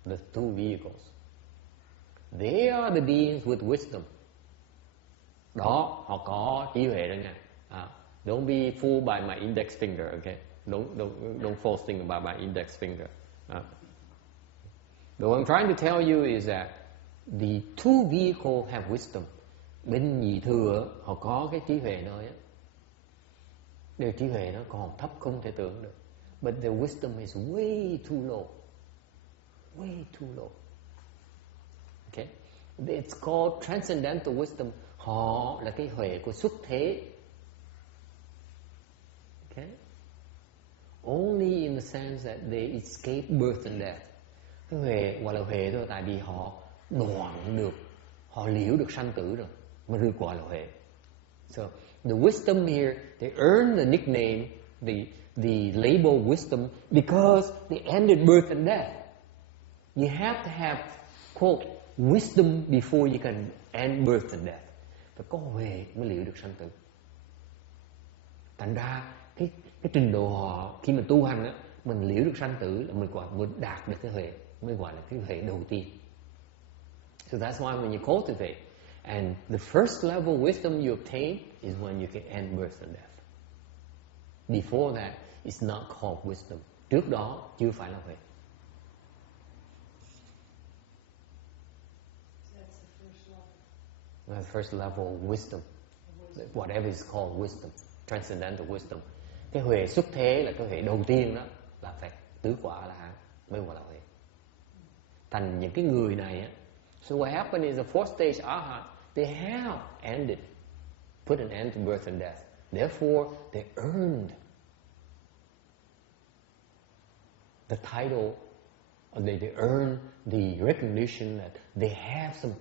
The two vehicles. They are the beings with wisdom. Đó, họ có trí huệ đó nha. Don't be fooled by my index finger, okay? Don't false think about my index finger. But what I'm trying to tell you is that the two vehicles have wisdom. Bên nhị thừa họ có cái trí huệ thôi á. Điều trí huệ nó còn thấp không thể tưởng được. But their wisdom is way too low. Way too low. Okay? It's called transcendental wisdom. Họ là cái huệ của xuất thế. Okay? Only in the sense that they escape birth and death. Cái huệ gọi là huệ thôi, tại vì họ đoạn được, họ liễu được sanh tử rồi, mới được gọi là huệ. So the wisdom here, they earn the nickname, the label wisdom because they ended birth and death. You have to have, quote, wisdom before you can end birth and death. Phải có huệ mới liễu được sanh tử. Thành ra cái trình độ họ khi mình tu hành á, mình liễu được sanh tử là mình đạt được cái huệ, mới gọi là cái huệ đầu tiên. So that's why when you cultivate, and the first level wisdom you obtain is when you can end birth and death. Before that, it's not called wisdom. Trước đó chưa phải là huệ. That's the first level of wisdom. Whatever is called wisdom, transcendental wisdom. Cái huệ xuất thế là cái huệ đầu tiên đó, là phải tứ quả là hán mới gọi là huệ. Thành những cái người này á, so what happened is the fourth stage arhat, they have ended, put an end to birth and death. Therefore, they earned the title, or they earn the recognition that they have some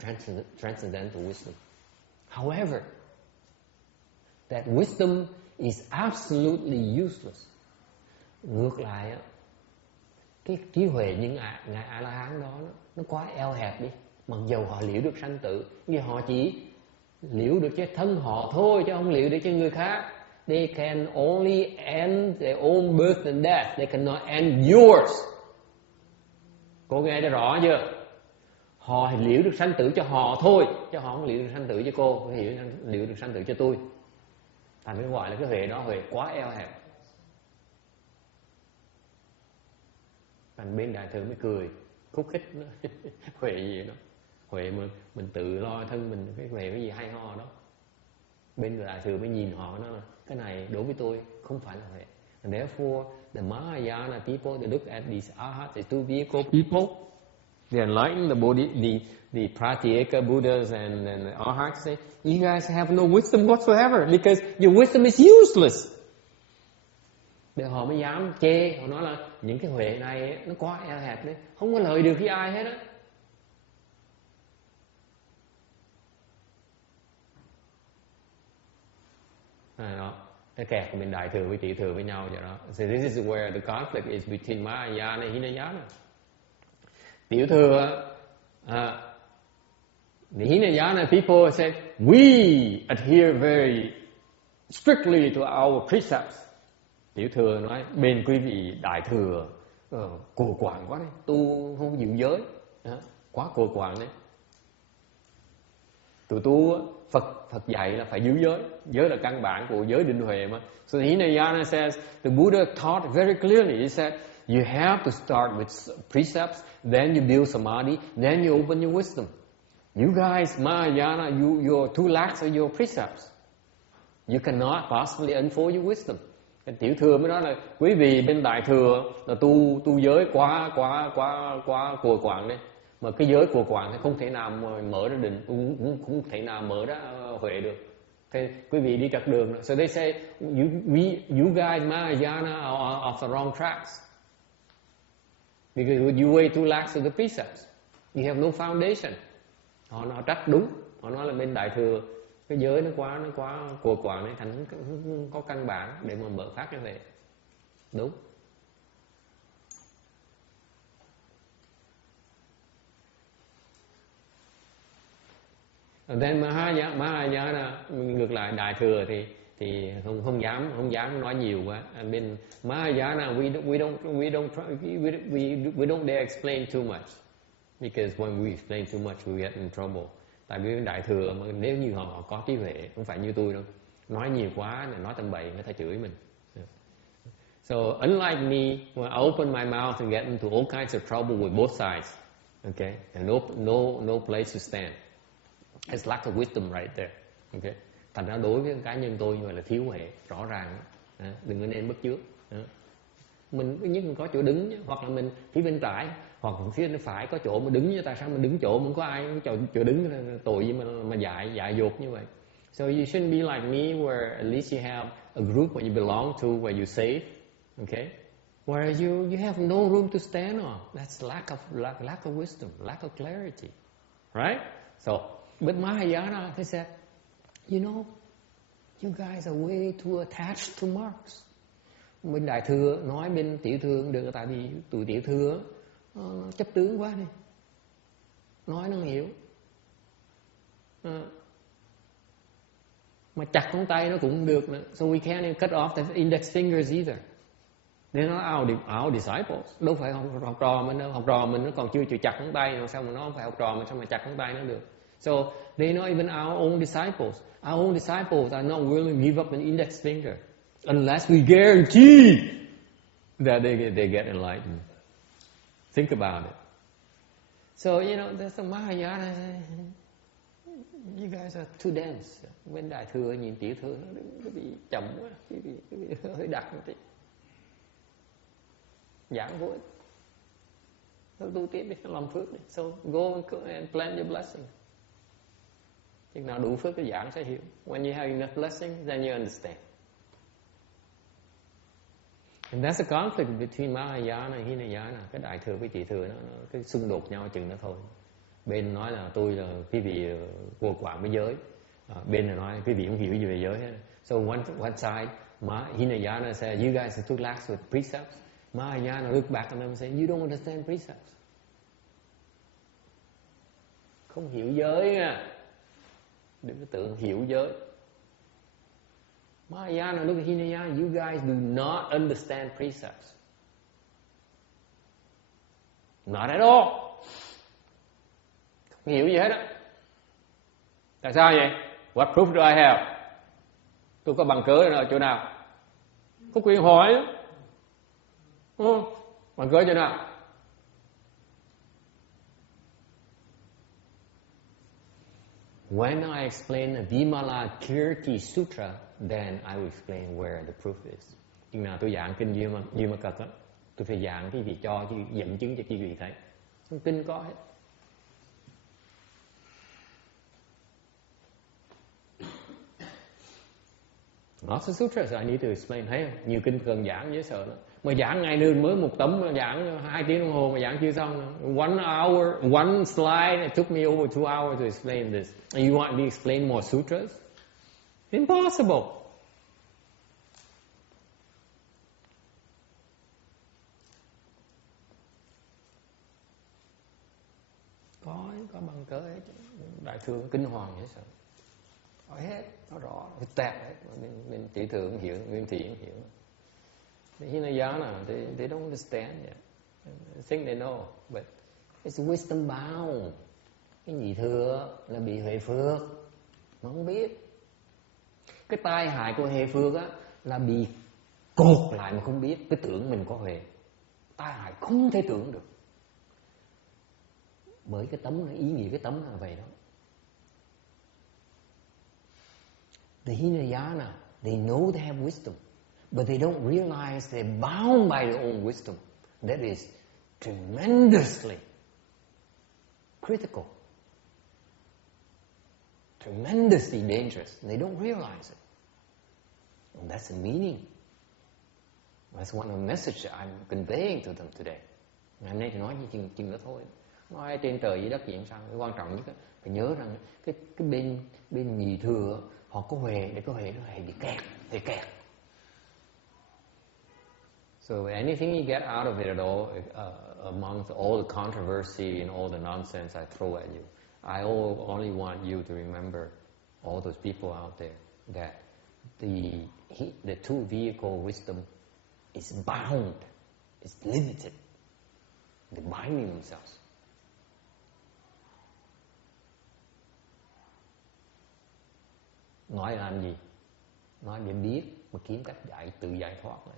transcendental wisdom. However, that wisdom is absolutely useless. Ngược lại, cái trí huệ những ngài A-la-hán đó nó quá eo hẹp đi. Mặc dầu họ liễu được sanh tử, nhưng họ chỉ liễu được cho thân họ thôi, chứ không liễu được cho người khác. They can only end their own birth and death. They cannot end yours. Cô nghe cho rõ chưa? Họ liễu được sanh tử cho họ thôi, chứ họ không liễu được sanh tử cho cô, liễu được sanh tử cho tôi. Thành cái gọi là cái huệ đó huệ quá eo hẹp. Thành bên Đại Thừa mới cười khúc khích đó. Huệ gì đó, huệ mình tự lo thân mình, cái huệ cái gì hay ho đó. Bên người Đại Thừa mới nhìn họ nó là cái này đối với tôi không phải là huệ. And therefore the Mahayana people, they look at these arhats, the two vehicle people, the enlightened, the Bodhi, the Pratyeka Buddhas and the arhats say, you guys have no wisdom whatsoever because your wisdom is useless. Để họ mới dám chê, họ nói là những cái huệ này nó quá eo hẹp đấy, không có lợi được với ai hết á. Đó, cái kẹt của mình Đại Thừa với Tiểu Thừa với nhau vậy đó. So this is where the conflict is between Mahayana and Hinayana. Tiểu Thừa, the Hinayana people say, we adhere very strictly to our precepts. Tiểu Thừa nói, bên quý vị Đại Thừa cồ quạng quá đấy, tu không giữ giới, quá cồ quạng đấy. Tụi tu Phật dạy là phải giữ giới, giới là căn bản của giới định huệ mà. So Hinayana says, the Buddha taught very clearly, he said, you have to start with precepts, then you build samadhi, then you open your wisdom. You guys, Mahayana, you're too lax in your precepts. You cannot possibly unfold your wisdom. Tiểu Thừa mới nói là quý vị bên Đại Thừa là tu giới quá cùa quạng đấy, mà cái giới cùa quạng không thể nào mở ra định, cũng thể nào mở ra huệ được. Thế quý vị đi trật đường. So they say you guys Mahayana are off the wrong tracks because you way too lax to the precepts. You have no foundation. Họ trách đúng. Họ nói là bên Đại Thừa cái giới nó quá cùa quạng đấy, thành không có căn bản để mà mở phát cái huệ. Đúng. Then Mahayana ngược lại Đại Thừa thì không dám nói nhiều quá. Bên Mahayana we don't dare explain too much because when we explain too much we get in trouble. Tại vì Đại Thừa mà nếu như họ có trí huệ, không phải như tôi đâu, nói nhiều quá nói tầm bậy người ta chửi mình. So unlike me, when I open my mouth and get into all kinds of trouble with both sides, okay, and no place to stand. It's lack of wisdom right there. Okay. Thành ra đối với cá nhân tôi như vậy là thiếu huệ rõ ràng. Đừng có nên bất chước. Mình nhất mình có chỗ đứng, hoặc là mình phía bên trái hoặc phía bên phải có chỗ mà đứng, tại sao mình đứng chỗ mình có ai chỗ đứng tội gì mà dại dột như vậy. So you shouldn't be like me where at least you have a group where you belong to, where you safe, okay? Whereas you have no room to stand on. That's lack of wisdom, lack of clarity, right? So, but Mahayana, they said, you know, you guys are way too attached to marks. Bên Đại Thừa nói bên Tiểu Thừa cũng được, tại vì tụi Tiểu Thừa nó chấp tướng quá đi, nói nó không hiểu. Mà chặt ngón tay nó cũng được nữa. So we can't even cut off the index fingers either. They're not our disciples. Đâu phải học trò mình đâu. Học trò mình nó còn chưa chịu chặt ngón tay, sao mà nó không phải học trò mình, sao mà chặt ngón tay nó được. So they're not even our own disciples. Our own disciples are not willing to give up an index finger unless we guarantee that they get enlightened. Think about it. So, you know, there's a Mahayana. You guys are too dense. Bên Đại Thừa nhìn Tiểu Thừa nó bị chậm quá, bị hơi đặc một tí. Giảng vô ích. Thôi tu tiếp đi, làm phước đi. So go and plan your blessing. Chừng nào đủ phước cái giảng sẽ hiểu. When you have enough blessing, then you understand. And that's a conflict between Mahayana and Hinayana. Cái Đại Thừa với Tiểu Thừa nó cái xung đột nhau chừng đó thôi. Bên nói là tôi là quý vị vô quản với giới, bên là nói quý vị không hiểu gì về giới hết. So one side, Hinayana said, you guys are too lax with precepts. Mahayana look back at them and say, you don't understand precepts. Không hiểu giới nha. Đừng có tưởng hiểu giới. Mahayana look at Hinayana, you guys do not understand precepts. Not at all. Không hiểu gì hết á. Tại sao vậy? What proof do I have? Tôi có bằng cớ ở chỗ nào? Có quyền hỏi. Bằng cớ chỗ nào? When I explain the Vimalakirti Sutra, then I will explain where the proof is. Chừng nào tôi giảng kinh Duy Ma Cật á, tôi phải giảng cái gì cho chứ dẫn chứng cho quý vị thấy. Trong kinh có hết. Lots of sutras I need to explain. Thấy không? Nhiều kinh cần giảng dễ sợ lắm. Mà giảng ngày nữa mới một tấm, mà giảng 2 tiếng đồng hồ mà giảng chưa xong. 1 hour, 1 slide, it took me over 2 hours to explain this. And you want me to explain more sutras? Impossible. Có bằng cớ hết. Đại thừa kinh hoàng dễ sợ. Có hết, nó rõ, nó tẹt hết. Nên chỉ thừa không hiểu, nguyên thị không hiểu. Hinayana, they don't understand yet. They think they know, but it's wisdom bound. Cái nhị thừa là bị huệ phước, nó không biết. Cái tai hại của huệ phước á là bị cột lại mà không biết, cái tưởng mình có huệ. Tai hại không thể tưởng được. Bởi cái tấm, ý nghĩa cái tấm là vậy đó. The Hinayana, they know they have wisdom, but they don't realize they're bound by their own wisdom. That is tremendously critical, tremendously dangerous. They don't realize it. And that's the meaning. That's one of the messages I'm conveying to them today. Ngày hôm nay thì nói như chừng đó thôi. Nói trên trời dưới đất gì sao? Cái quan trọng nhất là phải nhớ rằng cái bên nhị thừa họ có huệ, để có huệ nó hay bị kẹt. So anything you get out of it at all, amongst all the controversy and all the nonsense I throw at you, I only want you to remember, all those people out there, that the two vehicle wisdom is bound, is limited. They're binding themselves. Nói làm gì? Nói để biết mà kiếm cách tự giải thoát lại.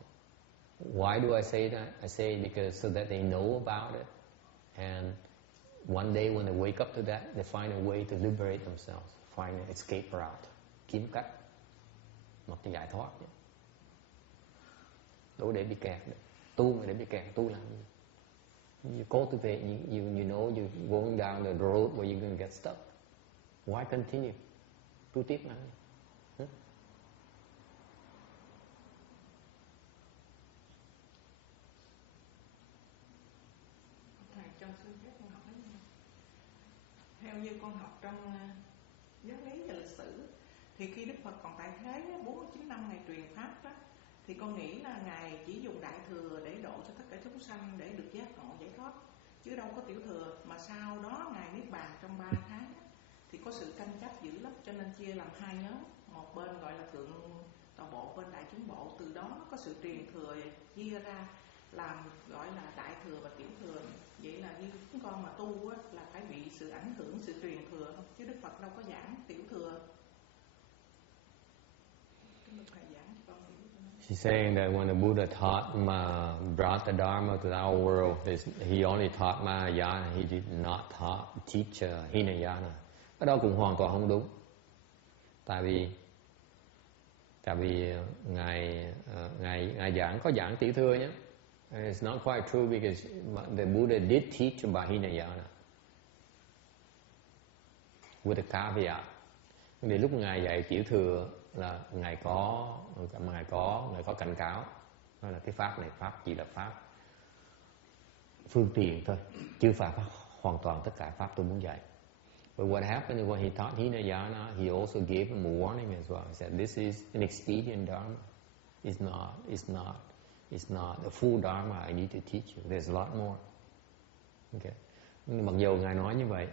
Why do I say that? I say it because so that they know about it, and one day when they wake up to that, they find a way to liberate themselves, find an escape route, kiếm cách một cái giải thoát. Đâu để bị kẹt. Tu mà để bị kẹt, tu làm gì? You cultivate, you know you're going down the road where you're going to get stuck. Why continue? Tu tiếp làm gì? Theo như con học trong giáo lý và lịch sử, thì khi Đức Phật còn tại thế 49 năm Ngài truyền pháp đó, thì con nghĩ là Ngài chỉ dùng đại thừa để độ cho tất cả chúng sanh để được giác ngộ giải thoát, chứ đâu có tiểu thừa. Mà sau đó Ngài niết bàn trong 3 tháng thì có sự tranh chấp dữ lắm, cho nên chia làm 2 nhóm. Một bên gọi là thượng tọa bộ, bên đại chúng bộ. Từ đó có sự truyền thừa chia ra làm gọi là đại thừa và tiểu thừa. Vậy là như chúng con mà tu á, là phải bị sự ảnh hưởng, sự truyền thừa không? Chứ Đức Phật đâu có giảng tiểu thừa. She's saying that when the Buddha brought the Dharma to our world, he only taught Mahayana, he did not teach Hinayana. Cái đó cũng hoàn toàn không đúng. Tại vì ngài có giảng tiểu thừa nhé. It's not quite true because the Buddha did teach about Hinayana with a caveat. Vì lúc ngài dạy tiểu thừa là ngài có cảnh cáo, nói là cái pháp này pháp chỉ là pháp phương tiện thôi, chứ phải hoàn toàn tất cả pháp tôi muốn dạy. But what happened is when he taught Hinayana, he also gave him a warning as well. He said, this is an expedient dharma. It's not the full dharma I need to teach you. There's a lot more. Okay. Mặc dù ngài nói như vậy,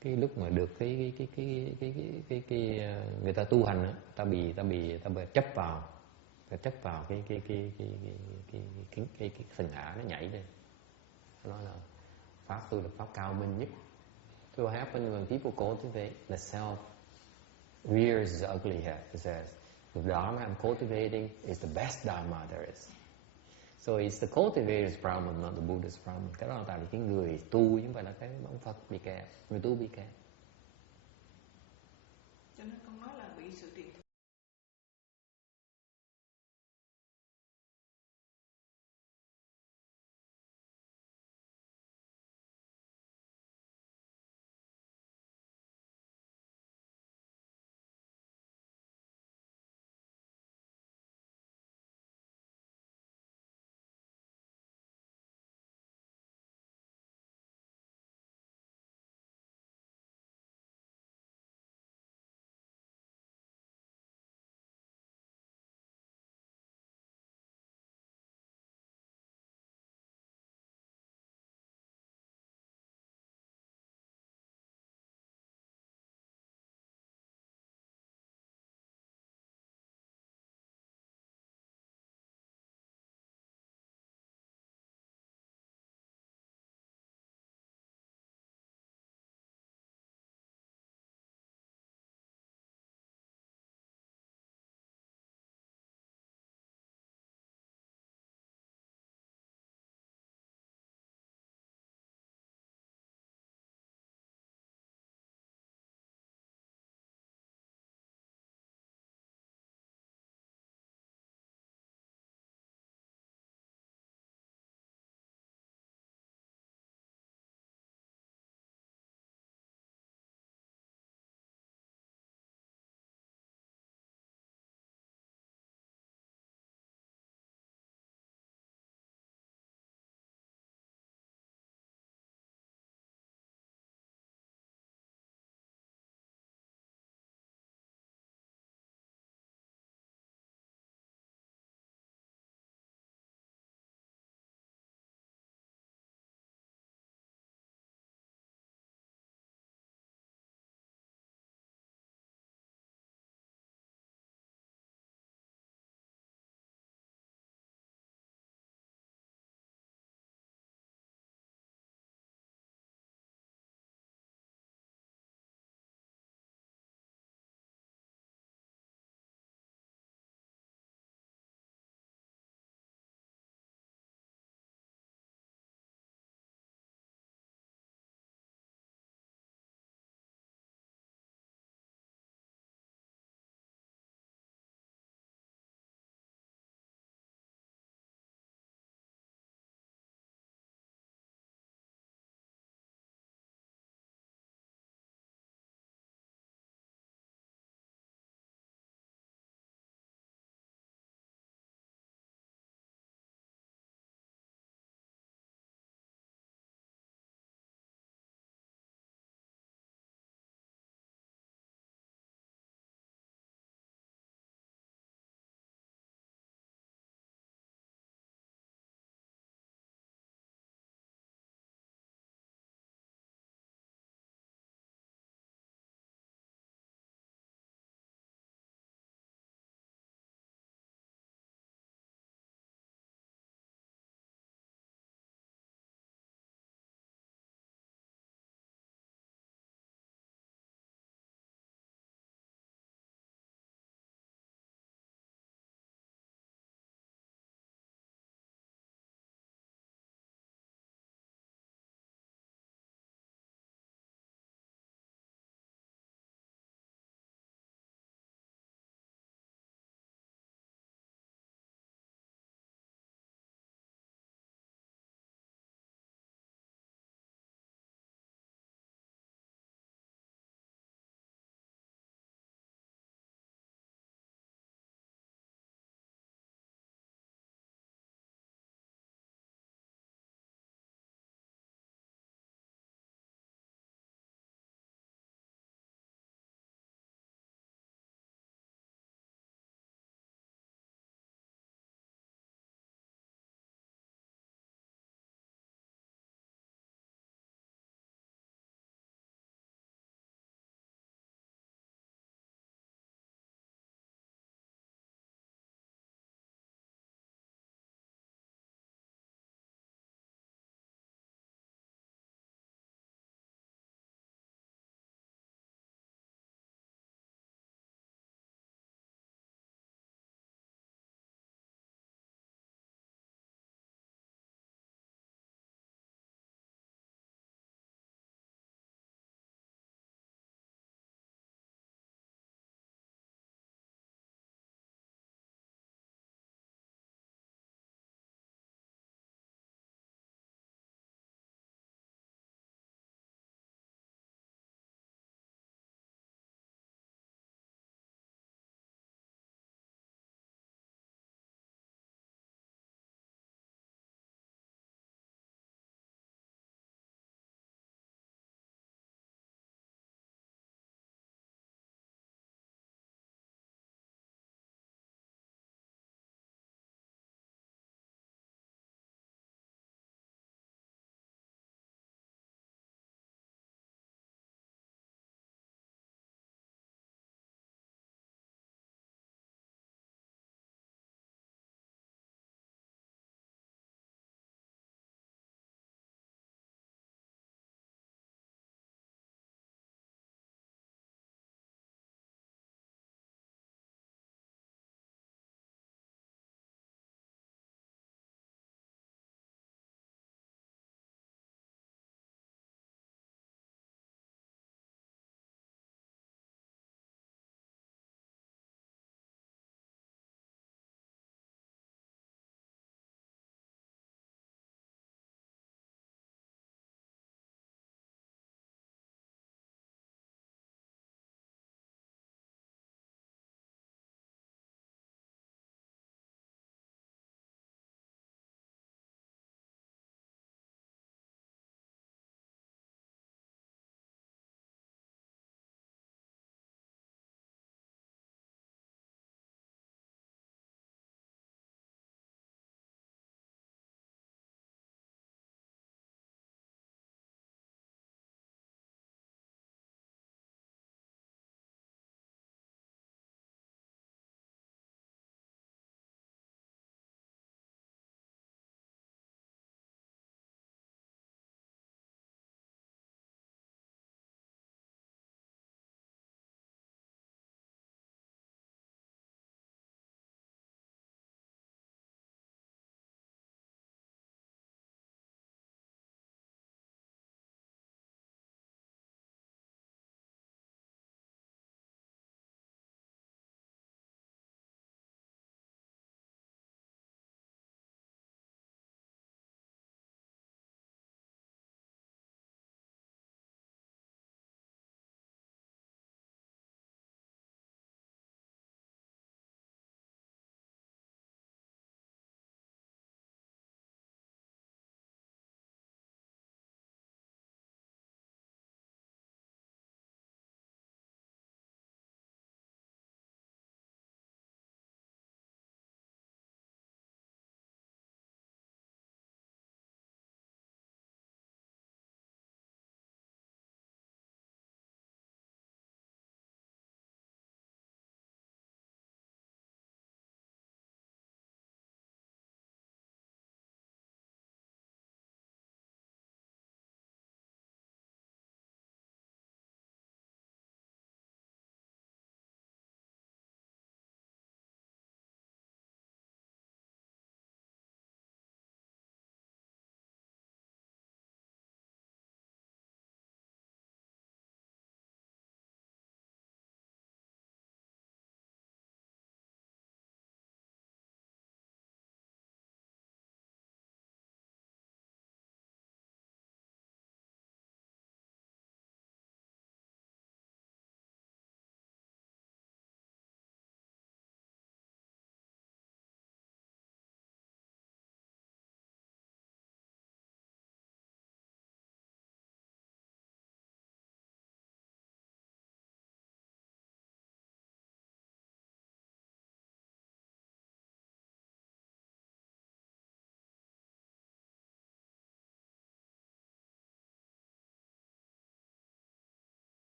cái lúc mà được cái người ta tu hành á, ta bị chấp vào cái phần hạ nó nhảy lên. Nó nói là pháp tôi là pháp cao minh nhất. So what happens when people cultivate, the self rears its ugly head. It says, the dharma I'm cultivating is the best dharma there is. So it's the cultivator's problem, not the Buddha's problem. Cái đó là tại vì cái người tu chứ không phải là cái ông Phật bị kẹt, người tu bị kẹt. Cho nên con nói là bị sự tiền